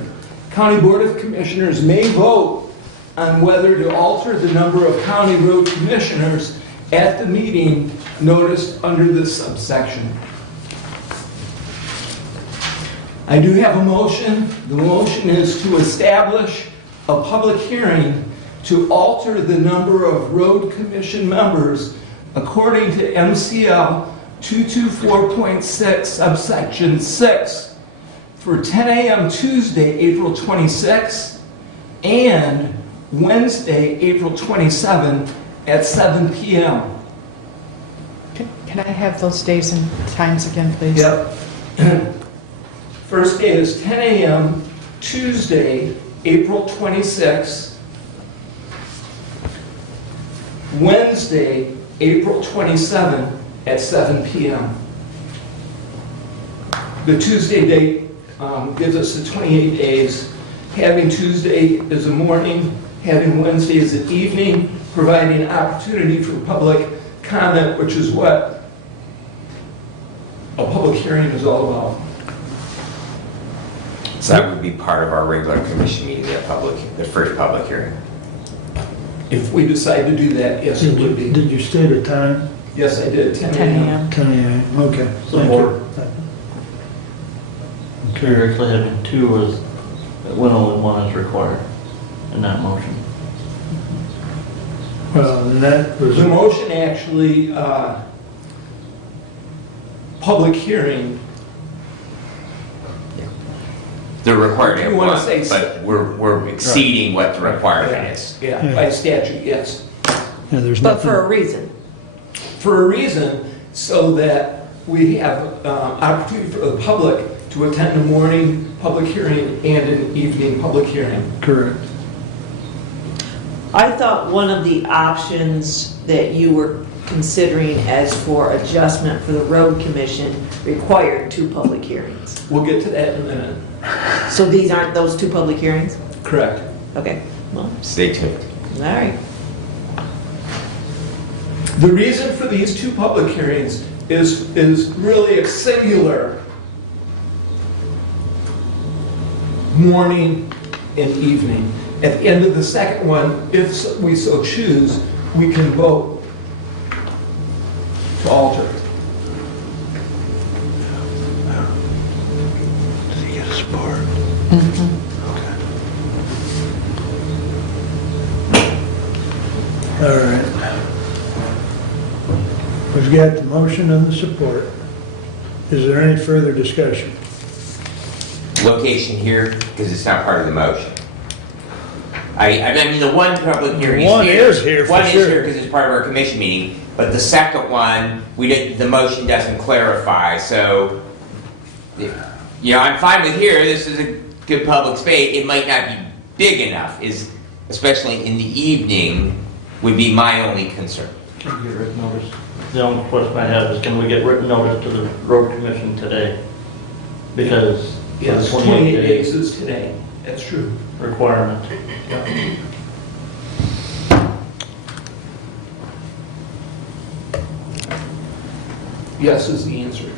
County Board of Commissioners may vote on whether to alter the number of county road commissioners at the meeting noticed under this subsection. I do have a motion. The motion is to establish a public hearing to alter the number of road commission members according to MCL 224.6, subsection 6, for 10 a.m. Tuesday, April 26, and Wednesday, April 27 at 7 p.m. Can I have those days and times again, please? Yep. First day is 10 a.m. Tuesday, April 26. Wednesday, April 27 at 7 p.m. The Tuesday date gives us the 28 days. Having Tuesday as a morning, having Wednesday as an evening, providing opportunity for public comment, which is what a public hearing is all about. So that would be part of our regular commission meeting, the first public hearing. If we decide to do that, yes, it would be. Did you state a time? Yes, I did, 10 10 a.m. a.m. 10 a.m., okay. Thank Support. you. So you're actually having two when only one is required in that motion. Well, and that was, The motion actually, public hearing, The requirement You wanna one, say- but we're exceeding what the requirement is. yeah, by statute, yes. yeah, there's But for a nothing, reason. For a reason, so that we have opportunity for the public to attend a morning public hearing and an evening public hearing. correct. I thought one of the options that you were considering as for adjustment for the road commission required two public hearings. We'll get to that in a minute. So these aren't those two public hearings? Correct. Okay, well, Stay tuned. all right. The reason for these two public hearings is really a singular morning and evening. At the end of the second one, if we so choose, we can vote to alter it. Did he get a support? Okay. All right. We've got the motion and the support. Is there any further discussion? Location here, because it's not part of the motion. I mean, the one public hearing One is here. is here, for One is sure. here because it's part of our commission meeting, but the second one, the motion doesn't clarify, so, you know, I'm fine with here, this is a good public space, it might not be big enough, especially in the evening, would be my only concern. Can we get written notice? The only question I have is, can we get written notice to the road commission today? Because for the Yes, 28 days is today. That's true. requirement. Yes is the answer.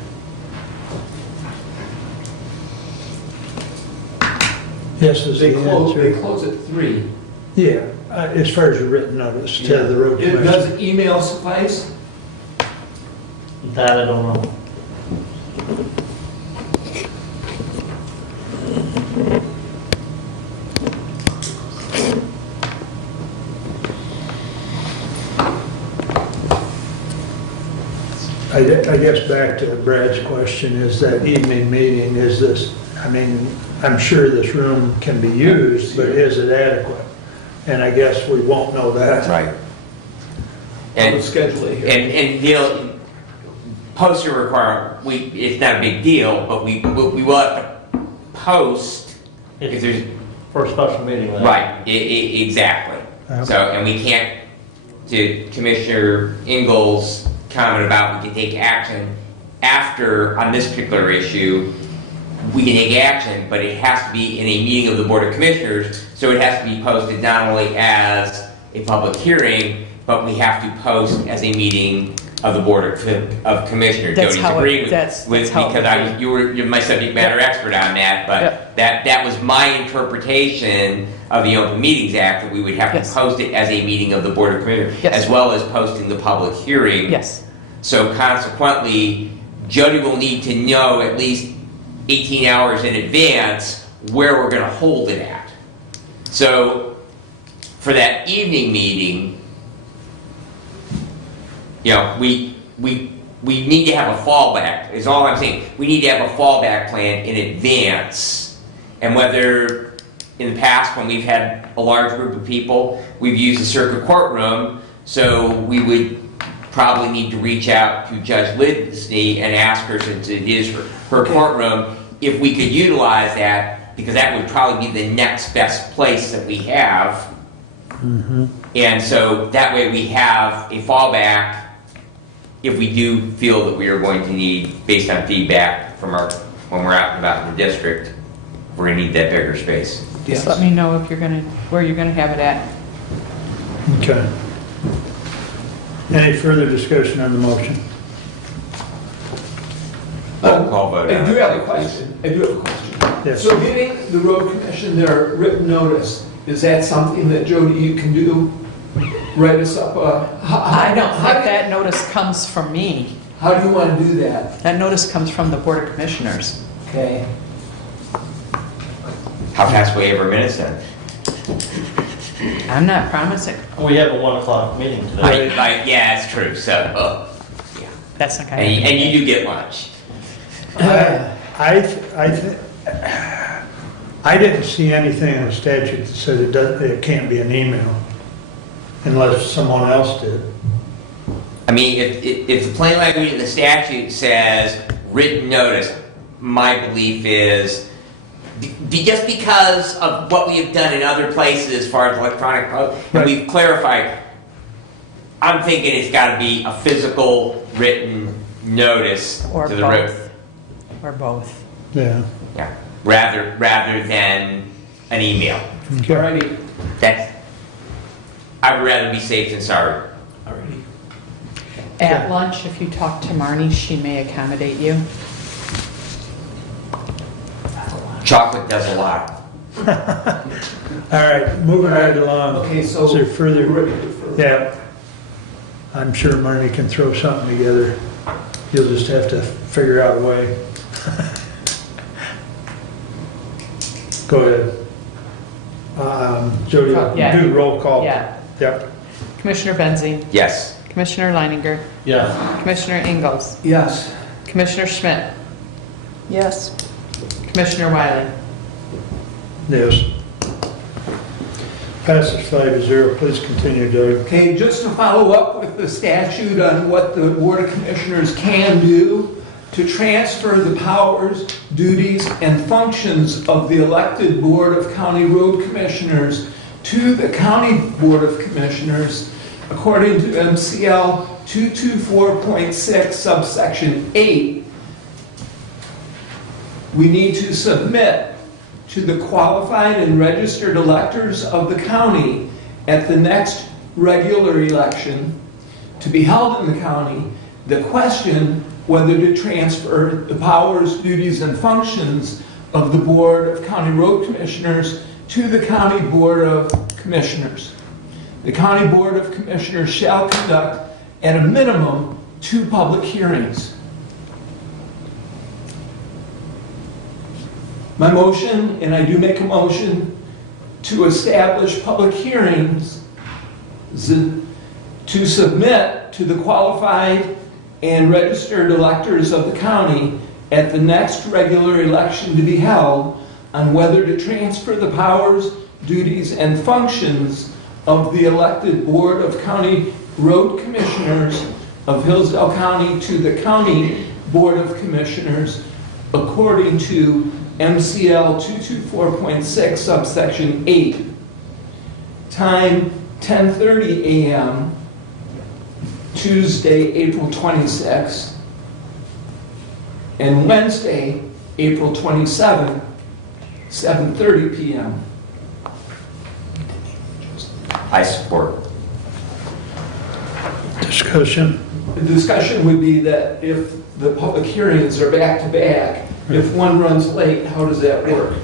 Yes, is They the answer. close at 3. Yeah, as far as your written notice to the road It commission. does email suffice? That I don't know. I guess back to Brad's question, is that evening meeting, is this, I mean, I'm sure this room can be used, but is it adequate? And I guess we won't know that. Right. I'll And, schedule it here. and you know, poster requirement, it's not a big deal, but we will have to post if there's, For a special meeting. then. right, exactly. Yep. So, and we can't, to Commissioner Ingalls' comment about we can take action after, on this particular issue, we can take action, but it has to be in a meeting of the Board of Commissioners, so it has to be posted not only as a public hearing, but we have to post as a meeting of the Board of Commissioners. That's Jody's how it- agreeing that's with how it because would be. you're my subject matter expert on that, but that was my interpretation of the Open Meetings Act, that we would have Yes. to post it as a meeting of the Board of Commissioners, Yes. as well as posting the public hearing. Yes. So consequently, Jody will need to know at least 18 hours in advance where we're going to hold it at. So for that evening meeting, you know, we need to have a fallback, is all I'm saying. We need to have a fallback plan in advance. And whether in the past, when we've had a large group of people, we've used the circuit courtroom, so we would probably need to reach out to Judge Lindsay and ask her, since it is her courtroom, if we could utilize that, because that would probably be the next best place that we have. And so that way we have a fallback if we do feel that we are going to need, based on feedback from when we're out and about in the district, we're gonna need that bigger space. Just let me know if where you're gonna have it at. Okay. Any further discussion on the motion? Call vote. I on do it, have a please. question. I do have a question. Yes. So getting the road commission their written notice, is that something that, Jody, you can do? write us up a... I don't think that notice comes from me. How do you want to do that? That notice comes from the Board of Commissioners. Okay. How fast will you ever minutes then? I'm not promising. We have a 1 o'clock meeting today. Yeah, it's true, so, yeah. That's not And kind of... you do get lunch. I didn't see anything in the statute that said it can't be an email unless someone else did. I mean, if the plain language in the statute says written notice, my belief is, just because of what we have done in other places as far as electronic, and we've clarified, I'm thinking it's got to be a physical written notice Or to the both. Or both. Yeah. Yeah, rather than an email. Okay. Alrighty. I would rather be safe than sorry. Alrighty. At lunch, if you talk to Marnie, she may accommodate you. Chocolate does a lot. All right, moving right along. Okay, so... Is there further? we're ready to further. Yeah. I'm sure Marnie can throw something together. You'll just have to figure out a way. Go ahead. Jody, Yeah. do roll call. Yeah. Yep. Commissioner Benzing, Yes. Commissioner Leininger, Yes. Commissioner Ingalls, Yes. Commissioner Schmidt, Yes. Commissioner Wiley. Yes. Passes 5-0. Please continue, Doug. Okay, just to follow up with the statute on what the Board of Commissioners can do to transfer the powers, duties, and functions of the elected Board of County Road Commissioners to the County Board of Commissioners, according to MCL 224.6 subsection 8, we need to submit to the qualified and registered electors of the county at the next regular election to be held in the county the question whether to transfer the powers, duties, and functions of the Board of County Road Commissioners to the County Board of Commissioners. The County Board of Commissioners shall conduct, at a minimum, 2 public hearings. My motion, and I do make a motion, to establish public hearings to submit to the qualified and registered electors of the county at the next regular election to be held on whether to transfer the powers, duties, and functions of the elected Board of County Road Commissioners of Hillsdale County to the County Board of Commissioners according to MCL 224.6 subsection 8. Time 10:30 a.m. Tuesday, April 26th, and Wednesday, April 27th, 7:30 p.m. I support. Discussion. The discussion would be that if the public hearings are back-to-back, if one runs late, how does that work?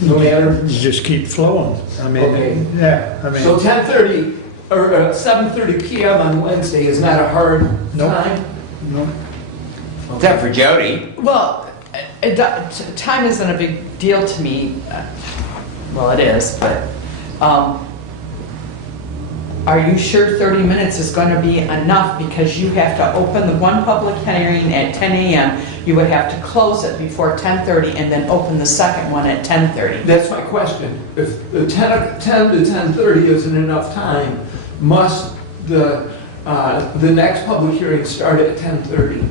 No matter? You just keep flowing. I mean, Okay. yeah, I mean. So 10:30 or 7:30 p.m. on Wednesday is not a hard Nope. time? No. Except for Jody. Well, time isn't a big deal to me. Well, it is, but are you sure 30 minutes is going to be enough? Because you have to open the one public hearing at 10 a.m. You would have to close it before 10:30 and then open the second one at 10:30. That's my question. If the 10 to 10:30 isn't enough time, must the next public hearing start at 10:30?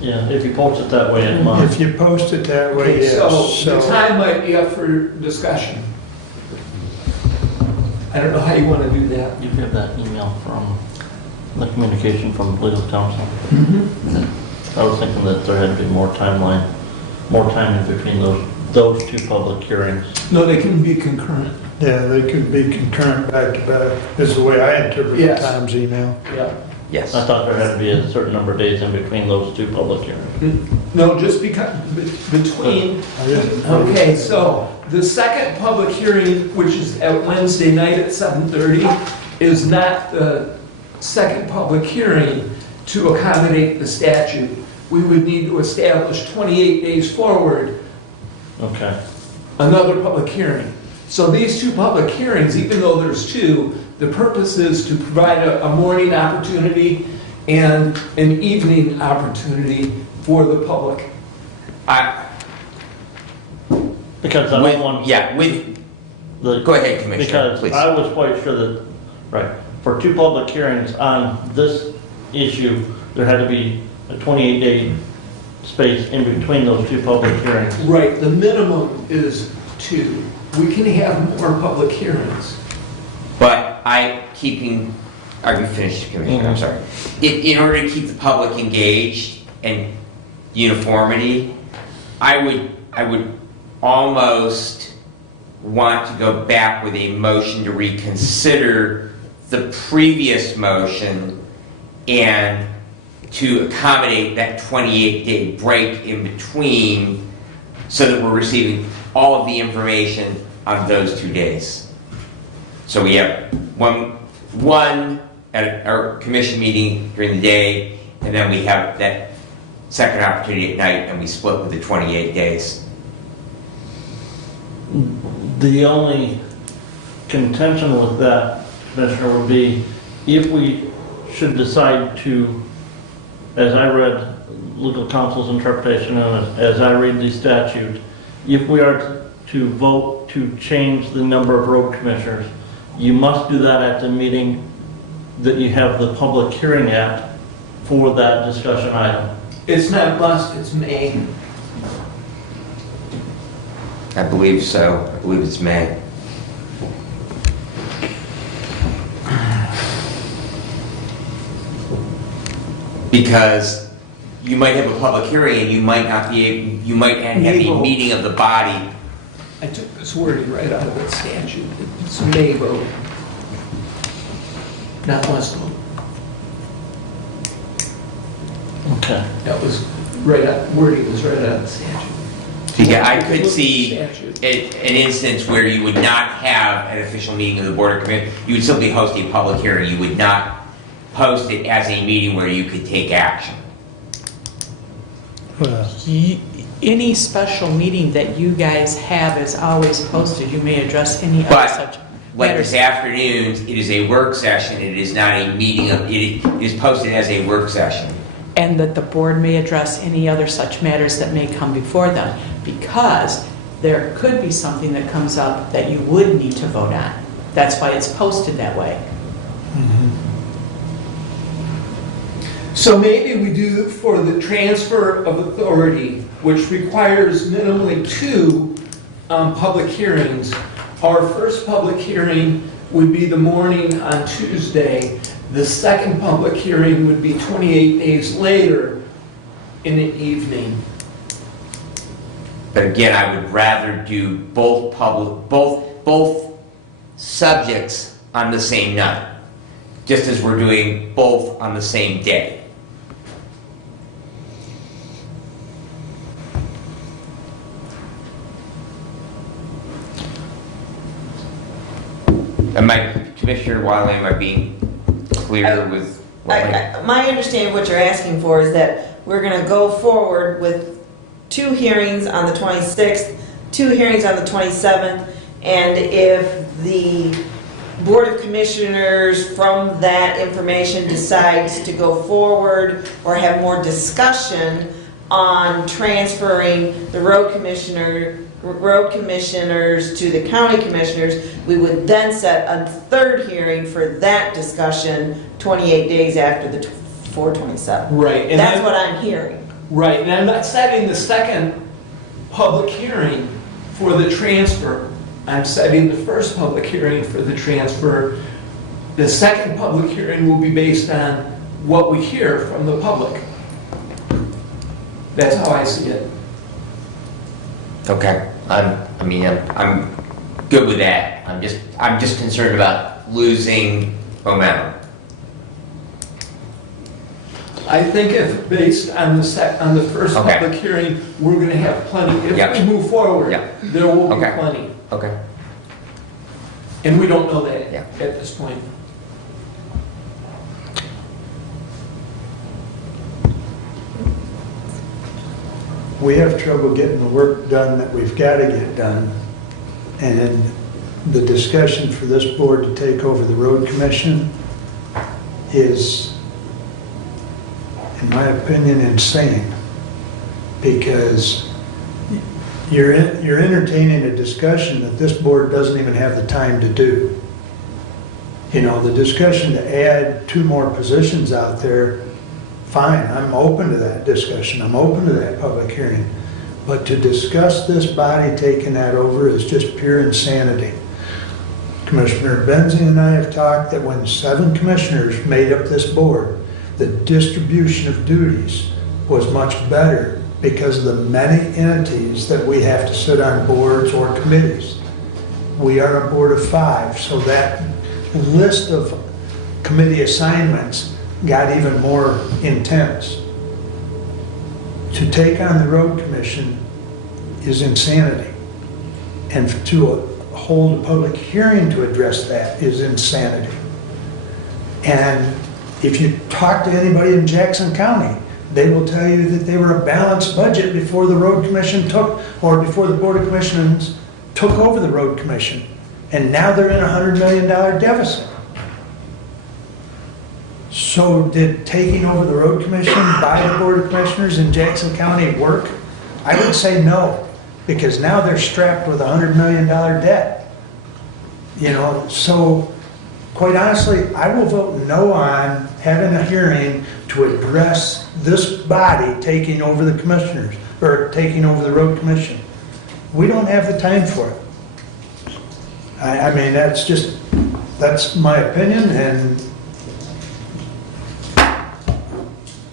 Yeah, if you post it that way, it must. If you post it that way, Okay, yes. so the time might be up for discussion. I don't know how you want to do that. You have that email from the communication from legal counsel. I was thinking that there had to be more time in between those 2 public hearings. No, they can be concurrent. Yeah, they could be concurrent back to back, is the way I interpret Yes. Tom's email. Yeah. Yes. I thought there had to be a certain number of days in between those 2 public hearings. No, just because, between, Yeah. okay, so the second public hearing, which is at Wednesday night at 7:30, is not the second public hearing to accommodate the statute. We would need to establish 28 days forward Okay. another public hearing. So these two public hearings, even though there's two, the purpose is to provide a morning opportunity and an evening opportunity for the public. Because I don't want. Go ahead, Commissioner, Because please. I was quite sure that, right, for two public hearings on this issue, there had to be a 28-day space in between those two public hearings. Right, the minimum is two. We can have more public hearings. But are you finished, Commissioner? I'm sorry. In order to keep the public engaged and uniformity, I would almost want to go back with a motion to reconsider the previous motion and to accommodate that 28-day break in between so that we're receiving all of the information on those 2 days. So we have one at our commission meeting during the day, and then we have that second opportunity at night, and we split with the 28 days. The only contention with that, Commissioner, would be if we should decide to, as I read legal counsel's interpretation and as I read the statute, if we are to vote to change the number of road commissioners, you must do that at the meeting that you have the public hearing at for that discussion item. It's not must, it's may. I believe so. I believe it's May. Because you might have a public hearing and you might not you might have a meeting of the body. I took this wording right out of the statute. It's may vote, not must vote. Okay. That was right out, wording was right out of the statute. Yeah, I could see an instance where you would not have an official meeting of the Board of Commissioners. You would simply host a public hearing. You would not post it as a meeting where you could take action. Any special meeting that you guys have is always posted. You may address any other such Like matters. this afternoon, it is a work session. It is not a meeting. It is posted as a work session. And that the board may address any other such matters that may come before them, because there could be something that comes up that you would need to vote on. That's why it's posted that way. So maybe we do for the transfer of authority, which requires minimally two public hearings. Our first public hearing would be the morning on Tuesday. The second public hearing would be 28 days later in the evening. But again, I would rather do both subjects on the same night, just as we're doing both on the same day. Commissioner Wiley, am I being clear with what My understanding of what you're asking for is that we're going to go forward with 2 hearings on the 26th, 2 hearings on the 27th, and if the Board of Commissioners from that information decides to go forward or have more discussion on transferring the road commissioners to the county commissioners, we would then set a third hearing for that discussion 28 days after the 4/27. Right. And That's then- what I'm hearing. Right, and I'm not setting the second public hearing for the transfer. I'm setting the first public hearing for the transfer. The second public hearing will be based on what we hear from the public. That's how I see it. Okay, I'm good with that. I'm just concerned about losing momentum. I think if based on the first Okay. public hearing, we're going to have plenty. Yeah. If we move forward, Yeah. there will be Okay. plenty. Okay. And we don't know that Yeah. at this point. we have trouble getting the work done that we've got to get done. And the discussion for this board to take over the road commission is, in my opinion, insane. Because you're entertaining a discussion that this board doesn't even have the time to do. You know, the discussion to add 2 more positions out there, fine, I'm open to that discussion, I'm open to that public hearing. But to discuss this body taking that over is just pure insanity. Commissioner Benzing and I have talked that when 7 commissioners made up this board, the distribution of duties was much better because of the many entities that we have to sit on boards or committees. We are a board of 5, so that list of committee assignments got even more intense. To take on the road commission is insanity. And to hold a public hearing to address that is insanity. And if you talk to anybody in Jackson County, they will tell you that they were a balanced budget before the road commission or before the board of commissioners took over the road commission. And now they're in a $100 million deficit. So did taking over the road commission by the board of commissioners in Jackson County work? I would say no, because now they're strapped with a $100 million debt. You know, so quite honestly, I will vote no on having a hearing to address this body taking over the commissioners, or taking over the road commission. We don't have the time for it. I mean, that's my opinion, and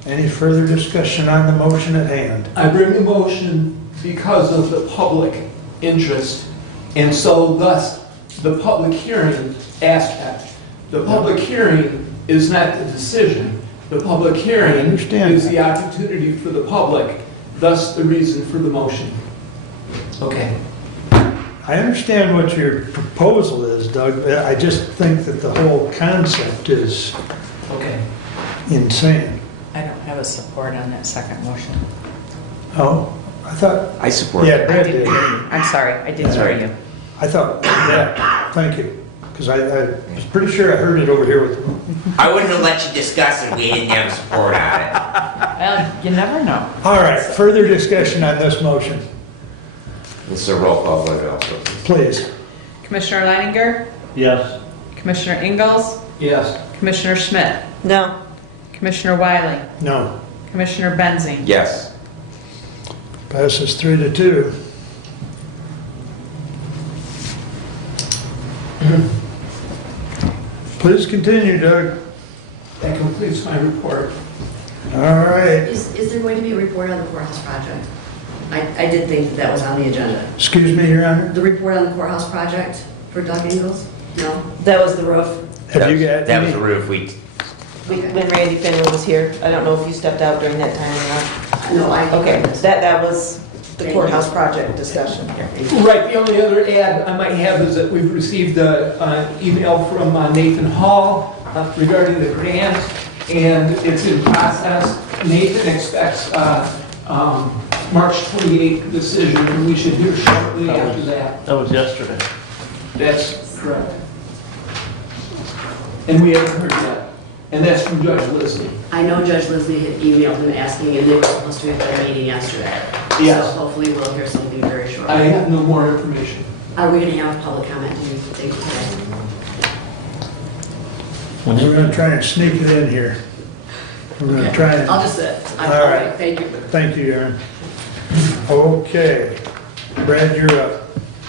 any further discussion on the motion at hand? I bring the motion because of the public interest, and so thus the public hearing aspect. The public hearing is not the decision. The public hearing is the opportunity for the public, thus the reason for the motion. Okay. I understand what your proposal is, Doug. I just think that the whole concept is insane. I don't have a support on that second motion. Oh, I thought, I support yeah, it. Brad did. I'm sorry, I did hear you. I thought, yeah, thank you. Because I was pretty sure I heard it over here with. I wouldn't have let you discuss it if we didn't have support on it. Well, you never know. All right, further discussion on this motion, This is a roll call vote also. please. Commissioner Leininger, Yes. Commissioner Ingalls, Yes. Commissioner Schmidt, No. Commissioner Wiley, No. Commissioner Benzing. Yes. Passes 3-2. Please continue, Doug. That completes my report. All right. Is there going to be a report on the courthouse project? I did think that was on the agenda. Excuse me, Your Honor. The report on the courthouse project for Doug Ingalls? No? That was the roof. Have you got That was any? the roof. When Randy Finley was here. I don't know if you stepped out during that time or No, I. not. Okay, that was the courthouse project discussion. Right, the only other add I might have is that we've received an email from Nathan Hall regarding the grant, and it's in process. Nathan expects March 28th decision, and we should hear shortly after that. That was yesterday. That's correct. And we haven't heard yet. And that's from Judge Leslie. I know Judge Leslie had emailed him asking, and they were supposed to have their meeting yesterday. Yes. So hopefully we'll hear something very shortly. I have no more information. Are we going to have public comment, do you think, today? We're going to try and sneak it in here. We're going to try and. I'll just sit. All right. Thank you. Thank you, Aaron. Okay. Brad, you're up.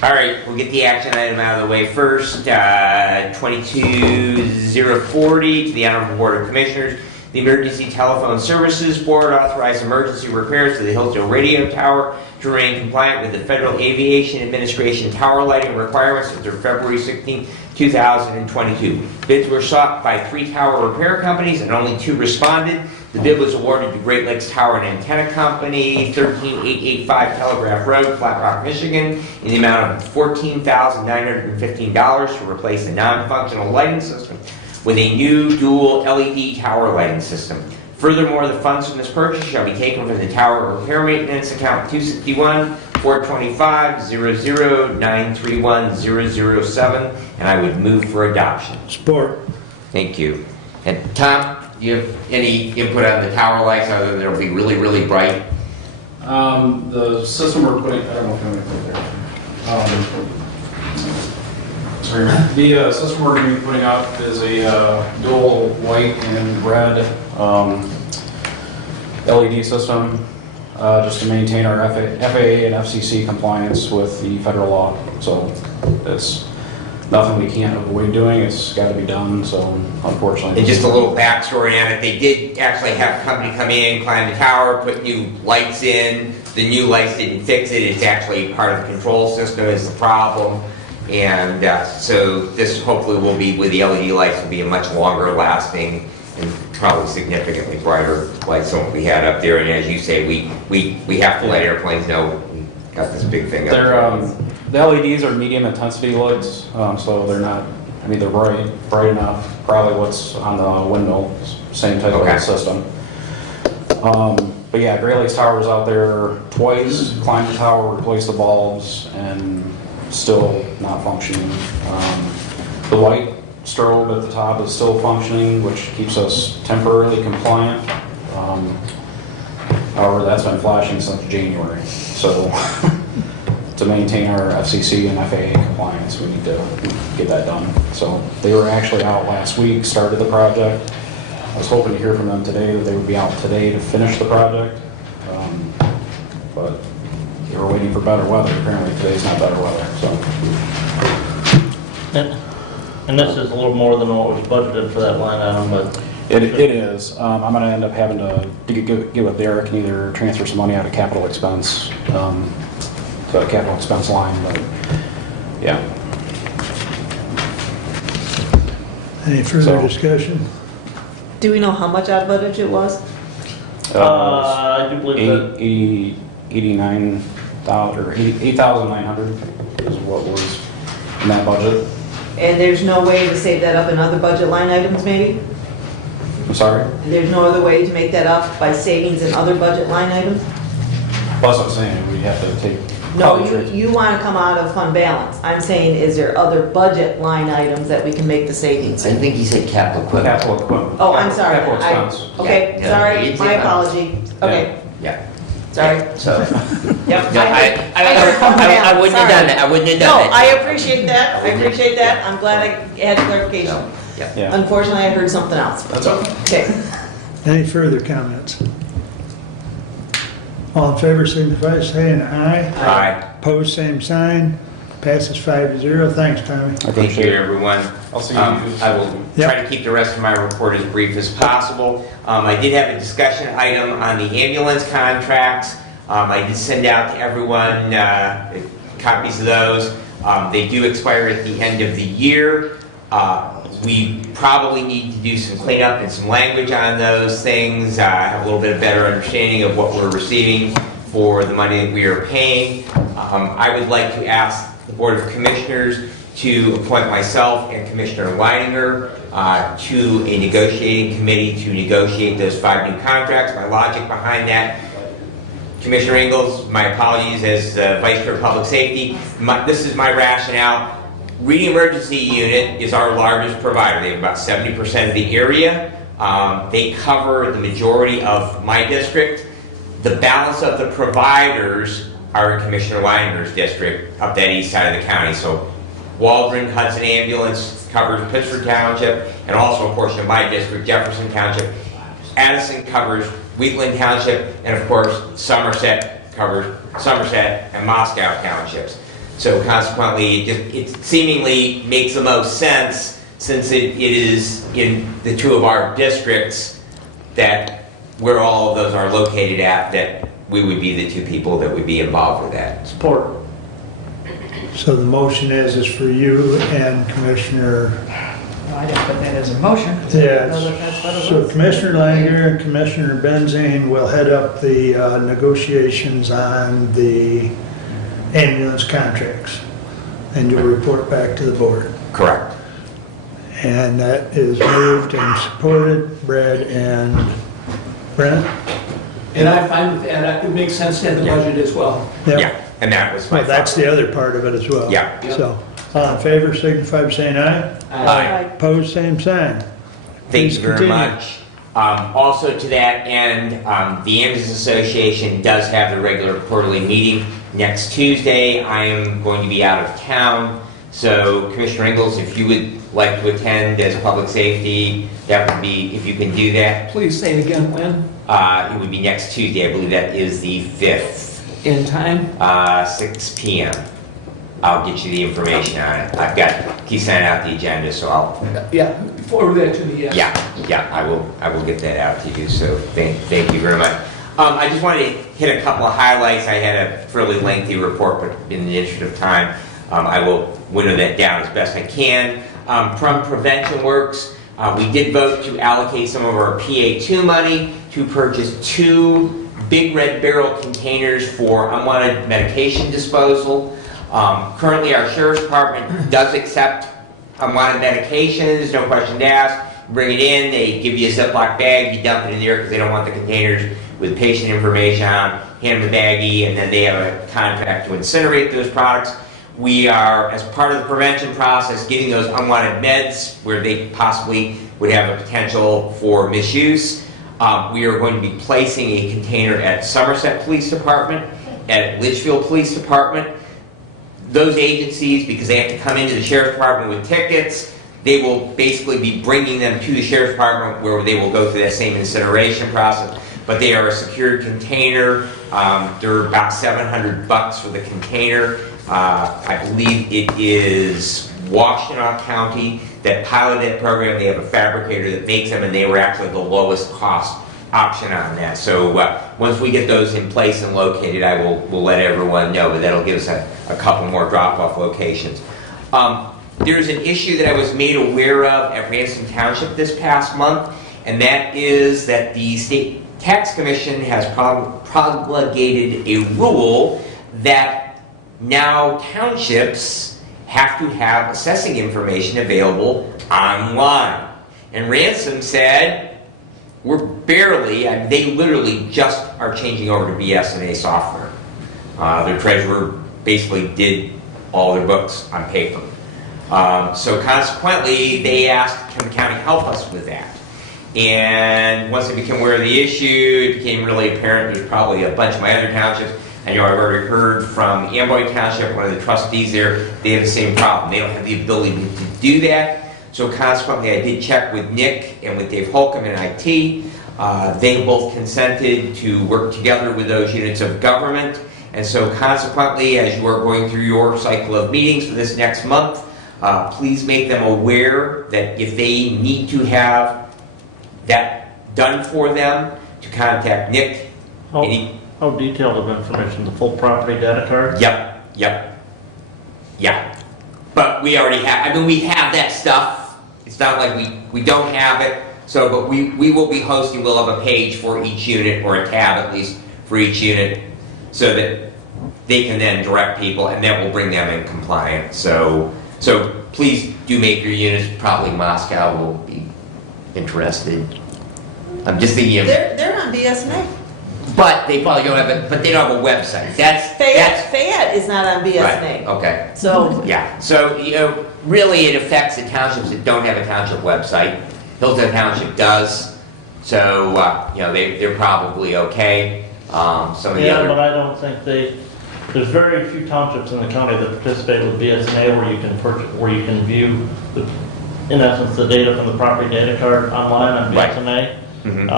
All right, we'll get the action item out of the way first. 22040 to the Honorable Board of Commissioners. The Emergency Telephone Services Board authorized emergency repairs to the Hillsdale radio tower to remain compliant with the Federal Aviation Administration tower lighting requirements until February 16, 2022. Bids were sought by 3 tower repair companies and only 2 responded. The bid was awarded to Great Lakes Tower and Antenna Company, 13885 Telegraph Road, Flat Rock, Michigan, in the amount of $14,915 to replace a non-functional lighting system with a new dual LED tower lighting system. Furthermore, the funds from this purchase shall be taken from the tower repair maintenance account 261-425-00-931-007, and I would move for adoption. Support. Thank you. And Tom, do you have any input on the tower lights other than they'll be really, really bright? The system we're putting, I don't know if I'm going to put it there. Sorry, the system we're going to be putting out is a dual white and red LED system, just to maintain our FAA and FCC compliance with the federal law. So it's nothing we can't avoid doing. It's got to be done. So unfortunately, And just a little backstory on it, they did actually have a company come in, climb the tower, put new lights in. The new lights didn't fix it. It's actually part of the control system is the problem. And so this hopefully will be, with the LED lights, will be a much longer lasting and probably significantly brighter lights than what we had up there. And as you say, we have to let airplanes know we got this big thing up there. the LEDs are medium intensity lights, so they're not. I mean, they're bright enough. Probably what's on the window, same type of system. But yeah, Great Lakes Tower was out there twice, climbed the tower, replaced the bulbs, and still not functioning. The white strobe at the top is still functioning, which keeps us temporarily compliant. However, that's been flashing since January. So to maintain our FCC and FAA compliance, we need to get that done. So they were actually out last week, started the project. I was hoping to hear from them today that they would be out today to finish the project. But they were waiting for better weather. Apparently today's not better weather, so. And this is a little more than what was budgeted for that line item, but... It is. I'm going to end up having to get with Derek and either transfer some money out of capital expense, to a capital expense line, but yeah. Any further discussion? Do we know how much out of budget it was? I do believe that... $8,900 is what was in that budget. And there's no way to save that up in other budget line items, maybe? I'm sorry? There's no other way to make that up by savings in other budget line items? Plus I'm saying we have to take. No, you want to come out of fund balance. I'm saying, is there other budget line items that we can make the savings I in? think he said capital equipment. Capital equipment. Oh, I'm sorry. Capital expense. Okay, Yeah, sorry, it's my in- apology. Okay, Yeah. sorry. So, Yep. no, I wouldn't have done that. I wouldn't have done No, that. I appreciate that. I appreciate that. I'm glad I had clarification. So, yeah. Yeah. Unfortunately, I heard something else. That's okay. Okay. Any further comments? All in favor signify by saying aye. Aye. Opposed, same sign. Passes 5-0. Thanks, Tommy. Thank you, everyone. I'll see you. I will try to keep the rest of my report as brief as possible. I did have a discussion item on the ambulance contracts. I did send out to everyone copies of those. They do expire at the end of the year. We probably need to do some cleanup and some language on those things. Have a little bit of better understanding of what we're receiving for the money that we are paying. I would like to ask the Board of Commissioners to appoint myself and Commissioner Leininger to a negotiating committee to negotiate those 5 new contracts. My logic behind that, Commissioner Ingalls, my apologies as Vice Chair of Public Safety. This is my rationale. Reading Emergency Unit is our largest provider. They have about 70% of the area. They cover the majority of my district. The balance of the providers are in Commissioner Leininger's district up that east side of the county. So Waldron Hudson Ambulance covers Pittsford Township and also a portion of my district, Jefferson Township. Addison covers Wheatland Township, and of course Somerset covers Somerset and Moscow Townships. So consequently, it seemingly makes the most sense, since it is in the 2 of our districts that where all of those are located at, that we would be the 2 people that would be involved with that. Support. So the motion is for you and Commissioner... I didn't put that as a motion. Yeah, No, that's what it so was. Commissioner Langer and Commissioner Benzine will head up the negotiations on the ambulance contracts, and you'll report back to the board. Correct. And that is moved and supported. Brad and Brent? And I'm fine with that. It makes sense to have the budget as well. Yep. Yeah, and that was my Well, that's thought. the other part of it as well. Yeah. So, all in favor, signify by saying aye. Aye. Opposed, same sign. Thank Please you very continue. much. Also to that end, the Ambulance Association does have the regular quarterly meeting next Tuesday. I am going to be out of town, so Commissioner Ingalls, if you would like to attend as public safety, that would be, if you can do that. Please say again when It would be next Tuesday, I believe that is the 5th, in time. 6 p.m. I'll get you the information on it. He sent out the agenda, so I'll, Yeah, forward that to me, yes. yeah, I will get that out to you, so thank you very much. I just wanted to hit a couple of highlights. I had a fairly lengthy report, but in the interest of time, I will winnow that down as best I can. From Prevention Works, we did vote to allocate some of our PA2 money to purchase 2 big red barrel containers for unwanted medication disposal. Currently, our Sheriff's Department does accept unwanted medications, no question asked. Bring it in, they give you a Ziploc bag, you dump it in there because they don't want the containers with patient information on, hand them the baggie, and then they have a contract to incinerate those products. We are, as part of the prevention process, getting those unwanted meds where they possibly would have a potential for misuse. We are going to be placing a container at Somerset Police Department, at Litchfield Police Department. Those agencies, because they have to come into the Sheriff's Department with tickets, they will basically be bringing them to the Sheriff's Department where they will go through that same incineration process. But they are a secured container. They're about $700 for the container. I believe it is Washtenaw County that piloted that program. They have a fabricator that makes them, and they were actually the lowest cost option on that. So once we get those in place and located, we'll let everyone know, but that'll give us a couple more drop-off locations. There's an issue that I was made aware of at Ransom Township this past month, and that is that the State Tax Commission has promulgated a rule that now townships have to have assessing information available online. And Ransom said, we're barely, they literally just are changing over to BS&A software. Their treasurer basically did all their books on paper. So consequently, they asked, can the county help us with that? And once they became aware of the issue, it became really apparent there's probably a bunch of my other townships. I know I've already heard from Amboy Township, one of the trustees there, they have the same problem. They don't have the ability to do that. So consequently, I did check with Nick and with Dave Holcomb in IT. They both consented to work together with those units of government. And so consequently, as you are going through your cycle of meetings for this next month, please make them aware that if they need to have that done for them, to contact Nick. How detailed of information? The full property data card? Yep. Yeah. But we already have, we have that stuff. It's not like we don't have it. So, but we will be hosting, we'll have a page for each unit, or a tab at least for each unit, so that they can then direct people, and that will bring them in compliance. So please do make your units, probably Moscow will be interested. I'm just thinking of, They're on BSNA. but they probably don't have it, but they don't have a website. Fayette is not on BSNA. Right, okay. So, Yeah, so, really it affects the townships that don't have a township website. Hillsdale Township does, so, they're probably okay. Some of the Yeah, other. but I don't think there's very few townships in the county that participate with BSNA where you can purchase, where you can view, in essence, the data from the property data card online on Right. BSNA. Mhm.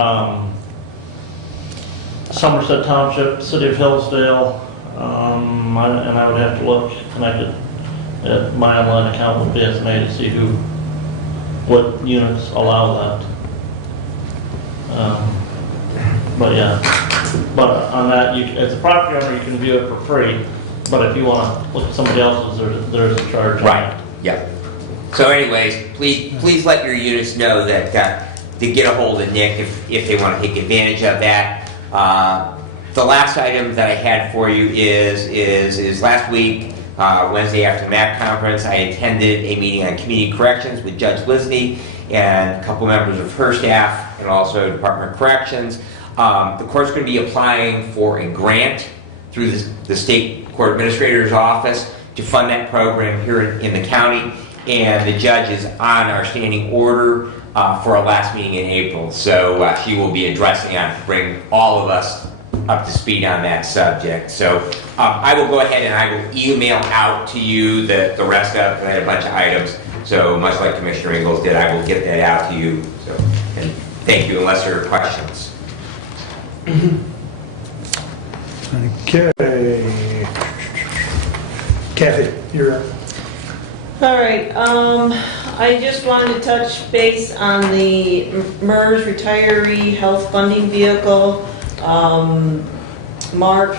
Somerset Township, City of Hillsdale, and I would have to look connected at my online account with BSNA to see what units allow that. But yeah, but on that, as a property owner, you can view it for free, but if you want to look at somebody else's, there's a charge. Right, yep. So anyways, please let your units know that, to get a hold of Nick if they want to take advantage of that. The last item that I had for you is last week, Wednesday after the MAC conference, I attended a meeting on community corrections with Judge Lisney and a couple members of her staff, and also Department of Corrections. The court's going to be applying for a grant through the state court administrator's office to fund that program here in the county, and the judge is on our standing order for our last meeting in April. So she will be addressing to bring all of us up to speed on that subject. So I will go ahead and I will email out to you the rest of it. I had a bunch of items. So much like Commissioner Ingles did, I will get that out to you. So, and thank you, unless there are questions. Okay. Kathy, you're up. All right, I just wanted to touch base on the MERS retiree health funding vehicle. Mark,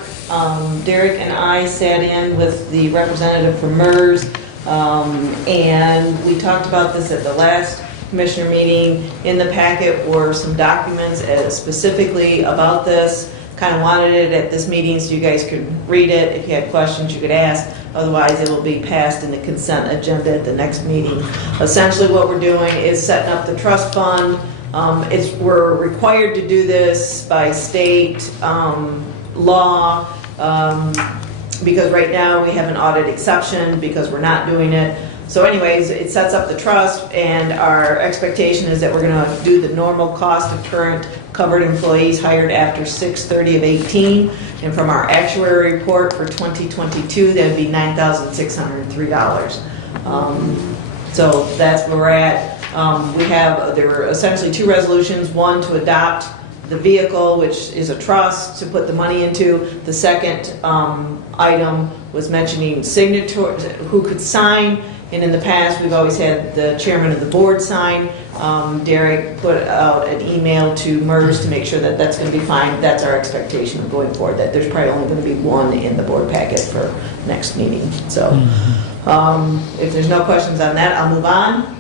Derek and I sat in with the representative from MERS, and we talked about this at the last commissioner meeting. In the packet were some documents specifically about this. Kind of wanted it at this meeting so you guys could read it. If you had questions, you could ask. Otherwise, it will be passed in the consent agenda at the next meeting. Essentially, what we're doing is setting up the trust fund. We're required to do this by state law because right now we have an audit exception because we're not doing it. So anyways, it sets up the trust, and our expectation is that we're going to do the normal cost of current covered employees hired after 6/30/18, and from our actuary report for 2022, that would be $9,603. So that's where we're at. There were essentially two resolutions: one to adopt the vehicle, which is a trust to put the money into. The second item was mentioning signatures, who could sign. And in the past, we've always had the chairman of the board sign. Derek put out an email to MERS to make sure that that's going to be fine. That's our expectation going forward, that there's probably only going to be one in the board packet for next meeting. So if there's no questions on that, I'll move on.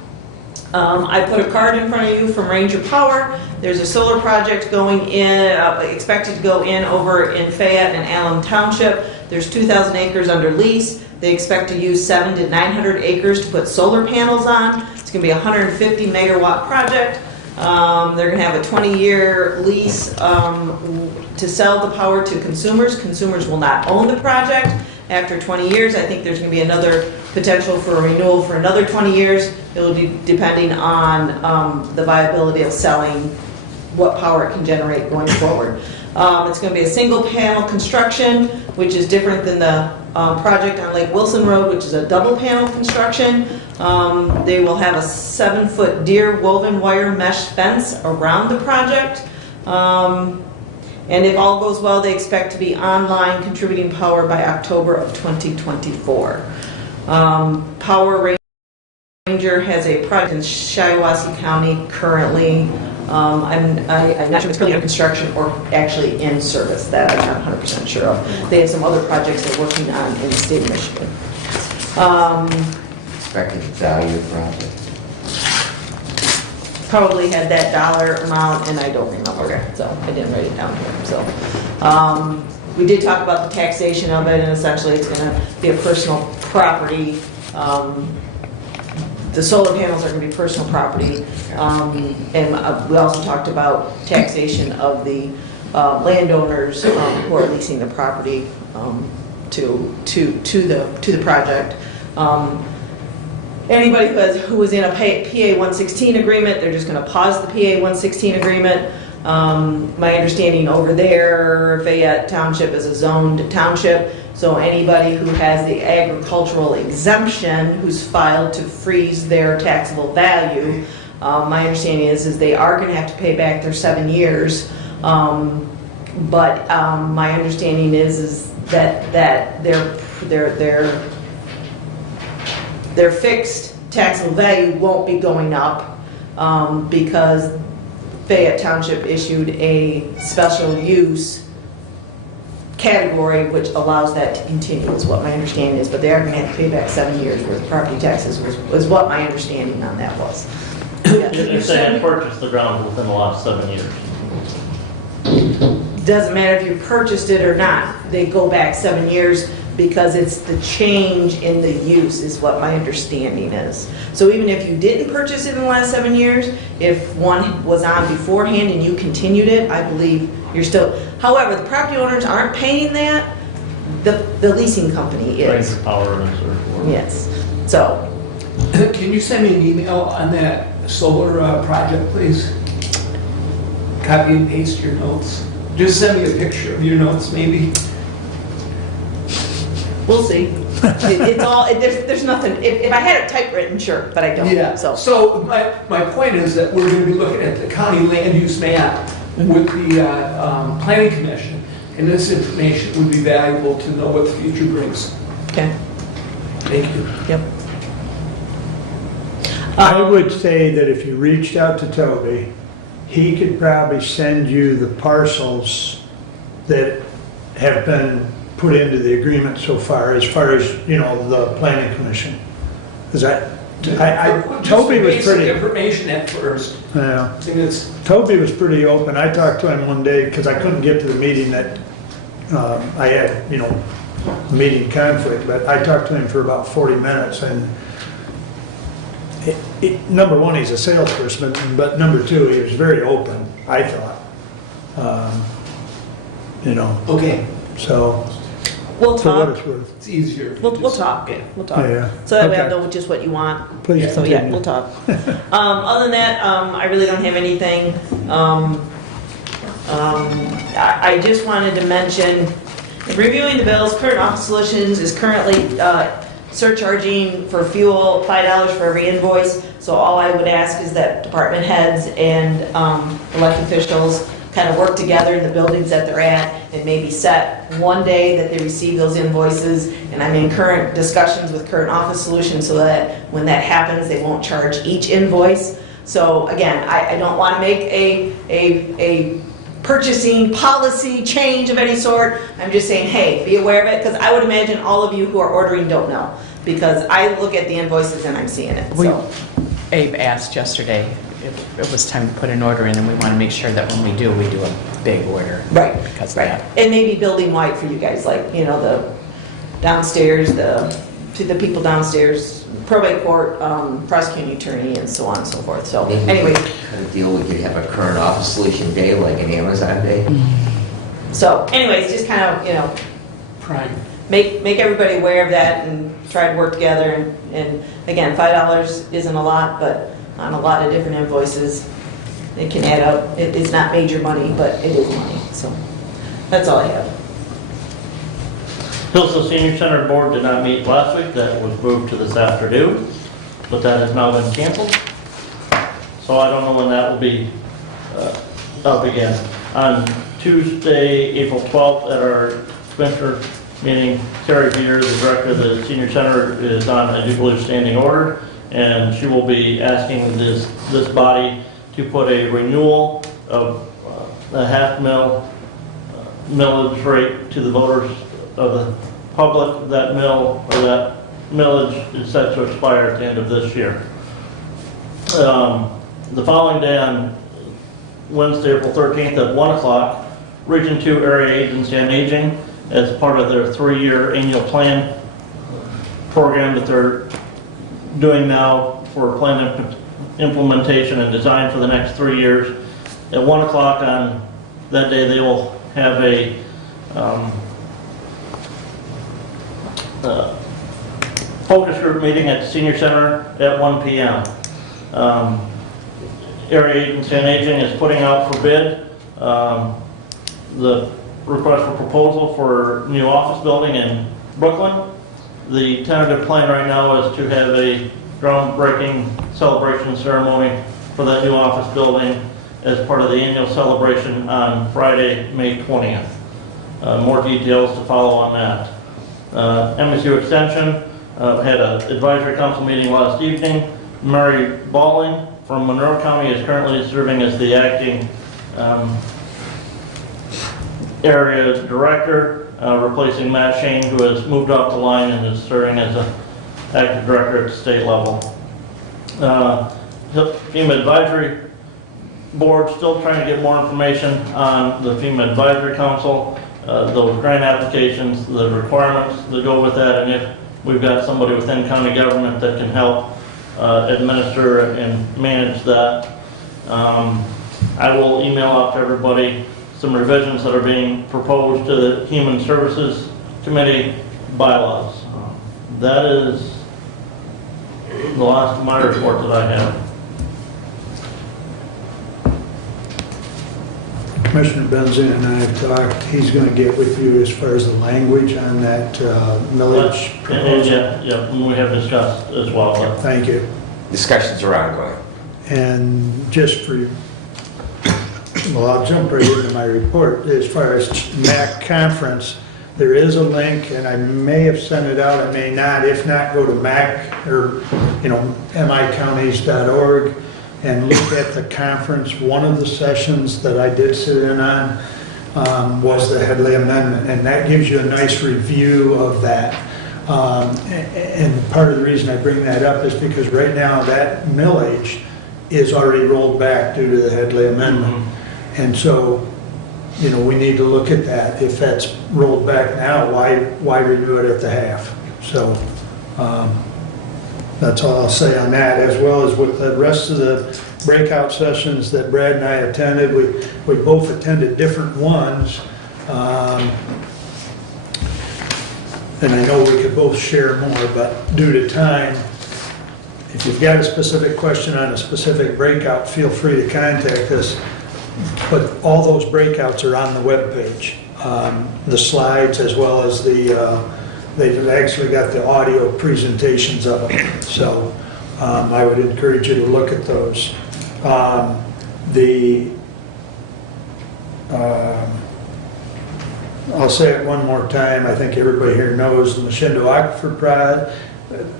I put a card in front of you from Ranger Power. There's a solar project going in, expected to go in over in Fayette and Allen Township. There's 2,000 acres under lease. They expect to use 700 to 900 acres to put solar panels on. It's going to be a 150 megawatt project. They're going to have a 20-year lease to sell the power to consumers. Consumers will not own the project. After 20 years, I think there's going to be another potential for a renewal for another 20 years. It will be depending on the viability of selling what power it can generate going forward. It's going to be a single panel construction, which is different than the project on Lake Wilson Road, which is a double panel construction. They will have a 7-foot deer woven wire mesh fence around the project. And if all goes well, they expect to be online contributing power by October of 2024. Power Ranger has a project in Shiawassee County currently. I'm not sure if it's currently under construction or actually in service. That I'm not 100% sure of. They have some other projects they're working on in the state of Michigan. Expected value project. Probably had that dollar amount, and I don't remember. Okay. So I didn't write it down here. So we did talk about the taxation of it, and essentially it's going to be a personal property. The solar panels are going to be personal property, and we also talked about taxation of the landowners who are leasing the property to the project. Anybody who was in a PA 116 agreement, they're just going to pause the PA 116 agreement. My understanding over there, Fayette Township is a zoned township, so anybody who has the agricultural exemption, who's filed to freeze their taxable value, my understanding is they are going to have to pay back their 7 years. But my understanding is that their fixed taxable value won't be going up because Fayette Township issued a special use category which allows that to continue, is what my understanding is. But they are going to have to pay back 7 years worth of property taxes, was what my understanding on that was. If they had purchased the ground within the last 7 years. Doesn't matter if you purchased it or not. They go back 7 years. because it's the change in the use is what my understanding is. So even if you didn't purchase it in the last 7 years, if one was on beforehand and you continued it, I believe you're still, however, the property owners aren't paying that, the leasing company is. Power and so forth. Yes, so, Can you send me an email on that solar project, please? Copy and paste your notes. Just send me a picture of your notes, maybe. we'll see. It's all, there's nothing, if I had it typewritten, sure, but I don't, Yeah, so. so my point is that we're gonna be looking at the county land use map with the planning commission, and this information would be valuable to know what the future brings. Okay, Thank you. yep. I would say that if you reached out to Toby, he could probably send you the parcels that have been put into the agreement so far, as you know, the planning commission. Is that, Toby was Just pretty, basic information at first. yeah, I think it's, Toby was pretty open. I talked to him one day, because I couldn't get to the meeting that, I had, you know, meeting conflict, but I talked to him for about 40 minutes, and number one, he's a salesperson, but number two, he was very open, I thought. You know, okay, so, We'll for what talk, it's worth. it's easier. if you we'll just- talk, yeah. we'll talk. Yeah. So that way I Okay. know just what you want. Please So yeah, continue. we'll talk. Other than that, I really don't have anything. I just wanted to mention, reviewing the bills, Current Office Solutions is currently surcharging for fuel $5 for every invoice. So all I would ask is that department heads and elected officials kind of work together in the buildings that they're at and maybe set one day that they receive those invoices. And I'm in current discussions with Current Office Solutions so that when that happens, they won't charge each invoice. So again, I don't want to make a purchasing policy change of any sort. I'm just saying, hey, be aware of it, because I would imagine all of you who are ordering don't know, because I look at the invoices and I'm seeing it, so. Abe asked yesterday if it was time to put an order in, and we want to make sure that when we do a big order. Right, Because of right. that. And maybe building wide for you guys, like, you know, the downstairs, to the people downstairs, probate court, prosecuting attorney, and so on and so forth. So Maybe anyway, kind of deal, we could have a current office solution day, like an Amazon day. so anyways, just kind of, you know, Prime. make everybody aware of that and try to work together. And again, $5 isn't a lot, but on a lot of different invoices, it can add up. It's not major money, but it is money. So that's all I have. Hillsdale Senior Center Board did not meet last week. That was moved to this afternoon, but that has now been canceled. So I don't know when that will be up again. On Tuesday, April 12th, at our commissioner meeting, Terry Beer, the director of the senior center, is on, I do believe, standing order, and she will be asking this body to put a renewal of a half millage rate to the voters of the public. That millage is set to expire at the end of this year. The following day, on Wednesday, April 13th at 1 o'clock, Region 2 Area Agency on Aging, as part of their 3-year annual plan program that they're doing now for plan implementation and design for the next 3 years. At 1 o'clock on that day, they will have a focus group meeting at the senior center at 1 p.m. Area Agency on Aging is putting out for bid the request for proposal for new office building in Brooklyn. The tentative plan right now is to have a groundbreaking celebration ceremony for that new office building as part of the annual celebration on Friday, May 20th. More details to follow on that. MSU Extension had an advisory council meeting last evening. Mary Balling from Monroe County is currently serving as the acting area director, replacing Matt Shane, who has moved off the line and is serving as an active director at the state level. FEMA Advisory Board, still trying to get more information on the FEMA Advisory Council. those grant applications, the requirements that go with that, and if we've got somebody within county government that can help administer and manage that. I will email out to everybody some revisions that are being proposed to the Human Services Committee bylaws. That is the last of my report that I have. Commissioner Benzine and I have talked, he's going to get with you as far as the language on that millage And proposal. yeah, we have discussed as well. But Thank you. Discussions are ongoing. And just for, well, I'll jump right into my report. As far as MAC conference, there is a link, and I may have sent it out, I may not. If not, go to MAC or, micounties.org and look at the conference. One of the sessions that I did sit in on was the Headley Amendment, and that gives you a nice review of that. And part of the reason I bring that up is because right now that millage is already rolled back due to the Headley Amendment. And so, we need to look at that. If that's rolled back now, why renew it at the half? So that's all I'll say on that, as well as with the rest of the breakout sessions that Brad and I attended. We both attended different ones. And I know we could both share more, but due to time, if you've got a specific question on a specific breakout, feel free to contact us. But all those breakouts are on the webpage. The slides, as well as they've actually got the audio presentations of them. So I would encourage you to look at those. I'll say it one more time. I think everybody here knows the Machindo Aquifer project.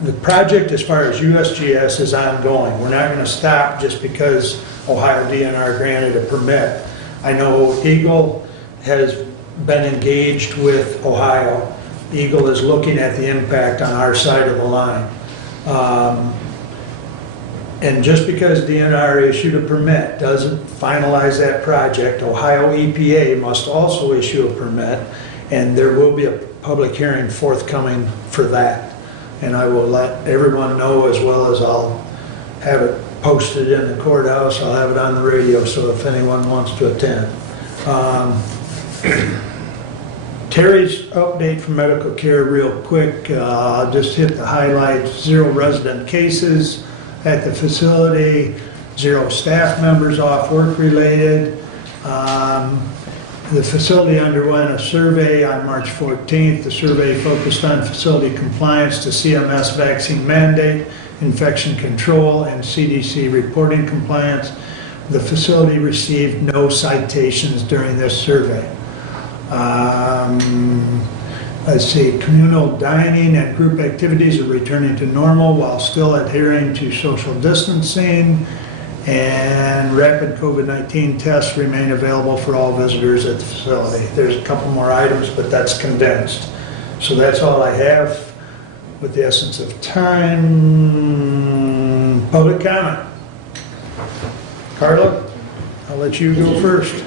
The project, as far as USGS, is ongoing. We're not going to stop just because Ohio DNR granted a permit. I know Eagle has been engaged with Ohio. Eagle is looking at the impact on our side of the line. And just because DNR issued a permit doesn't finalize that project. Ohio EPA must also issue a permit, and there will be a public hearing forthcoming for that. And I will let everyone know, as well as I'll have it posted in the courthouse. I'll have it on the radio, so if anyone wants to attend. Terry's update from medical care real quick. I'll just hit the highlights. 0 resident cases at the facility, 0 staff members off work related. The facility underwent a survey on March 14th. The survey focused on facility compliance to CMS vaccine mandate, infection control, and CDC reporting compliance. The facility received no citations during this survey. Let's see, communal dining and group activities are returning to normal while still adhering to social distancing, and rapid COVID-19 tests remain available for all visitors at the facility. There's a couple more items, but that's condensed. So that's all I have with the essence of time. Public comment. Carla, I'll let you go first.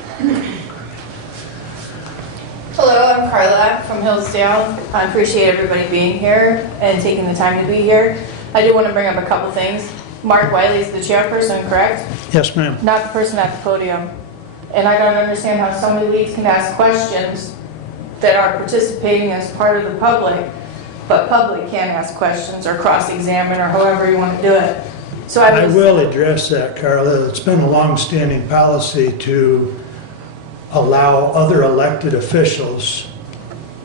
Hello, I'm Carla from Hillsdale. I appreciate everybody being here and taking the time to be here. I do want to bring up a couple things. Mark Wiley's the chairperson, correct? Yes, ma'am. Not the person at the podium. And I don't understand how somebody leads can ask questions that are participating as part of the public, but public can't ask questions or cross-examine or however you want to do it. So I will address that, Carla. It's been a long-standing policy to allow other elected officials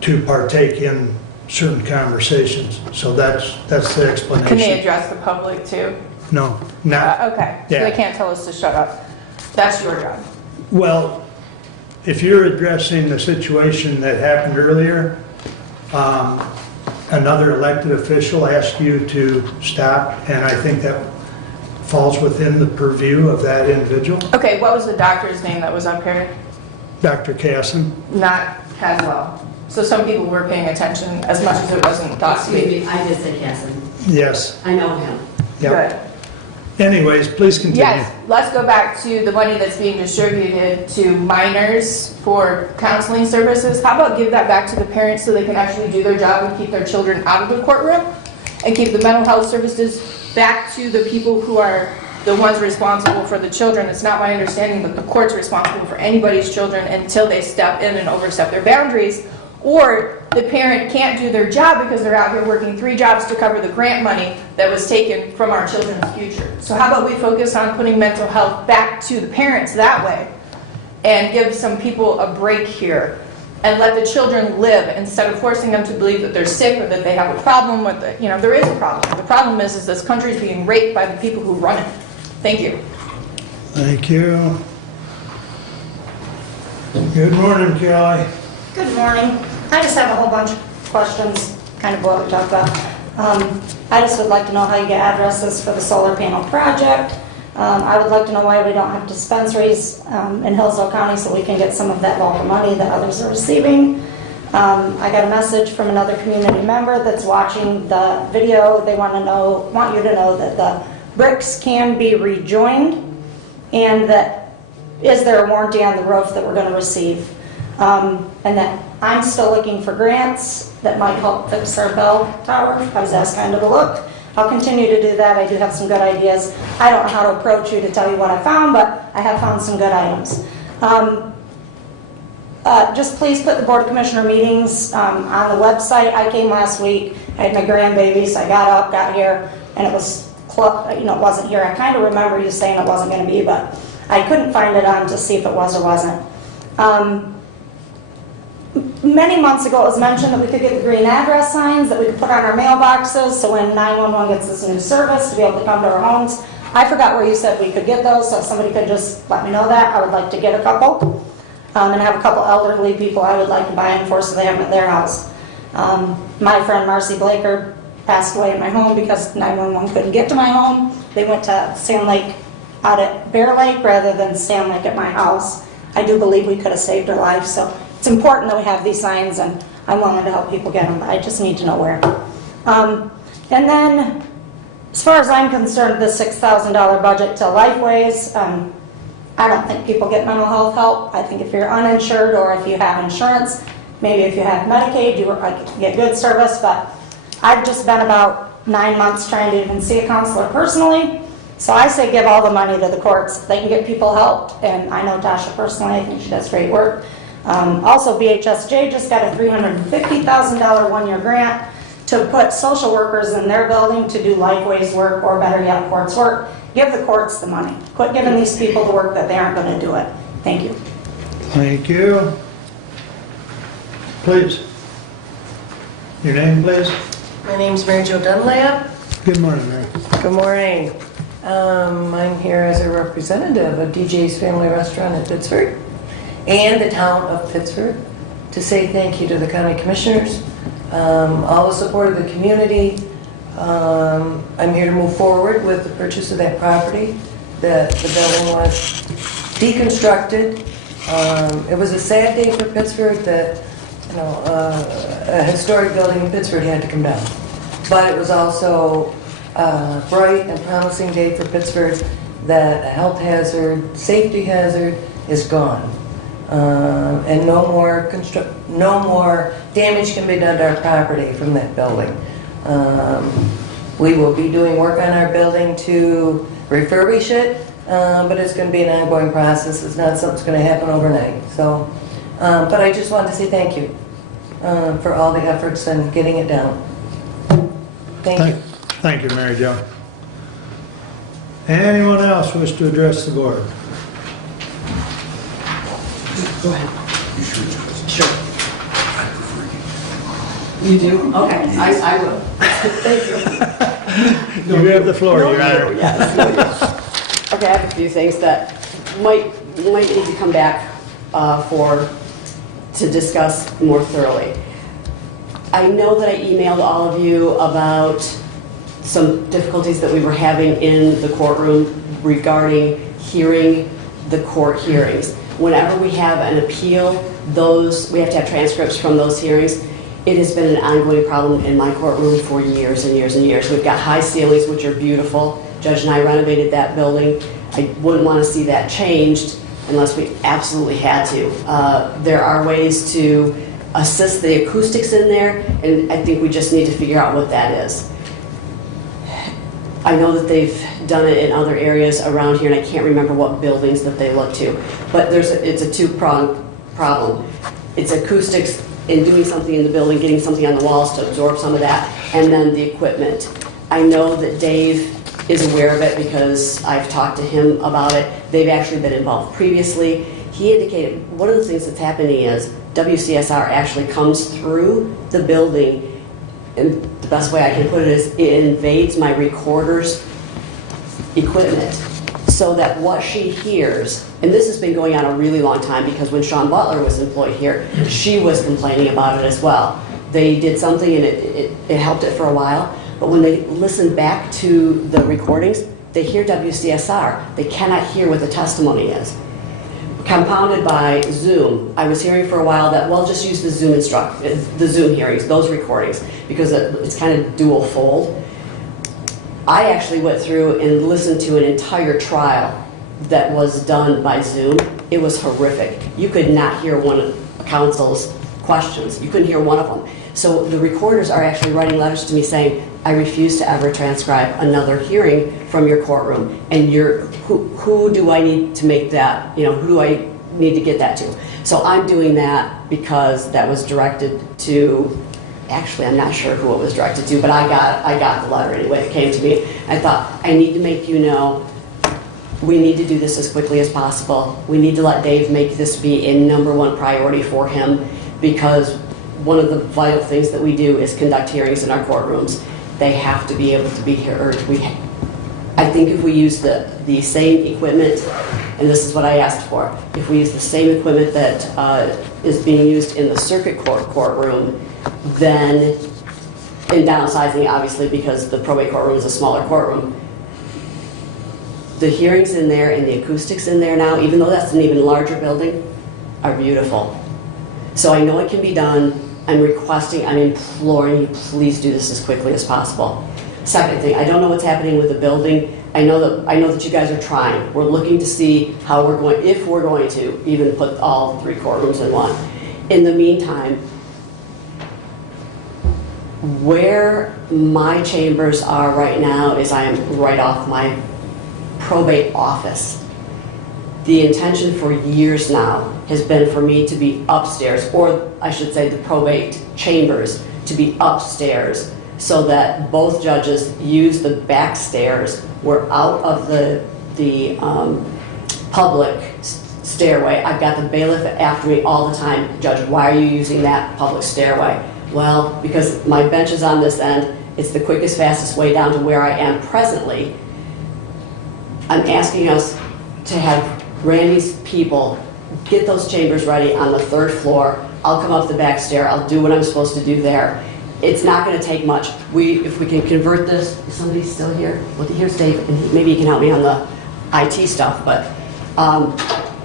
to partake in certain conversations. So that's the explanation. Can they address the public too? No, not. Okay, so Yeah. they can't tell us to shut up. That's your job. Well, if you're addressing the situation that happened earlier, another elected official asked you to stop, and I think that falls within the purview of that individual. Okay, what was the doctor's name that was up here? Dr. Casson. Not Caswell. So some people were paying attention as much as it wasn't thought to Excuse be. me, I did say Casson. Yes. I know him. Yep. Good. Anyways, please continue. Yes, let's go back to the money that's being distributed to minors for counseling services. How about give that back to the parents so they can actually do their job and keep their children out of the courtroom? And keep the mental health services back to the people who are the ones responsible for the children. It's not my understanding that the court's responsible for anybody's children until they step in and overstep their boundaries. Or the parent can't do their job because they're out here working 3 jobs to cover the grant money that was taken from our children's future. So how about we focus on putting mental health back to the parents that way and give some people a break here and let the children live instead of forcing them to believe that they're sick or that they have a problem with it. You know, there is a problem. The problem is this country is being raped by the people who run it. Thank you. Thank you. Good morning, Kelly. Good morning. I just have a whole bunch of questions, kind of what we talked about. I just would like to know how you get addresses for the solar panel project. I would like to know why we don't have dispensaries in Hillsdale County so we can get some of that local money that others are receiving. I got a message from another community member that's watching the video. They want you to know that the bricks can be rejoined and that is there a warranty on the roof that we're going to receive. And that I'm still looking for grants that might help fix our bell tower. I was asked kind of to look. I'll continue to do that. I do have some good ideas. I don't know how to approach you to tell you what I found, but I have found some good items. Just please put the Board of Commissioner meetings on the website. I came last week. I had my grandbabies. I got up, got here, and it was, it wasn't here. I kind of remember you saying it wasn't going to be, but I couldn't find it on to see if it was or wasn't. Many months ago, it was mentioned that we could get the green address signs that we could put on our mailboxes, so when 911 gets this new service, to be able to come to our homes. I forgot where you said we could get those, so if somebody could just let me know that, I would like to get a couple. And have a couple elderly people I would like to buy them for so they have them at their house. My friend Marcy Blaker passed away at my home because 911 couldn't get to my home. They went to Sand Lake out at Bear Lake rather than Sand Lake at my house. I do believe we could have saved her life, so it's important that we have these signs, and I'm willing to help people get them, but I just need to know where. And then, as far as I'm concerned, the $6,000 budget to Lifeways, I don't think people get mental health help. I think if you're uninsured or if you have insurance, maybe if you have Medicaid, you get good service, but I've just been about 9 months trying to even see a counselor personally. So I say give all the money to the courts. They can get people helped, and I know Tasha personally. I think she does great work. Also, BHSJ just got a $350,000 one-year grant to put social workers in their building to do Lifeways work, or better yet, courts work. Give the courts the money. Quit giving these people the work that they aren't going to do it. Thank you. Thank you. Please. Your name, please. My name's Mary Jo Dunlap. Good morning, Mary. Good morning. I'm here as a representative of DJ's Family Restaurant in Pittsburgh and the town of Pittsburgh to say thank you to the county commissioners, all the support of the community. I'm here to move forward with the purchase of that property. The building was deconstructed. It was a sad day for Pittsburgh that a historic building in Pittsburgh had to come down. But it was also a bright and promising day for Pittsburgh that a health hazard, safety hazard is gone. And no more damage can be done to our property from that building. We will be doing work on our building to refurbish it, but it's going to be an ongoing process. It's not something that's going to happen overnight. So, but I just wanted to say thank you for all the efforts in getting it down. Thank you. Thank you, Mary Jo. Anyone else wish to address the board? Go ahead. Sure. You do? Okay, I will. Thank you. You have the floor, Your Honor. Yes. Okay, I have a few things that might need to come back to discuss more thoroughly. I know that I emailed all of you about some difficulties that we were having in the courtroom regarding hearing the court hearings. Whenever we have an appeal, we have to have transcripts from those hearings. It has been an ongoing problem in my courtroom for years and years and years. We've got high ceilings, which are beautiful, Judge and I renovated that building. I wouldn't want to see that changed unless we absolutely had to. There are ways to assist the acoustics in there, and I think we just need to figure out what that is. I know that they've done it in other areas around here, and I can't remember what buildings that they look to, but it's a two-pronged problem. It's acoustics in doing something in the building, getting something on the walls to absorb some of that, and then the equipment. I know that Dave is aware of it because I've talked to him about it. They've actually been involved previously. He indicated one of the things that's happening is WCSR actually comes through the building, and the best way I can put it is it invades my recorder's equipment, so that what she hears, and this has been going on a really long time because when Sean Butler was employed here, she was complaining about it as well. They did something and it helped it for a while, but when they listen back to the recordings, they hear WCSR. They cannot hear what the testimony is. Compounded by Zoom, I was hearing for a while that, well, just use the Zoom hearings, those recordings, because it's kind of dual fold. I actually went through and listened to an entire trial that was done by Zoom. It was horrific. You could not hear one of counsel's questions. You couldn't hear one of them. So the recorders are actually writing letters to me saying, I refuse to ever transcribe another hearing from your courtroom. And who do I need to make that, who do I need to get that to? So I'm doing that because that was directed to, actually I'm not sure who it was directed to, but I got the letter anyway. It came to me. I thought, I need to make you know, we need to do this as quickly as possible. We need to let Dave make this be a #1 priority for him, because one of the vital things that we do is conduct hearings in our courtrooms. They have to be able to be here. I think if we use the same equipment, and this is what I asked for, if we use the same equipment that is being used in the circuit courtroom, then, in downsizing obviously because the probate courtroom is a smaller courtroom, the hearings in there and the acoustics in there now, even though that's an even larger building, are beautiful. So I know it can be done. I'm imploring you, please do this as quickly as possible. Second thing, I don't know what's happening with the building. I know that you guys are trying. We're looking to see how if we're going to even put all 3 courtrooms in one. In the meantime, where my chambers are right now is I am right off my probate office. The intention for years now has been for me to be upstairs, or I should say the probate chambers to be upstairs, so that both judges use the back stairs. We're out of the public stairway. I've got the bailiff after me all the time. Judge, why are you using that public stairway? Well, because my bench is on this end. It's the quickest, fastest way down to where I am presently. I'm asking us to have Randy's people get those chambers ready on the 3rd floor. I'll come up the back stair. I'll do what I'm supposed to do there. It's not going to take much. If we can convert this, is somebody still here? Well, here's Dave, and maybe he can help me on the IT stuff. But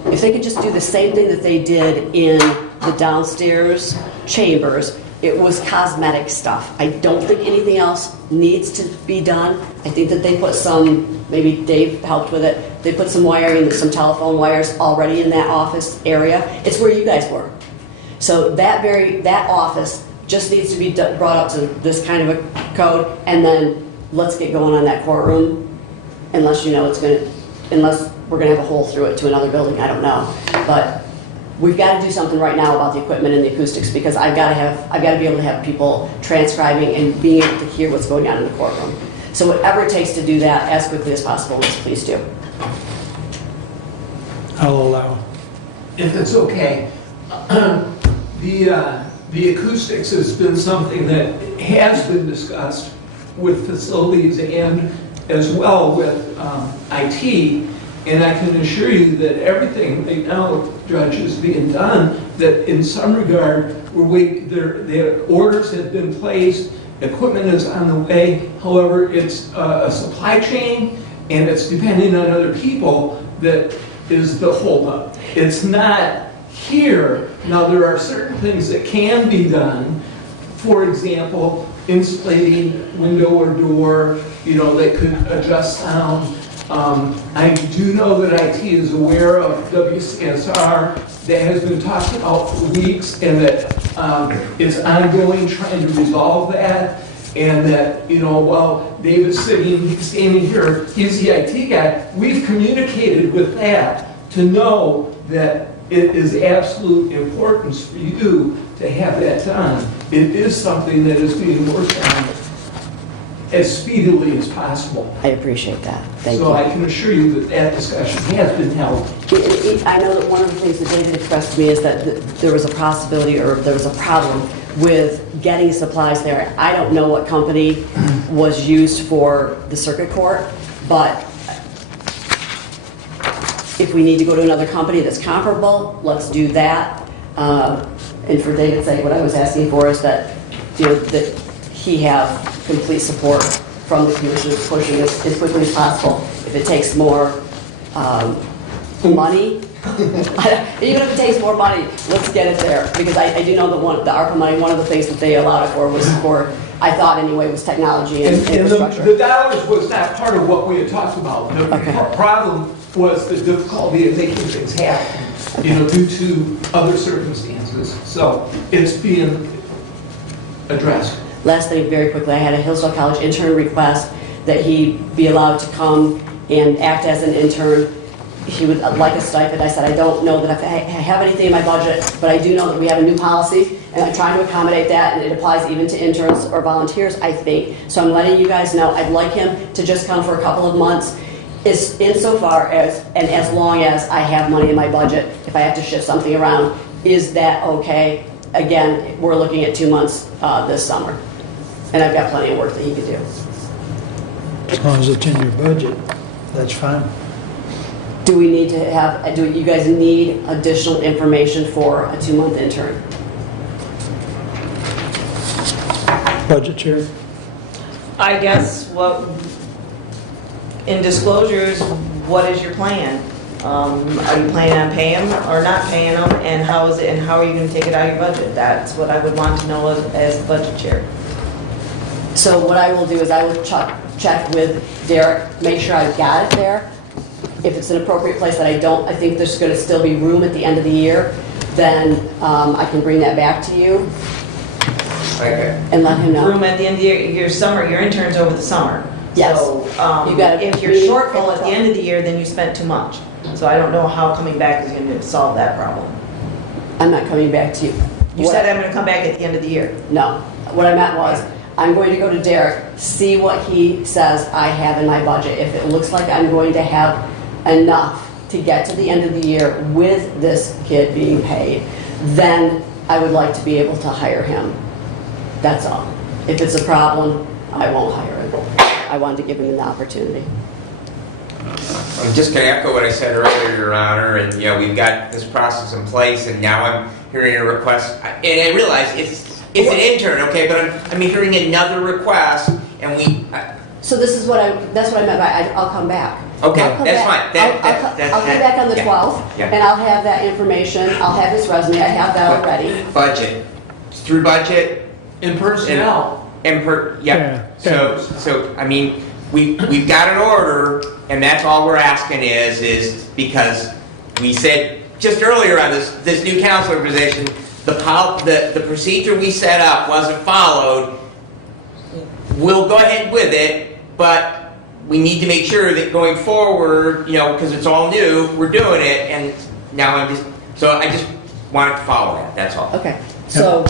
if they could just do the same thing that they did in the downstairs chambers, it was cosmetic stuff. I don't think anything else needs to be done. I think that they put some, maybe Dave helped with it, they put some wiring, some telephone wires already in that office area. It's where you guys were. So that office just needs to be brought up to this kind of a code, and then let's get going on that courtroom, unless unless we're gonna have a hole through it to another building, I don't know. But we've got to do something right now about the equipment and the acoustics, because I've got to be able to have people transcribing and being able to hear what's going on in the courtroom. So whatever it takes to do that as quickly as possible, let's please do. I'll allow. If it's okay, the acoustics has been something that has been discussed with facilities and as well with IT. And I can assure you that everything right now, Judge, is being done, that in some regard, their orders have been placed, equipment is on the way. However, it's a supply chain, and it's depending on other people that is the holdup. It's not here. Now, there are certain things that can be done. For example, insulating window or door, that could adjust sound. I do know that IT is aware of WCSR. That has been talked about for weeks, and that it's ongoing, trying to resolve that. And that, while David's standing here, he's the IT guy, we've communicated with that to know that it is absolute importance for you to have that done. It is something that is being worked on as speedily as possible. I appreciate that. Thank you. So I can assure you that that discussion has been held. I know that one of the things that David expressed to me is that there was a possibility or there was a problem with getting supplies there. I don't know what company was used for the circuit court, but if we need to go to another company that's comparable, let's do that. And for David's sake, what I was asking for is that, that he have complete support from the commission pushing as quickly as possible. If it takes more money, even if it takes more money, let's get it there. Because I do know that the ARPA money, one of the things that they allowed it for was for, I thought anyway, was technology and infrastructure. The dollars was not part of what we had talked about. The problem was the difficulty of making things happen, due to other circumstances. So it's being addressed. Last thing, very quickly, I had a Hillsdale College intern request that he be allowed to come and act as an intern. He would like a stipend. I said, I don't know that I have anything in my budget, but I do know that we have a new policy, and I'm trying to accommodate that, and it applies even to interns or volunteers, I think. So I'm letting you guys know, I'd like him to just come for a couple of months, insofar as, and as long as I have money in my budget, if I have to shift something around. Is that okay? Again, we're looking at 2 months this summer, and I've got plenty of work that he could do. As long as it's in your budget, that's fine. Do we need to have, do you guys need additional information for a 2-month intern? Budget chair? I guess in disclosures, what is your plan? Are you planning on paying them or not paying them, and how is it, and how are you going to take it out of your budget? That's what I would want to know as the budget chair. So what I will do is I will check with Derek, make sure I've got it there. If it's an appropriate place that I think there's going to still be room at the end of the year, then I can bring that back to you. Okay. And let him know. Room at the end of your summer, your intern's over the summer. Yes. So You gotta if you're shortfall at the end of the year, then you spent too much. So I don't know how coming back is going to solve that problem. I'm not coming back to you. You said I'm going to come back at the end of the year. No. What I meant was, I'm going to go to Derek, see what he says I have in my budget. If it looks like I'm going to have enough to get to the end of the year with this kid being paid, then I would like to be able to hire him. That's all. If it's a problem, I won't hire him. I wanted to give him an opportunity. I'm just going to echo what I said earlier, Your Honor, and we've got this process in place, and now I'm hearing a request, and I realize it's an intern, okay, but I'm hearing another request, and So this is that's what I meant by I'll come back. Okay, I'll come that's back. fine. I'll come back on the 12th, yeah. and I'll have that information. I'll have his resume. I have that already. Budget, through budget, And personnel. Yeah. So we've got an order, and that's all we're asking is because we said just earlier on this new counselor position, the procedure we set up wasn't followed. We'll go ahead with it, but we need to make sure that going forward, because it's all new, we're doing it, and now I just wanted to follow that. That's all. Okay. So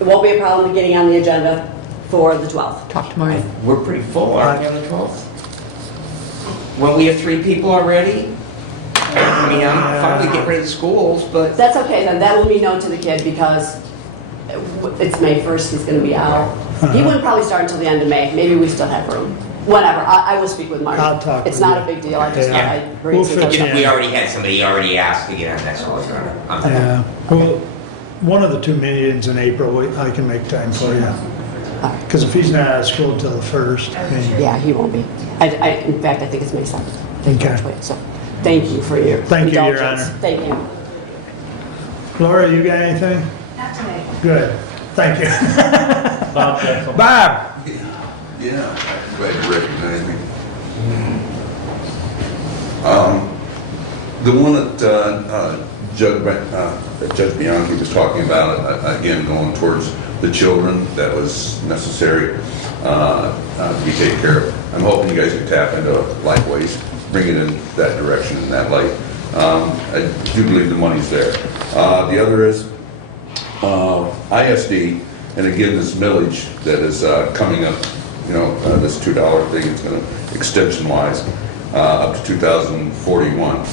it won't be a problem getting on the agenda for the 12th. Talk tomorrow. We're pretty full, aren't we, on the 12th? When we have 3 people already? I'm fine to get rid of the schools, but... That's okay then. That will be known to the kid because it's May 1st. He's going to be out. He wouldn't probably start until the end of May. Maybe we still have room. Whatever. I will speak with Marty. I'll talk It's with not you. a big deal. I just Yeah. thought I'd bring We'll some fit you in. We already had somebody already asked to get on that, so Yeah. Well, one of the 2 meetings in April, I can make time for you. Because if he's not out of school till the 1st. Yeah, he won't be. In fact, I think it's May 7th. Okay. So, thank you for your Thank you, Your indulgence. Honor. Thank you. Laura, you got anything? Not today. Good. Thank you. Bob Jensen. Bob? Yeah, glad you recognize me. The one that Judge Bianchi was talking about, again, going towards the children, that was necessary to be taken care of. I'm hoping you guys can tap into Lifeways, bring it in that direction, in that light. I do believe the money's there. The other is ISD, and again, this millage that is coming up, this $2 thing, it's going to, extension-wise, up to 2041.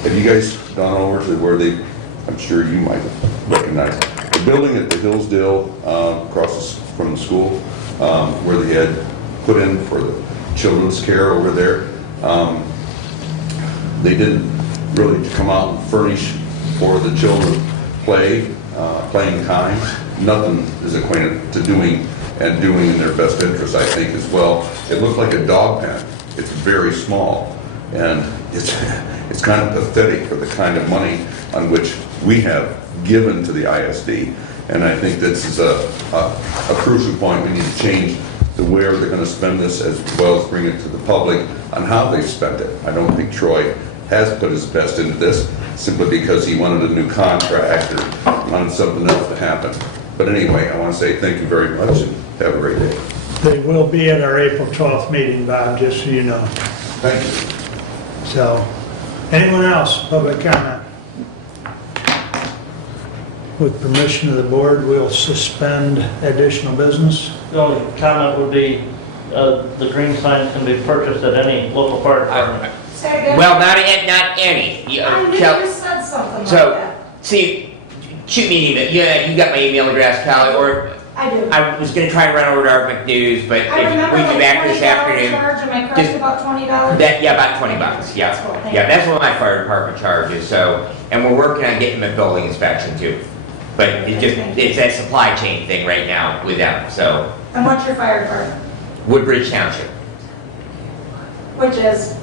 Have you guys gone over to where they, I'm sure you might recognize, the building at the Hillsdale, across from the school, where they had put in for the children's care over there? They didn't really come out and furnish for the children playing time. Nothing is acquainted to doing in their best interest, I think, as well. It looked like a dog pen. It's very small, and it's kind of pathetic for the kind of money on which we have given to the ISD. And I think this is a crucial point. We need to change the where they're going to spend this, as well as bring it to the public on how they spent it. I don't think Troy has put his best into this simply because he wanted a new contract or wanted something else to happen. But anyway, I want to say thank you very much and have a great day. They will be at our April 12th meeting, Bob, just so you know. Thank you. So, anyone else, public comment? With permission of the board, we'll suspend additional business. The only comment would be, the green signs can be purchased at any local fire department. Say again? Well, not any. I knew you said something like So, that. see, shoot me an email. Yeah, you got my email address, Callie, or I do. I was going to try and run over to Art McNews, but I remember we like get back this $20 afternoon. charge, am I correct just- about $20? About $20, yeah. That's cool, thank Yeah, you. that's what my fire department charges, so, and we're working on getting them a building inspection too. But it's that supply chain thing right now with them, so. And what's your fire department? Woodbridge Township, Which is?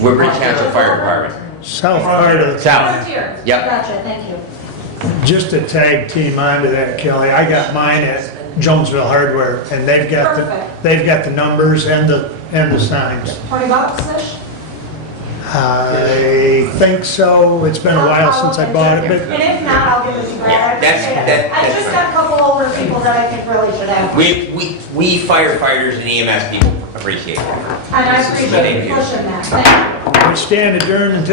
Woodbridge Township Fire Department. South part of the, South. Frontier. Yep. Gotcha, thank you. just to tag team onto that, Kelly, I got mine at Jonesville Hardware, and they've got the numbers and the signs. $20-ish? I think so. It's been a while since I bought it, but And if not, I'll give it to Brad. I appreciate it. I just got a couple older people that I think really should have. We firefighters and EMS people appreciate that. And I appreciate you pushing that. Thank you. we stand adjourned until